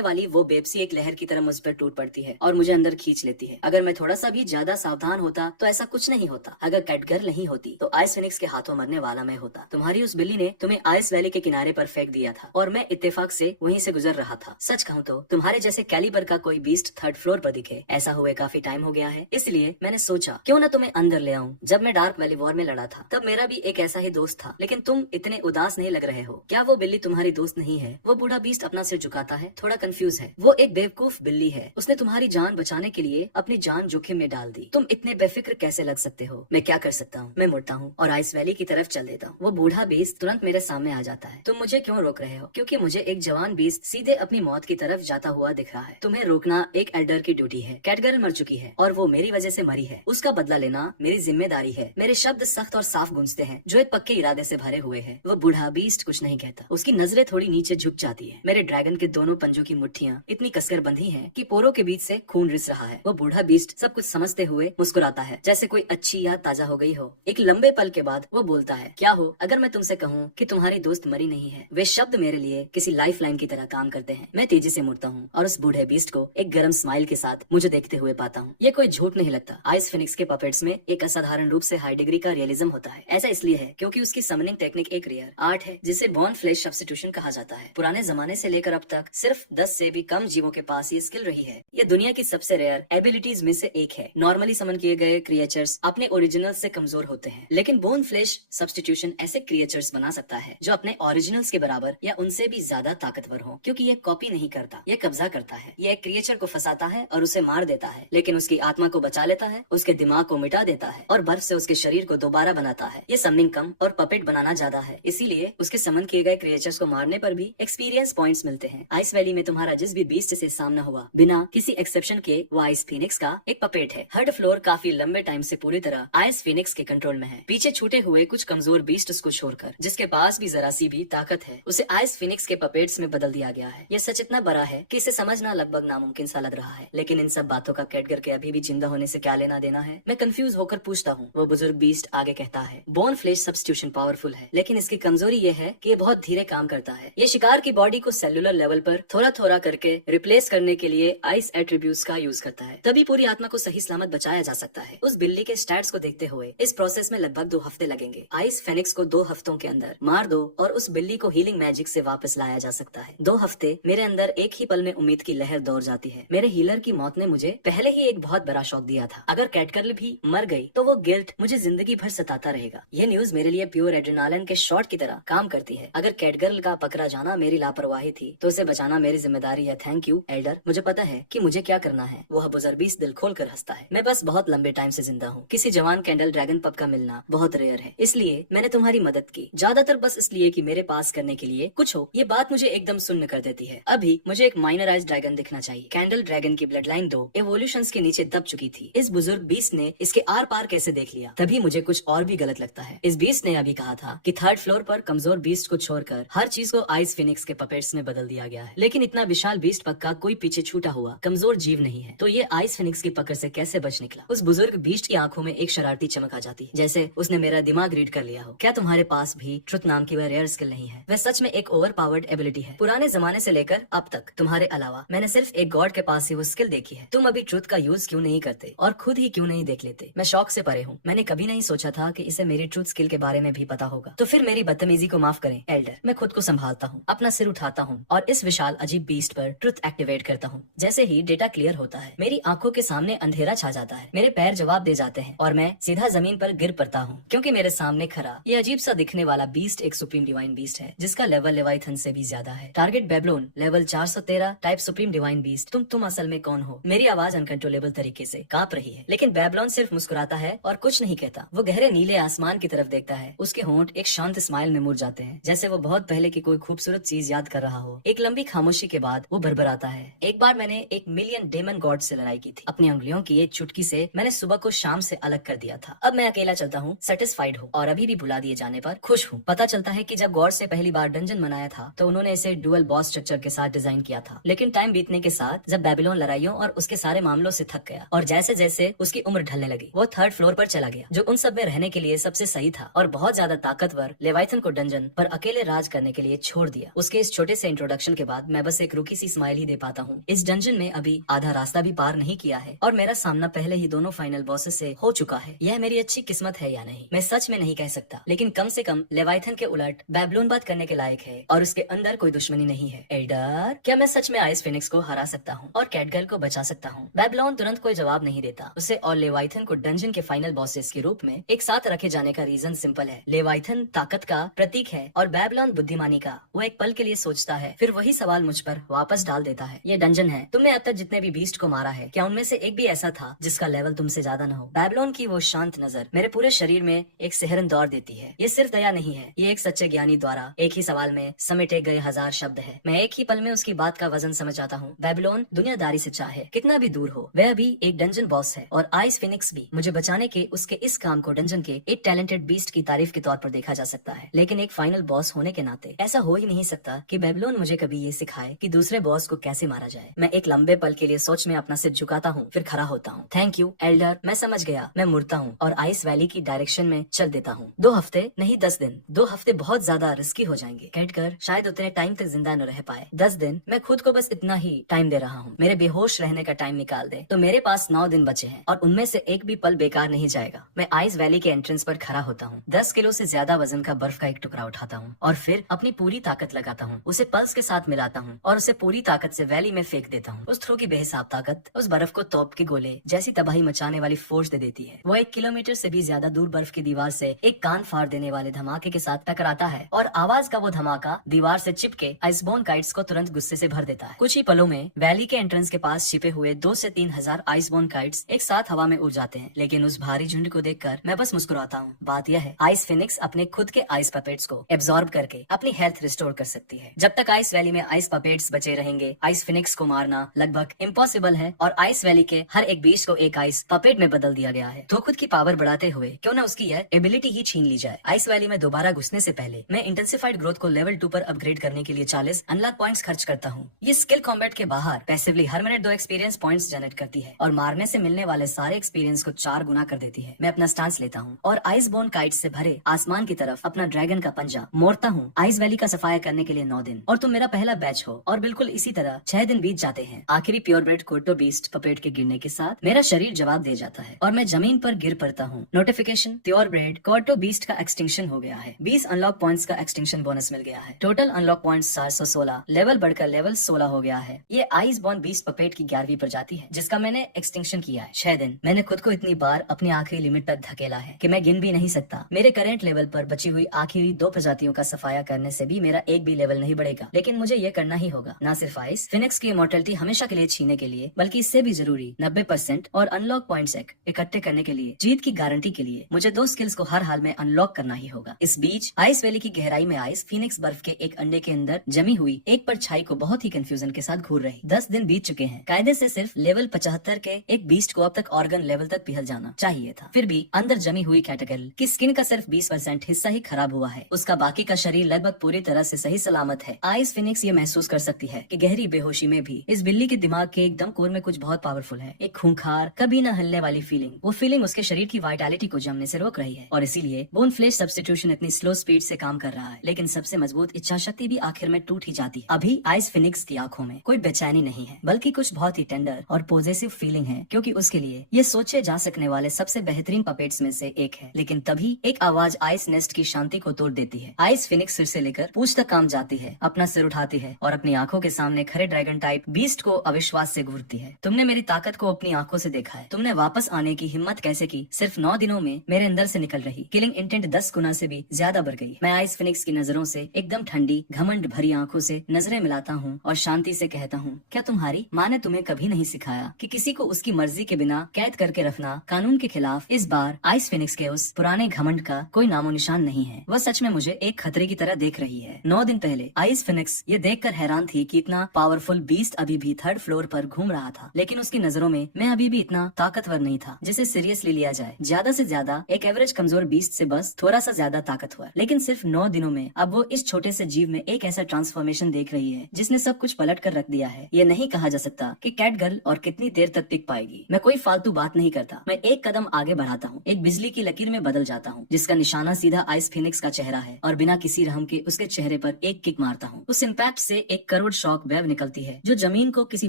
वाली वो बेबसी एक लहर की तरह मुझ पर टूट पड़ती है और मुझे अंदर खींच लेती है। अगर मैं थोड़ा सा भी ज्यादा सावधान होता तो ऐसा कुछ नहीं होता। अगर कैटगर्ल नहीं होती तो आइस फिनिक्स के हाथों मरने वाला मैं होता। तुम्हारी उस बिल्ली ने तुम्हें आइस वैली के किनारे पर फेंक दिया था और मैं इत्तेफाक से वहीं से गुजर रहा था। सच कहूँ तो तुम्हारे जैसे कैलिबर का कोई बीस्ट थर्ड फ्लोर पर दिखे ऐसा हुए काफी टाइम हो गया है। इसलिए मैंने सोचा क्यों न तुम्हें अंदर ले आऊं। जब मैं डार्क वैली वॉर में लड़ा था तब मेरा भी एक ऐसा ही दोस्त था, लेकिन तुम इतने उदास नहीं लग रहे हो। क्या वो बिल्ली तुम्हारी दोस्त नहीं है? वो बूढ़ा बीस्ट अपना सिर झुकाता है, थोड़ा कंफ्यूज है। वो एक बेवकूफ बिल्ली है। उसने तुम्हारी जान बचाने के लिए अपनी जान जोखिम में डाल दी। तुम इतने बेफिक्र कैसे लग सकते हो? मैं क्या कर सकता हूँ? मैं मुड़ता हूँ और आइस वैली की तरफ चल देता हूँ। वो बूढ़ा बीस्ट तुरंत मेरे सामने आ जाता है। तुम मुझे क्यों रोक रहे हो? क्योंकि मुझे एक जवान बीस्ट सीधे अपनी मौत की तरफ जाता हुआ दिख रहा है। तुम्हें रोकना एक एल्डर की ड्यूटी है। कैटगर्ल मर चुकी है और वो मेरी वजह से मरी है। उसका बदला लेना मेरी जिम्मेदारी है। मेरे शब्द सख्त और साफ गूंजते हैं जो एक पक्के इरादे से भरे हुए हैं। वो बूढ़ा बीस्ट कुछ नहीं कहता। उसकी नजरें थोड़ी नीचे झुक जाती है। मेरे ड्रैगन के दोनों पंजों की मुट्ठियां इतनी कसकर बंधी हैं कि पोरों के बीच से खून रिस रहा है। वो बूढ़ा बीस्ट सब कुछ समझते हुए मुस्कुराता है जैसे कोई अच्छी याद ताजा हो गई हो। एक लंबे पल के बाद वो बोलता है, क्या हो अगर मैं तुमसे कहूँ कि तुम्हारी दोस्त मरी नहीं है? वे शब्द मेरे लिए किसी लाइफ लाइन की तरह काम करते हैं। मैं तेजी से मुड़ता हूँ और उस बूढ़े बीस्ट को एक गर्म स्माइल के साथ मुझे देखते हुए पाता हूँ। ये कोई झूठ नहीं लगता। आइस फिनिक्स के पपेट्स में एक असाधारण रूप से हाई डिग्री का रियलिज्म होता है। ऐसा इसलिए है क्योंकि उसकी समनिंग टेक्निक एक रेयर आर्ट है जिसे बॉर्न फ्लेश सब्स्टिट्यूशन कहा जाता है। पुराने जमाने से लेकर अब तक सिर्फ 10 से भी कम जीवों के पास ये स्किल रही है। ये दुनिया की सबसे रेयर एबिलिटीज में से एक है। नॉर्मली समन किए गए क्रिएचर्स अपने ओरिजिनल से कमजोर होते हैं, लेकिन बोन फ्लेश सब्स्टिट्यूशन ऐसे क्रिएचर्स बना सकता है जो अपने ओरिजिनल्स के बराबर या उनसे भी ज्यादा ताकतवर हो, क्योंकि ये कॉपी नहीं करता, ये कब्जा करता है। ये एक क्रिएचर को फंसाता है और उसे मार देता है, लेकिन उसकी आत्मा को बचा लेता है, उसके दिमाग को मिटा देता है और बर्फ से उसके शरीर को दोबारा बनाता है। ये समनिंग कम और पपेट बनाना ज्यादा है, इसीलिए उसके समन किए गए क्रिएचर्स को मारने पर भी एक्सपीरियंस पॉइंट्स मिलते हैं। आइस वैली में तुम्हारा जिस भी बीस्ट से सामना हुआ, बिना किसी एक्सेप्शन के वो आइस फिनिक्स का एक पपेट है। हर्ड फ्लोर काफी लंबे टाइम से पूरी तरह आइस फिनिक्स के कंट्रोल में है, पीछे छूटे हुए कुछ कमजोर बीस्ट्स को छोड़कर। जिसके पास भी जरा सी भी ताकत है उसे आइस फिनिक्स के पपेट्स में बदल दिया गया है। यह सच इतना बड़ा है कि इसे समझना लगभग नामुमकिन सा लग रहा है, लेकिन इन सब बातों का कैटगर के अभी भी जिंदा होने से क्या लेना देना है? मैं कंफ्यूज होकर पूछता हूँ। वो बुजुर्ग बीस्ट आगे कहता है, बोन फ्लेश सब्स्टिट्यूशन पावरफुल है, लेकिन इसकी कमजोरी ये है कि ये बहुत धीरे काम करता है। ये शिकार की बॉडी को सेलुलर लेवल पर थोड़ा थोड़ा करके रिप्लेस करने के लिए आइस एट्रीब्यूट्स का यूज करता है, तभी पूरी आत्मा को सही सलामत बचाया जा सकता है। उस बिल्ली के स्टैट्स को देखते हुए इस प्रोसेस में लगभग 2 हफ्ते लगेंगे। आइस फेनिक्स को 2 हफ्तों के अंदर मार दो और उस बिल्ली को हीलिंग मैजिक से वापस लाया जा सकता है। 2 हफ्ते मेरे अंदर एक ही पल में उम्मीद की लहर दौड़ जाती है। मेरे हीलर की मौत ने मुझे पहले ही एक बहुत बड़ा शॉक दिया था। अगर कैटगर्ल भी मर गई तो वो गिल्ट मुझे जिंदगी भर सताता रहेगा। ये न्यूज मेरे लिए प्योर एड्रेनालिन के शॉट की तरह काम करती है। अगर कैटगर्ल का पकड़ा जाना मेरी लापरवाही थी तो उसे बचाना मेरी जिम्मेदारी है। थैंक यू एल्डर, मुझे पता है कि मुझे क्या करना है। वह बुजुर्ग बीस्ट दिल खोल कर हंसता है। मैं बस बहुत लंबे टाइम से जिंदा हूँ। किसी जवान कैंडल ड्रैगन पप का मिलना बहुत रेयर है, इसलिए मैंने तुम्हारी मदद की, ज्यादातर बस इसलिए कि मेरे पास करने के लिए कुछ हो। ये बात मुझे एकदम सुन्न कर देती है। अभी मुझे एक माइनराइज्ड ड्रैगन दिखना चाहिए। कैंडल ड्रैगन की ब्लड लाइन 2 एवोल्यूशंस के नीचे दब चुकी थी। इस बुजुर्ग बीस्ट ने इसके आर पार कैसे देख लिया? तभी मुझे कुछ और भी गलत लगता है। इस बीस्ट ने अभी कहा था कि 3rd फ्लोर पर कमजोर बीस्ट को छोड़कर हर चीज को आइस फिनिक्स के पपेट्स में बदल दिया गया है, लेकिन इतना विशाल बीस्ट पक्का कोई पीछे छूटा हुआ कमजोर जीव नहीं है। तो ये आइस फिनिक्स की पकड़ से कैसे बच निकला? उस बुजुर्ग बीस्ट की आंखों में एक शरारती चमक आ जाती, जैसे उसने मेरा दिमाग रीड कर लिया हो। क्या तुम्हारे पास भी ट्रुथ नाम की वह रेयर स्किल नहीं है? वह सच में एक ओवर पावर्ड एबिलिटी है। पुराने जमाने से लेकर अब तक तुम्हारे अलावा मैंने सिर्फ एक गॉड के पास ही वो स्किल देखी है। तुम अभी ट्रुथ का यूज क्यों नहीं करते और खुद ही क्यों नहीं देख लेते? मैं शौक से परे हूँ। मैंने कभी नहीं सोचा था कि इसे मेरी ट्रुथ स्किल के बारे में भी पता होगा। तो फिर मेरी बदतमीजी को माफ करें एल्डर। मैं खुद को संभालता हूँ, अपना सिर उठाता हूँ और इस विशाल अजीब बीस्ट पर ट्रुथ एक्टिवेट करता हूँ। जैसे ही डेटा क्लियर होता है मेरी आंखों के सामने अंधेरा छा जाता है। मेरे पैर जवाब दे जाते हैं और मैं सीधा जमीन पर गिर पड़ता हूँ, क्योंकि मेरे सामने खड़ा ये अजीब सा दिखने वाला बीस्ट एक सुप्रीम डिवाइन डिवाइन बीस्ट है जिसका लेवल लेवाइथन से भी ज्यादा है। Target Babylon level 413 type supreme divine beast. तुम असल में कौन हो? मेरी आवाज अनकंट्रोलेबल तरीके से कांप रही है, लेकिन बेबलोन सिर्फ मुस्कुराता है और कुछ नहीं कहता। वो गहरे नीले आसमान की तरफ देखता है। उसके होंठ एक शांत स्माइल में मुड़ जाते हैं, जैसे वो बहुत पहले की कोई खूबसूरत चीज याद कर रहा हो। एक लंबी खामोशी के बाद वो भरभराता है, एक बार मैंने एक मिलियन डेमन गॉड से लड़ाई की थी। अपनी उंगलियों की एक चुटकी से मैंने सुबह को शाम से अलग कर दिया था। अब मैं अकेला चलता हूँ, सेटिस्फाइड हूँ और अभी भी भुला दिए जाने पर खुश हूँ। पता चलता है कि जब गॉड से पहली बार डंजन बनाया था तो उन्होंने इसे डुअल बॉस स्ट्रक्चर के साथ डिजाइन किया था, लेकिन टाइम बीतने के साथ जब बेबीलोन लड़ाइयों और उसके सारे मामलों से थक गया और जैसे जैसे उसकी उम्र ढलने लगी, वो थर्ड फ्लोर पर चला गया, जो उन सब में रहने के लिए सबसे सही था, और बहुत ज्यादा ताकतवर लेवाइथन को डंजन पर अकेले राज करने के लिए छोड़ दिया। उसके इस छोटे से इंट्रोडक्शन के बाद मैं बस एक रुकी सी स्माइल ही दे पाता हूँ। इस डंजन में अभी आधा रास्ता भी पार नहीं किया है और मेरा सामना पहले ही दोनों फाइनल बॉसेस से हो चुका है। यह मेरी अच्छी किस्मत है या नहीं, मैं सच में नहीं कह सकता, लेकिन कम से कम लेवाइथन के उलट बेबलोन बात करने के लायक है और उसके अंदर कोई दुश्मनी नहीं है। एल्डर, क्या मैं सच में आइस फिनिक्स को हरा सकता हूँ और कैटगर्ल को बचा सकता हूँ? बेबलोन तुरंत कोई जवाब नहीं देता। उसे और लेवाइथन को डंजन के फाइनल बॉसेस के रूप में एक साथ रखे जाने का रीजन सिंपल है। लेवाइथन ताकत का प्रतीक है और बेबलोन बुद्धिमानी का। वो एक पल के लिए सोचता है, फिर वही सवाल मुझ पर वापस डाल देता है। ये डंजन है, तुमने अब तक जितने भी बीस्ट को मारा है, क्या उनमें से एक भी ऐसा था जिसका लेवल तुमसे ज्यादा न हो? बेबलोन की वो शांत नजर मेरे पूरे शरीर में एक सिहरन दौड़ देती है। ये सिर्फ दया नहीं है, ये एक सच्चे ज्ञानी द्वारा एक ही सवाल में समेटे गए हजार शब्द है। मैं एक ही पल में उसकी बात का वजन समझ आता हूँ। बेबलोन दुनियादारी से चाहे कितना भी दूर हो, वह अभी एक डंजन बॉस है और आइस फिनिक्स भी। मुझे बचाने के उसके इस काम को डंजन के एक टैलेंटेड बीस्ट की तारीफ के तौर पर देखा जा सकता है, लेकिन एक फाइनल बॉस होने के नाते ऐसा हो ही नहीं सकता कि बेबलोन मुझे कभी ये सिखाए कि दूसरे बॉस को कैसे मारा जाए। मैं एक लंबे पल के लिए सोच में अपना सिर झुकाता हूँ, फिर खड़ा होता हूँ। थैंक यू एल्डर, मैं समझ गया। मैं मुड़ता हूँ और आइस वैली की डायरेक्शन में चल देता हूँ। 2 हफ्ते नहीं 10 दिन। 2 हफ्ते बहुत ज्यादा रिस्की हो जाएंगे। कैटगर्ल शायद उतने टाइम तक जिंदा न रह पाए। 10 दिन, मैं खुद को बस इतना ही टाइम दे रहा हूँ। मेरे बेहोश रहने का टाइम निकाल दे तो मेरे पास 9 दिन बचे हैं और उनमें से एक भी पल बेकार नहीं जाएगा। मैं आइस वैली के एंट्रेंस पर खड़ा होता हूँ, 10 किलो से ज्यादा वजन का बर्फ का एक टुकड़ा उठाता हूँ और फिर अपनी पूरी ताकत लगाता हूँ, उसे पल्स के साथ मिलाता हूँ और उसे पूरी ताकत से वैली में फेंक देता हूँ। उस थ्रो की बेहिसाब ताकत उस बर्फ को तोप के गोले जैसी तबाही मचाने वाली फोर्स दे देती है। वो 1 किलोमीटर से भी ज्यादा दूर बर्फ की दीवार से एक कान फाड़ देने वाले धमाके के साथ टकराता है और आवाज का वो धमाका दीवार से चिपके आइसबोर्न काइट्स को तुरंत गुस्से से भर देता है। कुछ ही पलों में वैली के एंट्रेंस के पास छिपे हुए 2 से 3 हजार आइसबोर्न काइट्स एक साथ हवा में उड़ जाते हैं, लेकिन उस भारी झुंड को देखकर मैं बस मुस्कुराता हूँ। बात यह है, आइस फिनिक्स अपने खुद के आइस पपेट्स को एब्जॉर्ब करके अपनी हेल्थ रिस्टोर कर सकती है। जब तक आइस वैली में आइस पपेट्स बचे रहेंगे, आइस फिनिक्स को मारना लगभग इम्पॉसिबल है और आइस वैली के हर एक बीस्ट को एक आइस पपेट में बदल दिया गया है। तो खुद की पावर बढ़ाते हुए क्यों न उसकी यह एबिलिटी ही छीन ली जाए। आइस वैली में दोबारा घुसने से पहले मैं इंटेंसिफाइड ग्रोथ को लेवल 2 पर अपग्रेड करने के लिए 40 अनलॉक पॉइंट्स खर्च करता हूँ। ये स्किल कॉम्बैट के बाहर पैसिवली हर मिनट 2 एक्सपीरियंस पॉइंट्स जनरेट करती है और मारने से मिलने वाले सारे एक्सपीरियंस को 4 गुना कर देती है। मैं अपना स्टांस लेता हूँ और आइसबोर्न काइट से भरे आसमान की तरफ अपना ड्रैगन का पंजा मोड़ता हूँ। आइस वैली का सफाया करने के लिए 9 दिन और तुम मेरा पहला बैच हो और बिल्कुल इसी तरह 6 दिन बीत जाते हैं। आखिरी प्योरब्रेड कोर्टो बीस्ट पपेट के गिरने के साथ मेरा शरीर जवाब दे जाता है और मैं जमीन पर गिर पड़ता हूँ। नोटिफिकेशन, प्योरब्रेड कोर्टो बीस्ट का एक्सटिंक्शन हो गया है। 20 अनलॉक पॉइंट्स का एक्सटिंक्शन बोनस मिल गया है। टोटल अनलॉक पॉइंट्स 416, लेवल बढ़कर लेवल 16 हो गया है। ये आइसबोर्न बीस्ट पपेट की 11वीं प्रजाति है जिसका मैंने एक्सटिंक्शन किया है। 6 दिन। मैंने खुद को इतनी बार अपनी आखिरी लिमिट तक धकेला है कि मैं गिन भी नहीं सकता। मेरे करंट लेवल पर बची हुई आखिरी 2 प्रजातियों का सफाया करने से भी मेरा एक भी लेवल नहीं बढ़ेगा, लेकिन मुझे ये करना ही होगा। न सिर्फ आइस फिनिक्स की इमॉर्टलिटी हमेशा के लिए छीनने के लिए, बल्कि इससे भी जरूरी 90% और अनलॉक पॉइंट्स इकट्ठे करने के लिए, जीत की गारंटी के लिए मुझे 2 स्किल्स को हर हाल में अनलॉक करना ही होगा। इस बीच आइस वैली की गहराई में आइस फिनिक्स बर्फ के एक अंडे के अंदर जमी हुई एक परछाई को बहुत ही कंफ्यूजन के साथ घूर रही। 10 दिन बीत चुके हैं। कायदे से सिर्फ लेवल 75 के एक बीस्ट को अब तक ऑर्गन लेवल तक पिघल जाना चाहिए था, फिर भी अंदर जमी हुई कैटगर्ल की स्किन का सिर्फ 20% हिस्सा ही खराब हुआ है। उसका बाकी का शरीर लगभग पूरी तरह से सही सलामत है। आइस फिनिक्स ये महसूस कर सकती है कि गहरी बेहोशी में भी इस बिल्ली के दिमाग के एकदम कोर में कुछ बहुत पावरफुल है। एक खूंखार, कभी न हिलने वाली फीलिंग। वो फीलिंग उसके शरीर की वाइटैलिटी को जमने से रोक रही है और इसीलिए बोन फ्लेश सब्स्टिट्यूशन इतनी स्लो स्पीड से काम कर रहा है। लेकिन सबसे मजबूत इच्छा शक्ति भी आखिर में टूट ही जाती है। अभी आइस फिनिक्स की आंखों में कोई बेचैनी नहीं है, बल्कि कुछ बहुत ही टेंडर और पॉजेसिव फीलिंग है, क्योंकि उसके लिए ये सोचे जा सकने वाले सबसे बेहतरीन पपेट्स में से एक है। लेकिन तभी एक आवाज आइस नेस्ट की शांति को तोड़ देती है। आइस फिनिक्स सिर से लेकर पूंछ तक काम जाती है, अपना सिर उठाती है और अपनी आंखों के सामने खड़े ड्रैगन टाइप बीस्ट को अविश्वास से घूरती है। तुमने मेरी ताकत को अपनी आंखों से देखा है। तुमने वापस आने की हिम्मत कैसे की? सिर्फ 9 दिनों में मेरे अंदर से निकल रही किलिंग इंटेंट 10 गुना से भी ज्यादा बढ़ गई। मैं आइस आइस फिनिक्स की नजरों से एकदम ठंडी घमंड भरी आंखों से नजरें मिलाता हूँ और शांति से कहता हूँ, क्या तुम्हारी माँ ने तुम्हें कभी नहीं सिखाया कि किसी को उसकी मर्जी के बिना कैद करके रखना कानून के खिलाफ? इस बार आइस फिनिक्स के उस पुराने घमंड का कोई नामो निशान नहीं है। वह सच में मुझे एक खतरे की तरह देख रही है। 9 दिन पहले आइस फिनिक्स ये देखकर हैरान थी कि इतना पावरफुल बीस्ट अभी भी 3rd फ्लोर पर घूम रहा था, लेकिन उसकी नजरों में मैं अभी भी इतना ताकतवर नहीं था जिसे सीरियसली लिया जाए। ज्यादा से ज्यादा एक एवरेज कमजोर बीस्ट से बस थोड़ा सा ज्यादा ताकतवर। लेकिन सिर्फ 9 दिनों में अब वो इस छोटे से जीव में एक ऐसा ट्रांसफॉर्मेशन देख रही है जिसने सब कुछ पलट कर रख दिया है। ये नहीं कहा जा सकता कि कैट गर्ल और कितनी देर तक टिक पाएगी। मैं कोई फालतू बात नहीं करता, मैं एक कदम आगे बढ़ाता हूँ, एक बिजली की लकीर में बदल जाता हूँ जिसका निशाना सीधा आइस फिनिक्स का चेहरा है और बिना किसी रहम के उसके चेहरे पर एक किक मारता हूँ। उस इम्पैक्ट से 1 करोड़ शॉक वेव निकलती है जो जमीन को किसी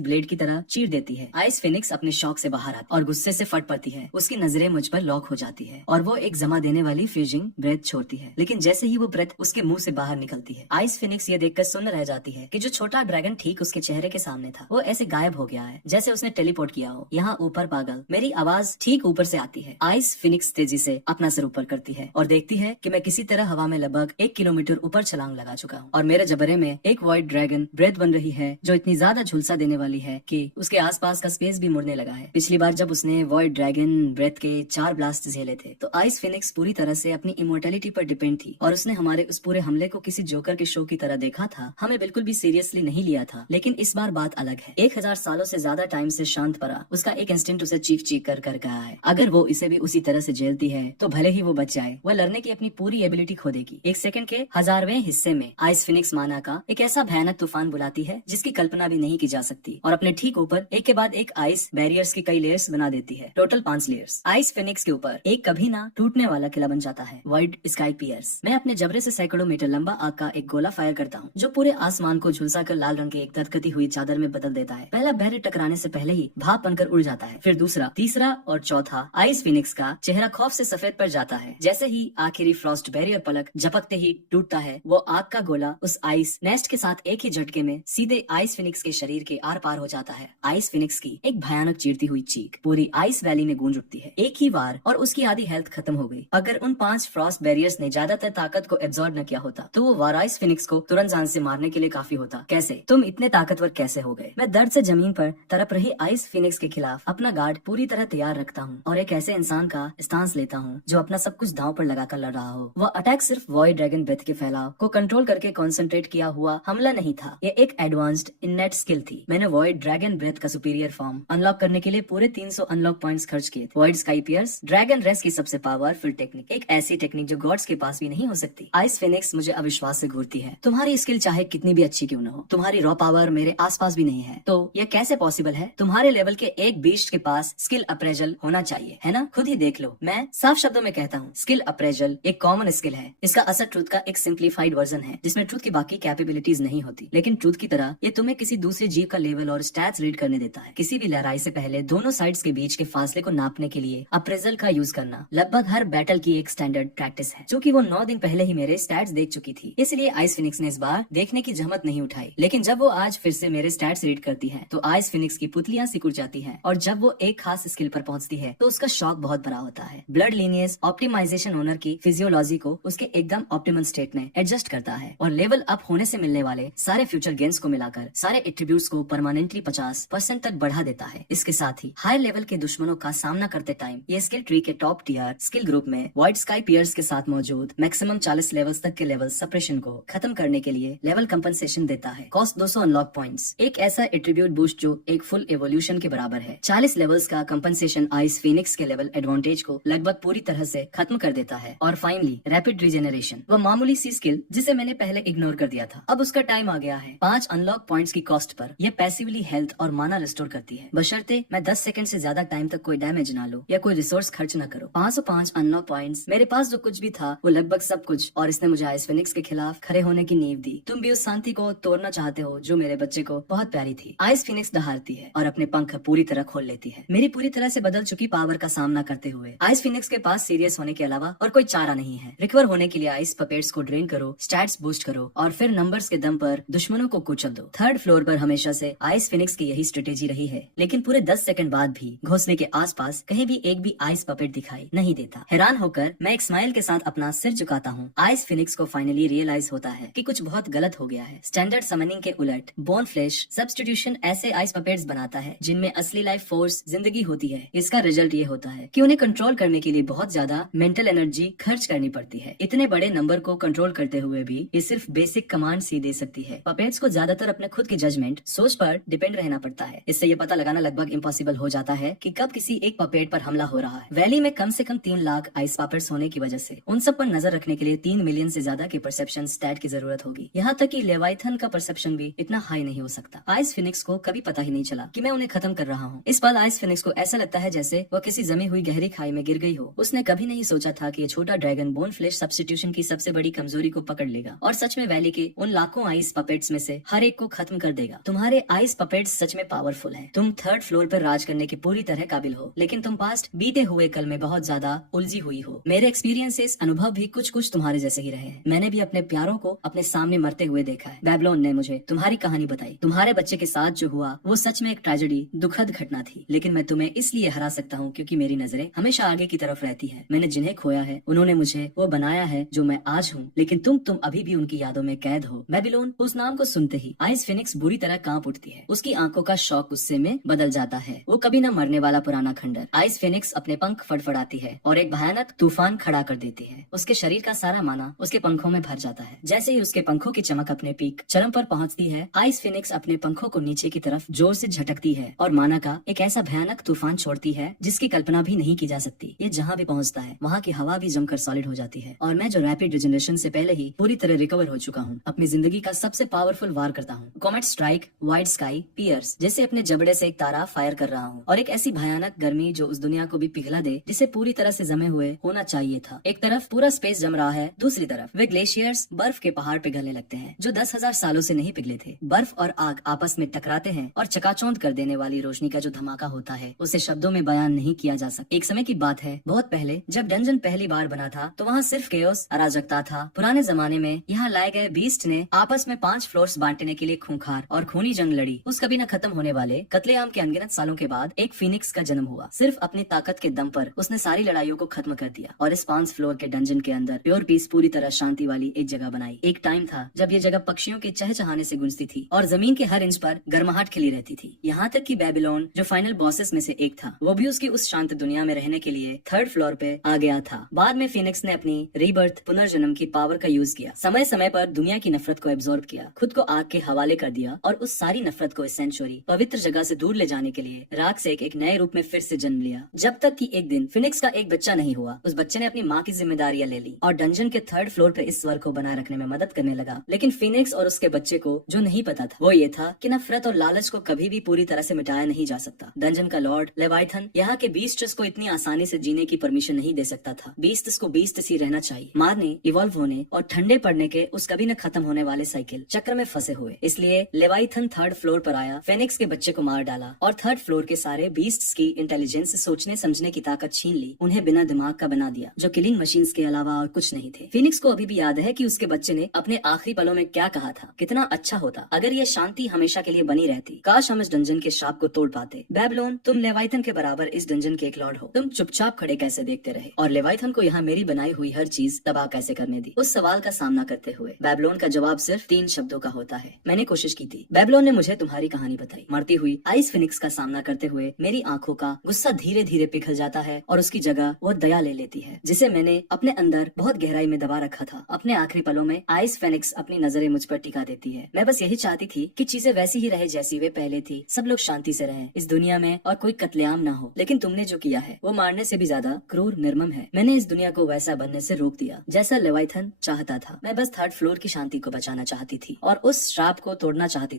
ब्लेड की तरह चीर देती है। आइस फिनिक्स अपने शॉक से बाहर आती और गुस्से से फट पड़ती है। उसकी नजरें मुझ पर लॉक हो जाती है और वो एक जमा देने वाली फ्रीजिंग ब्रेथ छोड़ती है। लेकिन जैसे ही वो ब्रेथ उसके मुंह से बाहर निकलती है, आइस फिनिक्स ये देखकर सुन्न रह जाती है कि जो छोटा ड्रैगन ठीक उसके चेहरे के सामने था वो ऐसे गायब हो गया है जैसे उसने टेलीपोर्ट किया हो। यहाँ ऊपर पागल, मेरी आवाज ठीक ऊपर से आती है। आइस फिनिक्स तेजी से अपना सिर ऊपर करती है और देखती है कि मैं किसी तरह हवा में लगभग 1 किलोमीटर ऊपर छलांग लगा चुका हूँ और मेरे जबरे में एक व्हाइट ड्रैगन ब्रेथ बन रही है जो इतनी ज्यादा झुलसा देने वाली है कि उसके आसपास का स्पेस भी मुड़ने लगा है। पिछली बार जब उसने व्हाइट ड्रैगन ब्रेथ के 4 ब्लास्ट झेले थे तो आइस फिनिक्स पूरी तरह से अपनी इमोर्टैलिटी पर डिपेंड थी और उसने हमारे उस पूरे हमले को किसी जोकर के शो की तरह देखा था। हमें बिल्कुल भी सीरियसली नहीं लिया था। लेकिन इस बार बात अलग है। 1000 सालों से ज्यादा टाइम से शांत पड़ा उसका एक इंस्टिंक्ट उसे चीख चीख कर गया है। अगर वो इसे भी उसी तरह से झेलती है तो भले ही वो बच जाए, वह लड़ने की अपनी पूरी एबिलिटी खो देगी। 1 सेकंड के 1000वें हिस्से में आइस फिनिक्स माना का एक ऐसा भयानक तूफान बुलाती है जिसकी कल्पना भी नहीं की जा सकती और अपने ठीक ऊपर एक के बाद एक आइस बैरियर्स की कई लेयर्स बना देती है। Total 5 layers. आइस फिनिक्स के ऊपर एक कभी ना टूटने वाला किला बन जाता है, वाइड स्काई पियर्स। मैं अपने जबरे से सैकड़ों मीटर लंबा आग का एक गोला फायर करता हूँ जो पूरे आसमान को झुलसा कर लाल रंग की एक दधकती हुई चादर में बदल देता है। पहला बैरियर टकराने से पहले ही भाप बनकर उड़ जाता है, फिर दूसरा, तीसरा और चौथा। आइस फिनिक्स का चेहरा खौफ से सफेद पड़ जाता है। जैसे ही आखिरी फ्रॉस्ट बैरियर पलक झपकते ही टूटता है, वो आग का गोला उस आइस नेस्ट के साथ एक ही झटके में सीधे आइस फिनिक्स के शरीर के आर पार हो जाता है। आइस फिनिक्स की एक भयानक चीरती हुई चीख पूरी आइस वैली में गूंज उठती है एक ही बार और उसकी आधी हेल्थ खत्म हो गई। अगर उन 5 फ्रॉस्ट बैरियर्स ने ज्यादातर ताकत को एब्जॉर्ब न किया होता तो वो वार आइस फिनिक्स को तुरंत जान से मारने के लिए काफी होता। कैसे? तुम इतने ताकतवर कैसे हो गए? मैं दर्द से जमीन पर तड़प रही आइस फिनिक्स के खिलाफ अपना गार्ड पूरी तरह तैयार रखता हूँ और एक ऐसे इंसान का स्टांस लेता हूँ जो अपना सब कुछ दांव पर लगाकर लड़ रहा हो। वह अटैक सिर्फ वॉइड ड्रैगन ब्रेथ के फैलाव को कंट्रोल करके कंसंट्रेट किया हुआ हमला नहीं था, ये एक एडवांस्ड इननेट स्किल थी। मैंने वॉइड ड्रैगन ब्रेथ का सुपीरियर फॉर्म अनलॉक करने के लिए पूरे 300 अनलॉक पॉइंट्स खर्च किए थे। Void sky pierce, dragon rest की सबसे पावरफुल टेक्निक, एक ऐसी टेक्निक जो गॉड्स के पास भी नहीं हो सकती। आइस फिनिक्स मुझे अविश्वास से घूरती है। तुम्हारी स्किल चाहे कितनी भी अच्छी क्यों न हो, तुम्हारी रॉ पावर मेरे आसपास भी नहीं है, तो यह कैसे पॉसिबल है? तुम्हारे लेवल के एक बीस्ट के पास स्किल अप्रेजल होना चाहिए, है ना? खुद ही देख लो। मैं साफ शब्दों में कहता हूँ, स्किल अप्रेजल एक कॉमन स्किल है। इसका असर ट्रूथ का एक सिंप्लीफाइड वर्जन है जिसमें ट्रूथ की बाकी कैपेबिलिटीज नहीं होती, लेकिन ट्रूथ की तरह ये तुम्हें किसी दूसरे जीव का लेवल और स्टैट्स रीड करने देता है। किसी भी लड़ाई से पहले दोनों साइड्स के बीच के फासले को नापने के लिए अप्रेजल का यूज करना लगभग हर बैटल की एक स्टैंडर्ड प्रैक्टिस है, जो कि वो 9 दिन पहले ही मेरे स्टैट्स देख चुकी थी। इसलिए आइस फिनिक्स ने इस बार देखने की जहमत नहीं उठाई। लेकिन जब वो आज फिर से मेरे स्टैट्स रीड करती है तो आइस फिनिक्स की पुतलियां सिकुड़ जाती हैं और जब वो एक खास स्किल पर पहुंचती है तो उसका शॉक बहुत बड़ा होता है। ब्लड लीनियज ऑप्टिमाइजेशन ओनर की फिजियोलॉजी को उसके एकदम ऑप्टिमल स्टेट में एडजस्ट करता है और लेवल अप होने से मिलने वाले सारे फ्यूचर गेन्स को मिलाकर सारे एट्रीब्यूट्स को परमानेंटली 50% तक बढ़ा देता है। इसके साथ ही हाई लेवल के दुश्मनों का सामना करते टाइम ये स्किल ट्री के टॉप टियर स्किल ग्रुप में वाइड स्काई पियर्स के साथ मौजूद मैक्सिमम 40 लेवल्स तक के लेवल सप्रेशन को खत्म करने के लिए लेवल कंपनसेशन देता है। कॉस्ट 200 अनलॉक पॉइंट्स, एक ऐसा एट्रीब्यूट बूस्ट जो एक फुल एवोल्यूशन के बराबर है। 40 लेवल्स का कंपनसेशन आइस फिनिक्स के लेवल एडवांटेज को लगभग पूरी तरह से खत्म कर देता है। और फाइनली रैपिड रीजेनरेशन, वह मामूली सी स्किल जिसे मैंने पहले इग्नोर कर दिया था, अब उसका टाइम आ गया है। 5 अनलॉक पॉइंट्स की कॉस्ट पर यह पैसिवली हेल्थ और माना रिस्टोर करती है, बशर्ते मैं 10 सेकंड से ज्यादा टाइम तक कोई डैमेज ना लो या कोई रिसोर्स खर्च न करो। 505 अनलॉक पॉइंट्स, मेरे पास जो कुछ भी था वो लगभग सब कुछ, और इसने मुझे आइस फिनिक्स के खिलाफ खड़े होने की नींव दी। तुम भी उस शांति को तोड़ना चाहते हो जो मेरे बच्चे को बहुत प्यारी थी। आइस फिनिक्स दहाड़ती है और अपने पंख पूरी तरह खोल लेती है, मेरी पूरी तरह से बदल चुकी पावर का सामना करते हुए। आइस फिनिक्स के पास सीरियस होने के अलावा और कोई चारा नहीं है। रिकवर होने के लिए आइस पपेट्स को ड्रेन करो, स्टैट्स बूस्ट करो और फिर नंबर्स के दम पर दुश्मनों को कुचल दो। 3rd फ्लोर पर हमेशा से आइस फिनिक्स की यही स्ट्रेटेजी रही है, लेकिन पूरे 10 सेकंड बाद भी घोंसले के आसपास कहीं भी एक भी आइस पपेट दिखाई नहीं देता। हैरान होकर मैं एक स्माइल के साथ अपना सिर झुकाता हूँ। आइस फिनिक्स को फाइनली रियलाइज होता है कि कुछ बहुत गलत हो गया है। स्टैंडर्ड समनिंग के उलट बोन फ्लैश सब्स्टिट्यूशन ऐसे आइस पपेट्स बनाता है जिनमें असली लाइफ फोर्स जिंदगी होती है। इसका रिजल्ट ये होता है कि उन्हें कंट्रोल करने के लिए बहुत ज्यादा मेंटल एनर्जी खर्च करनी पड़ती है। इतने बड़े नंबर को कंट्रोल करते हुए भी ये सिर्फ बेसिक कमांड ही दे सकती है। पपेट्स को ज्यादातर अपने खुद की जजमेंट सोच पर डिपेंड रहना पड़ता है। इससे ये पता लगाना लगभग इम्पॉसिबल हो जाता है कि कब किसी एक पपेट पर हमला हो रहा है। वैली में कम से कम 3 लाख आइस पपेट्स होने की वजह से उन सब पर नजर रखने के लिए 3 मिलियन से ज्यादा के परसेप्शन स्टैट की जरूरत होगी। यहाँ तक कि लेवाइथन का परसेप्शन भी इतना हाई नहीं हो सकता। आइस फिनिक्स को कभी पता ही नहीं चला कि मैं उन्हें खत्म कर रहा हूँ। इस पल आइस फिनिक्स को ऐसा लगता है जैसे वह किसी जमी हुई गहरी खाई में गिर गई हो। उसने कभी नहीं सोचा था कि ये छोटा ड्रैगन बोन फ्लैश सब्स्टिट्यूशन की सबसे बड़ी कमजोरी को पकड़ लेगा और सच में वैली के उन लाखों आइस पपेट्स में से हर एक को खत्म कर देगा। तुम्हारे आइस पपेट्स सच में पावरफुल हैं। तुम 3rd फ्लोर पर राज करने के पूरी तरह काबिल हो, लेकिन तुम पास्ट बीते हुए कल में बहुत ज्यादा उलझी हुई हो। मेरे एक्सपीरियंसेस अनुभव भी कुछ तुम्हारे जैसे ही रहे हैं। मैंने भी अपने प्यारों को अपने सामने मरते हुए देखा है। बेबीलोन ने मुझे तुम्हारी कहानी बताई। तुम्हारे बच्चे के साथ जो हुआ वो सच में एक ट्रेजेडी, दुखद घटना थी, लेकिन मैं तुम्हें इसलिए हरा सकता हूँ क्योंकि मेरी नजरें हमेशा आगे की तरफ रहती है। मैंने जिन्हें खोया है उन्होंने मुझे वो बनाया है जो मैं आज हूँ, लेकिन तुम अभी भी उनकी यादों में कैद हो। बेबीलोन, उस नाम को सुनते ही आइस फिनिक्स बुरी तरह कांप उठती है। उसकी आंखों का शौक गुस्से में बदल जाता है। वो कभी न मरने वाला पुराना खंडर। आइस फिनिक्स अपने पंख फड़फड़ाती है और एक भयानक तूफान खड़ा कर देती है। उसके शरीर का सारा माना उसके पंखों में भर जाता है। जैसे ही उसके पंखों की चमक अपने पीक चरम पर पहुंचती है, आइस फिनिक्स अपने पंखों को नीचे की तरफ जोर से झटकती है और माना का एक ऐसा भयानक तूफान छोड़ती है जिसकी कल्पना भी नहीं की जा सकती। ये जहाँ भी पहुँचता है वहाँ की हवा भी जमकर सॉलिड हो जाती है और मैं जो रैपिड रिजनरेशन से पहले ही पूरी तरह रिकवर हो चुका हूँ, अपनी जिंदगी का सबसे पावरफुल वार करता हूँ। Comet strike, white sky, pierce जैसे अपने जबड़े से एक तारा फायर कर रहा हूँ और एक ऐसी भयानक गर्मी जो उस दुनिया को भी पिघला दे जिसे पूरी तरह से जमे हुए होना चाहिए था। एक तरफ पूरा स्पेस जम रहा है, दूसरी तरफ वे ग्लेशियर्स बर्फ के पहाड़ पिघलने लगते हैं जो 10,000 सालों से नहीं पिघले थे। बर्फ और आग आपस में टकराते हैं और चकाचौंध कर देने वाली रोशनी का जो धमाका होता है उसे शब्दों में बयान नहीं किया जा सकता। एक समय की बात है, बहुत पहले, जब डंजन पहली बार बना था तो वहाँ सिर्फ केओस, अराजकता था। पुराने जमाने में यहाँ लाए गए बीस्ट ने आपस में 5 फ्लोर्स बांटने के लिए खूंखार और खूनी जंग लड़ी। उस कभी न खत्म होने वाले कत्लेआम के अनगिनत सालों के बाद एक फिनिक्स का जन्म हुआ। सिर्फ अपनी ताकत के दम पर उसने सारी लड़ाइयों को खत्म कर दिया और इस 5 फ्लोर के डंजन के अंदर प्योर पीस, पूरी तरह शांति वाली एक जगह बनाई। एक टाइम था जब ये जगह पक्षियों के चहचहाने से गूंजती थी और जमीन के हर इंच पर गर्माहट खिली रहती थी। यहाँ तक कि बेबीलोन, जो फाइनल बॉसेस में से एक था, वो भी उसकी उस शांत दुनिया में रहने के लिए 3rd फ्लोर पे आ गया था। बाद में फिनिक्स ने अपनी रीबर्थ, पुनर्जन्म की पावर का यूज किया। समय समय पर दुनिया की नफरत को एब्जॉर्ब किया, खुद को आग के हवाले कर दिया और उस सारी नफरत को इस सेंचुरी पवित्र जगह से दूर ले जाने के लिए राख से एक नए रूप में फिर से जन्म लिया। जब तक कि एक दिन फिनिक्स का एक बच्चा नहीं हुआ। उस बच्चे ने अपनी माँ की जिम्मेदारियां ले ली और डंजन के 3rd फ्लोर पे इस स्वर को बनाए रखने में मदद करने लगा। लेकिन फिनिक्स और उसके बच्चे को जो नहीं पता था वो ये था कि नफरत और लालच को कभी भी पूरी तरह से मिटाया नहीं जा सकता। डंजन का लॉर्ड लेवाइथन यहाँ के बीस्ट्स को इतनी आसानी से जीने की परमिशन नहीं दे सकता था। बीस्ट्स को बीस्ट्स ही रहना चाहिए। मारने, इवॉल्व होने और ठंडे पड़ने के उस कभी न खत्म होने वाले साइकिल चक्र में फंसे हुए। इसलिए लेवाइथन 3rd फ्लोर पर आया, फिनिक्स के बच्चे को मार डाला और 3rd फ्लोर के सारे बीस्ट्स की इंटेलिजेंस से सोचने समझने की ताकत छीन ली, उन्हें बिना दिमाग का बना दिया, जो किलिंग मशीन्स के अलावा और कुछ नहीं थे। फिनिक्स को अभी भी याद है कि उसके बच्चे ने अपने आखिरी पलों में क्या कहा था। कितना अच्छा होता अगर ये शांति हमेशा के लिए बनी रहती। काश हम इस डंजन के श्राप को तोड़ पाते। बेबीलोन, तुम लेवाइथन के बराबर इस डंजन के एक लॉर्ड हो। तुम चुपचाप खड़े कैसे देखते रहे और लेवाइथन को यहाँ मेरी बनाई हुई हर चीज तबाह कैसे करने दी? उस सवाल का सामना करते हुए बेबीलोन का जवाब सिर्फ 3 शब्दों का होता है, मैंने कोशिश की थी। बेबीलोन ने मुझे तुम्हारी कहानी बताई। मरती हुई आइस फिनिक्स का सामना करते हुए मेरी आंखों का गुस्सा धीरे धीरे पिघल जाता है और उसकी जगह वो दया ले लेती है जिसे मैंने अपने अंदर बहुत गहराई में दबा रखा था। अपने आखिरी पलों में आइस फिनिक्स अपनी नजरें मुझ पर टिका देती है। मैं बस यही चाहती थी कि चीजें वैसी ही रहे जैसी वे पहले थी। सब लोग शांति से रहें इस दुनिया में और कोई कत्लेआम ना हो। लेकिन तुमने जो किया है वो मारने से भी ज्यादा क्रूर, निर्मम है। मैंने इस दुनिया को वैसा बनने से रोक दिया जैसा लेवाइथन चाहता था। मैं बस 3rd फ्लोर की शांति को बचाना चाहती थी और उस श्राप को तोड़ना चाहती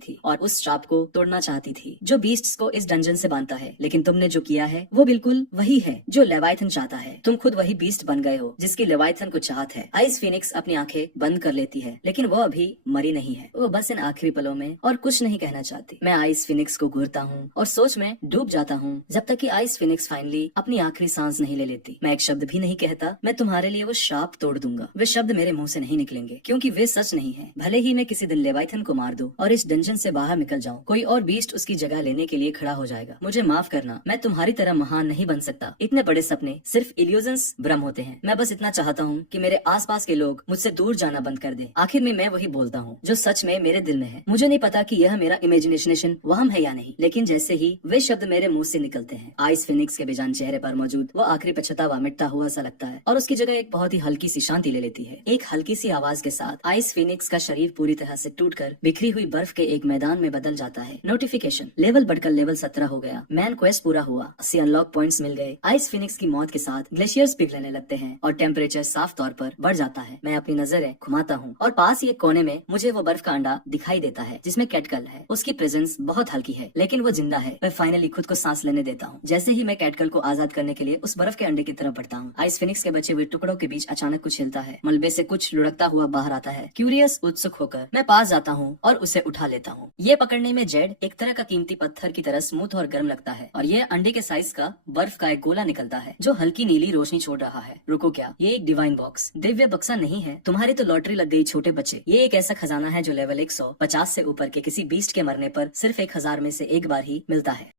थी जो बीस्ट्स को इस डंजन से बांधता है। लेकिन तुमने जो किया है वो बिल्कुल वही है जो लेवाइथन चाहता है। तुम खुद वही बीस्ट बन गए हो जिसकी लेवाइथन को चाहत है। आइस फिनिक्स अपनी आंखें बंद कर लेती है, लेकिन वो अभी मरी नहीं है। वो बस इन आखिरी पलों में और कुछ नहीं कहना चाहती। मैं आइस फिनिक्स को घूरता हूँ और सोच में डूब जाता हूँ जब तक कि आइस फिनिक्स फाइनली अपनी आखिरी सांस नहीं ले लेती। मैं एक शब्द भी नहीं कहता। मैं तुम्हारे लिए वो श्राप तोड़ दूंगा। वे शब्द मेरे मुंह से नहीं निकलेंगे क्योंकि वे सच नहीं है। भले ही मैं किसी दिन लेवाइथन को मार दूं और इस डंजन से बाहर निकल जाऊं, कोई और बीस्ट उसकी जगह लेने के लिए खड़ा हो जाएगा। मुझे माफ करना, मैं तुम्हारी तरह महान नहीं बन सकता। इतने बड़े सपने सिर्फ इल्यूजन्स, भ्रम होते हैं। मैं बस इतना चाहता हूँ कि मेरे आस आसपास के लोग मुझसे दूर जाना बंद कर दें। आखिर में मैं वही बोलता हूँ जो सच में मेरे दिल में है। मुझे नहीं पता कि यह मेरा इमेजिनेशन वहम है या नहीं, लेकिन जैसे ही वे शब्द मेरे मुंह से निकलते हैं, आइस फिनिक्स के बेजान चेहरे पर मौजूद वो आखिरी पछतावा मिटता हुआ सा लगता है और उसकी जगह एक बहुत ही हल्की सी शांति ले लेती है। एक हल्की सी आवाज के साथ आइस फिनिक्स का शरीर पूरी तरह से टूटकर बिखरी हुई बर्फ के एक मैदान में बदल जाता है। नोटिफिकेशन लेवल बढ़कर लेवल 17 हो गया। मैन क्वेस्ट पूरा हुआ, 80 अनलॉक पॉइंट्स मिल गए। आइस फिनिक्स की मौत के साथ ग्लेशियर्स पिघलने लगते हैं और टेम्परेचर साफ तौर पर बढ़ जाता है। मैं अपनी नजरें घुमाता हूँ और पास ही एक कोने में मुझे वो बर्फ का अंडा दिखाई देता है जिसमें कैटकल है। उसकी प्रेजेंस बहुत हल्की है लेकिन वो जिंदा है। मैं फाइनली खुद को सांस लेने देता हूँ। जैसे ही मैं कैटकल को आजाद करने के लिए उस बर्फ के अंडे की तरफ बढ़ता हूँ, आइस फिनिक्स के बचे हुए टुकड़ों के बीच अचानक कुछ हिलता है। मलबे से कुछ लुढ़कता हुआ बाहर आता है। क्यूरियस उत्सुक होकर मैं पास जाता हूँ और उसे उठा लेता हूँ। ये पकड़ने में जेड एक तरह का कीमती पत्थर की तरह स्मूथ और गर्म लगता है और ये अंडे के साइज का बर्फ का एक गोला निकलता है जो हल्की नीली रोशनी छोड़ रहा है। रुको, क्या ये एक डिवाइन बॉक्स दिव्य बक्सा नहीं है? तुम्हारी तो लॉटरी लग गई छोटे बच्चे। ये एक ऐसा खजाना है जो लेवल 150 से ऊपर के किसी बीस्ट के मरने पर सिर्फ 1000 में से एक बार ही मिलता है।